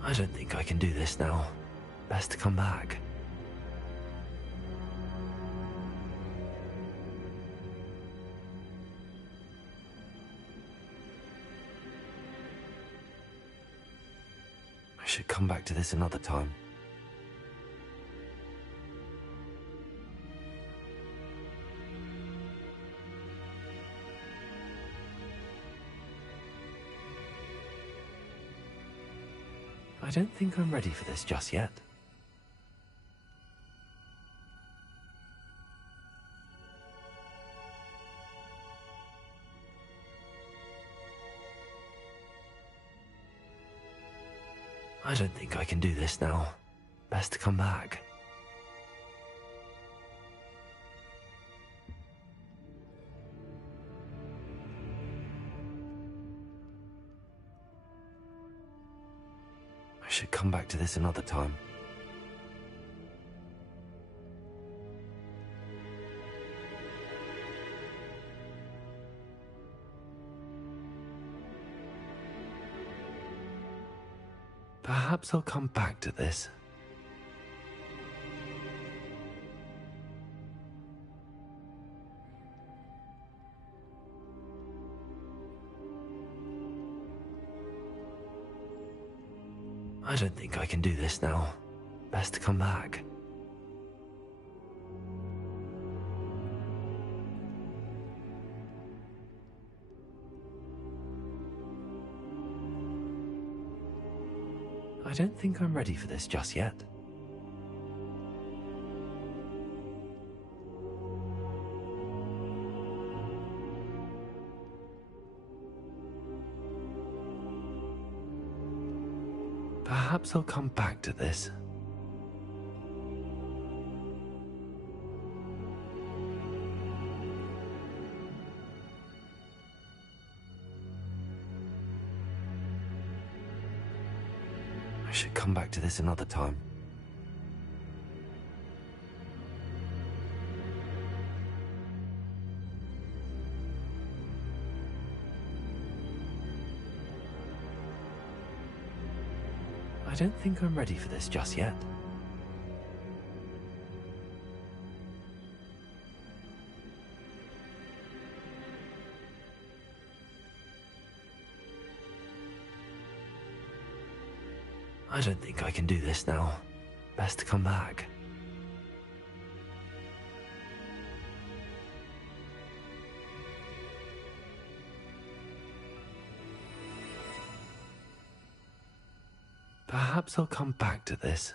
I don't think I can do this now. Best to come back. I should come back to this another time. I don't think I'm ready for this just yet. I don't think I can do this now. Best to come back. I should come back to this another time. Perhaps I'll come back to this. I don't think I can do this now. Best to come back. I don't think I'm ready for this just yet. Perhaps I'll come back to this. I should come back to this another time. I don't think I'm ready for this just yet. I don't think I can do this now. Best to come back. Perhaps I'll come back to this.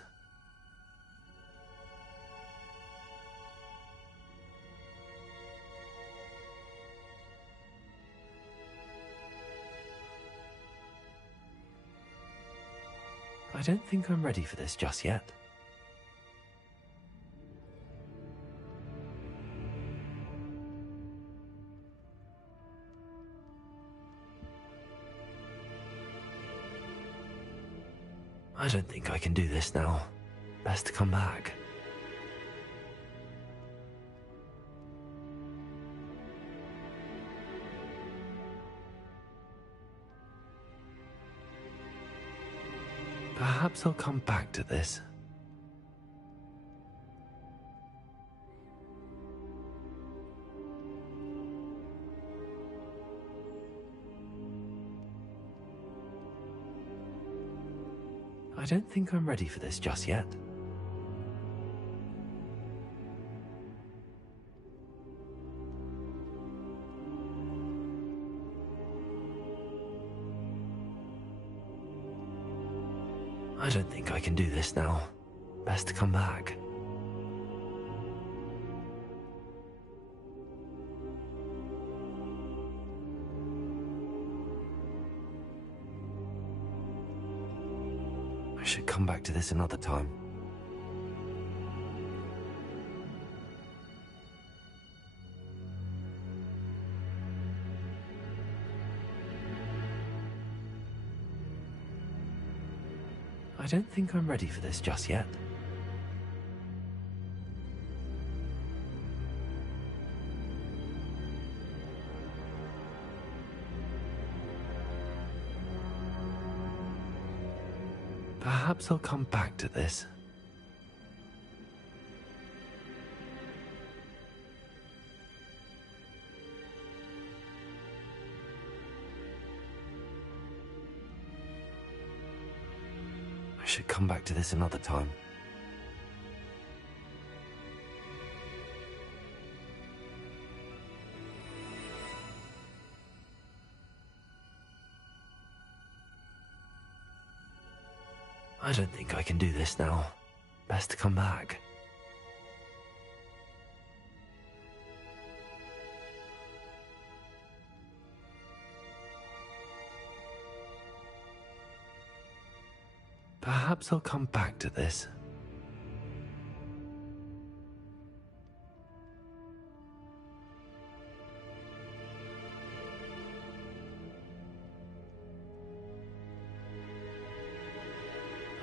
I don't think I'm ready for this just yet. I don't think I can do this now. Best to come back. Perhaps I'll come back to this. I don't think I'm ready for this just yet. I don't think I can do this now. Best to come back. I should come back to this another time. I don't think I'm ready for this just yet. Perhaps I'll come back to this. I should come back to this another time. I don't think I can do this now. Best to come back. Perhaps I'll come back to this.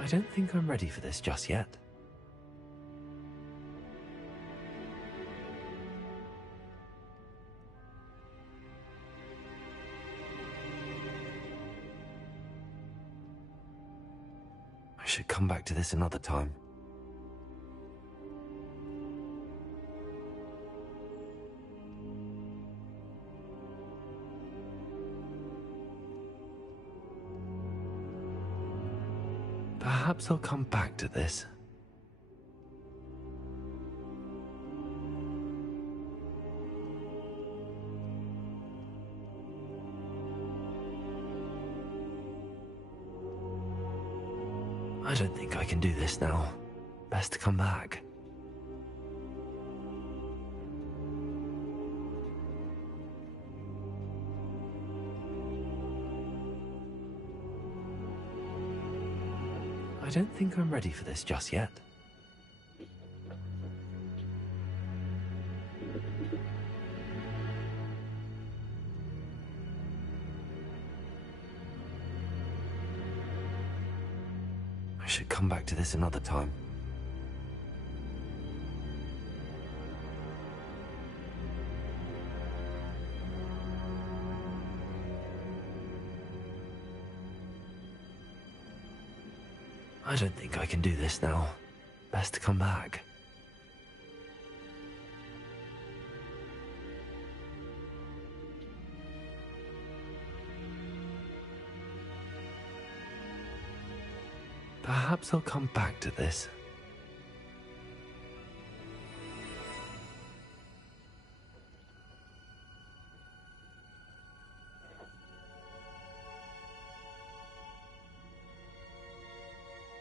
I don't think I'm ready for this just yet. I should come back to this another time. Perhaps I'll come back to this. I don't think I can do this now. Best to come back. I don't think I'm ready for this just yet. I should come back to this another time. I don't think I can do this now. Best to come back. Perhaps I'll come back to this.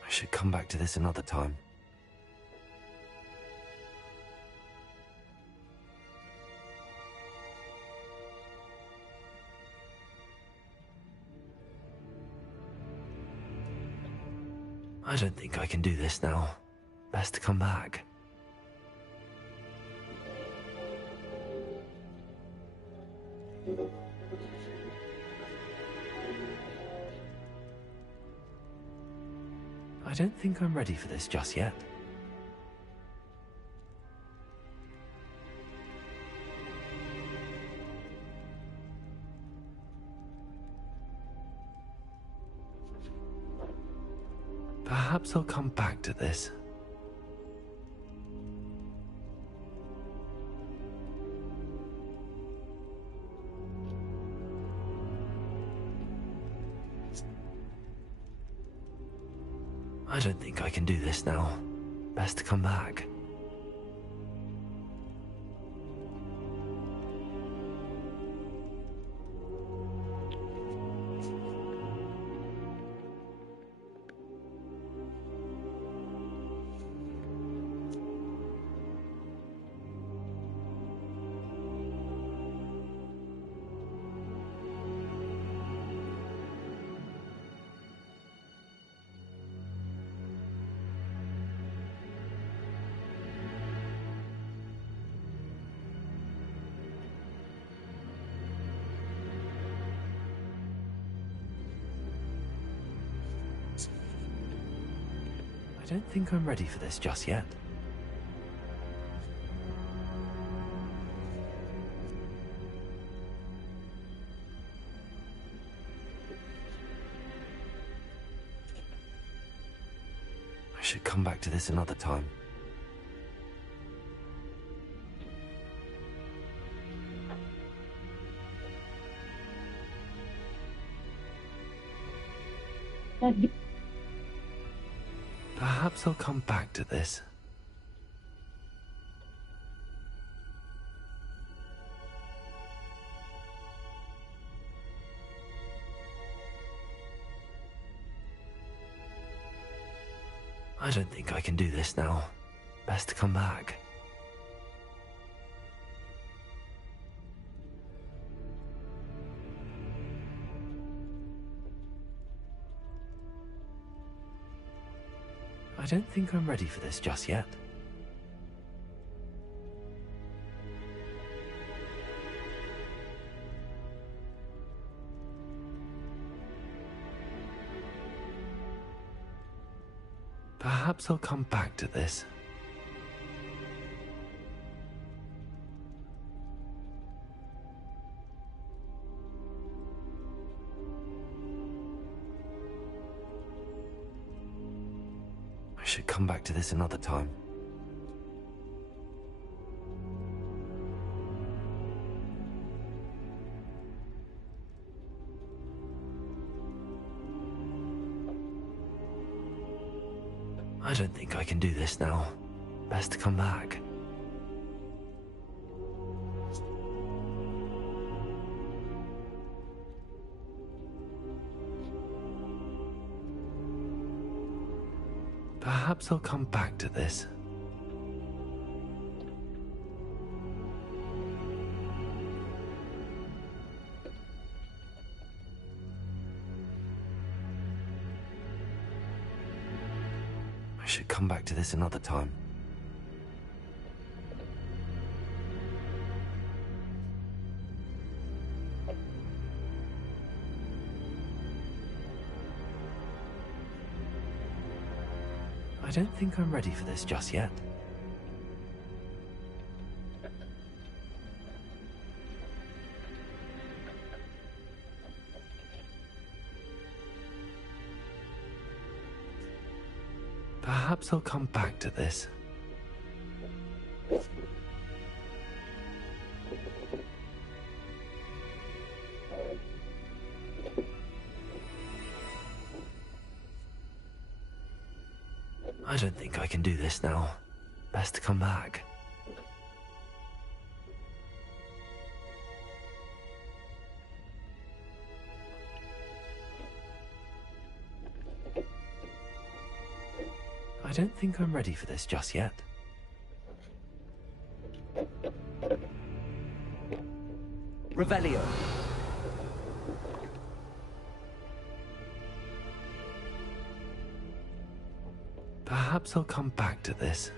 I should come back to this another time. I don't think I can do this now. Best to come back. I don't think I'm ready for this just yet. Perhaps I'll come back to this. I don't think I can do this now. Best to come back. I don't think I'm ready for this just yet. I should come back to this another time. Perhaps I'll come back to this. I don't think I can do this now. Best to come back. I don't think I'm ready for this just yet. Perhaps I'll come back to this. I should come back to this another time. I don't think I can do this now. Best to come back. Perhaps I'll come back to this. I should come back to this another time. I don't think I'm ready for this just yet. Perhaps I'll come back to this. I don't think I can do this now. Best to come back. I don't think I'm ready for this just yet. Revelio. Perhaps I'll come back to this.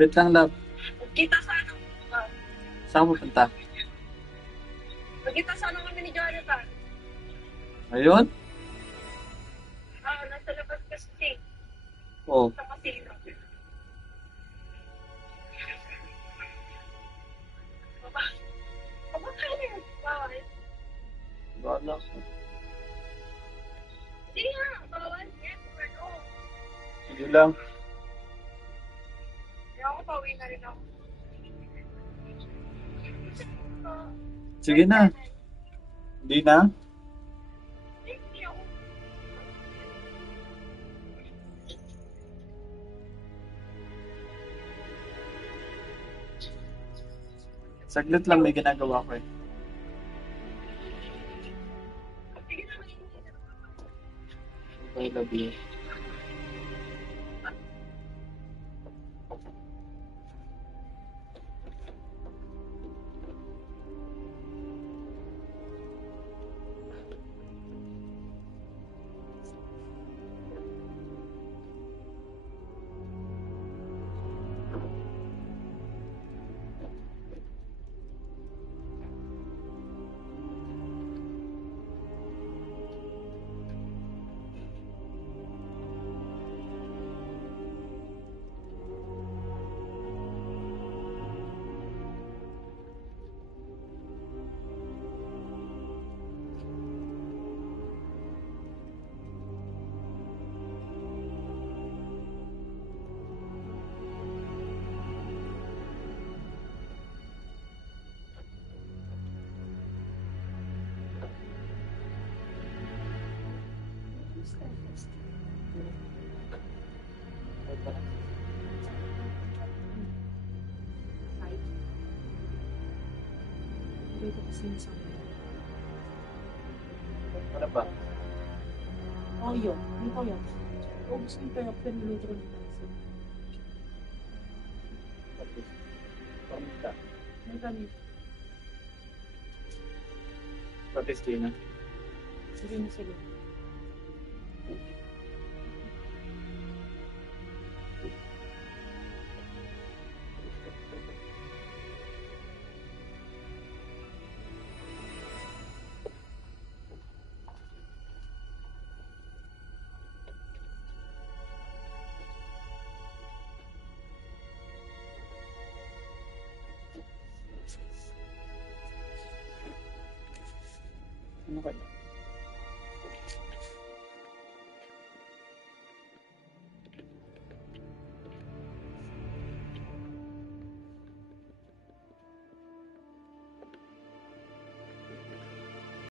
Wait lang, love. Kita sa ano? Saan mo punta? Magkita sa ano kami ni Jonathan? Ayun? Nasa labas kasi. Oo. Sa kasino. Baba kayo na yun. Bawal. Bawal. Hindi nga. Bawal. Yes or no? Sige lang. Kaya ako pauwi na rin ako. Sige na. Hindi na? Hindi ako. Saglit lang, may ginagawa ko eh. I love you. Dito kasi yung sa Ano ba? oh, yun. Dito yun. Ubus yung pero pinuluto ko nila. Pamita. May kami. Patistina. Sige na sila. Ano kaya?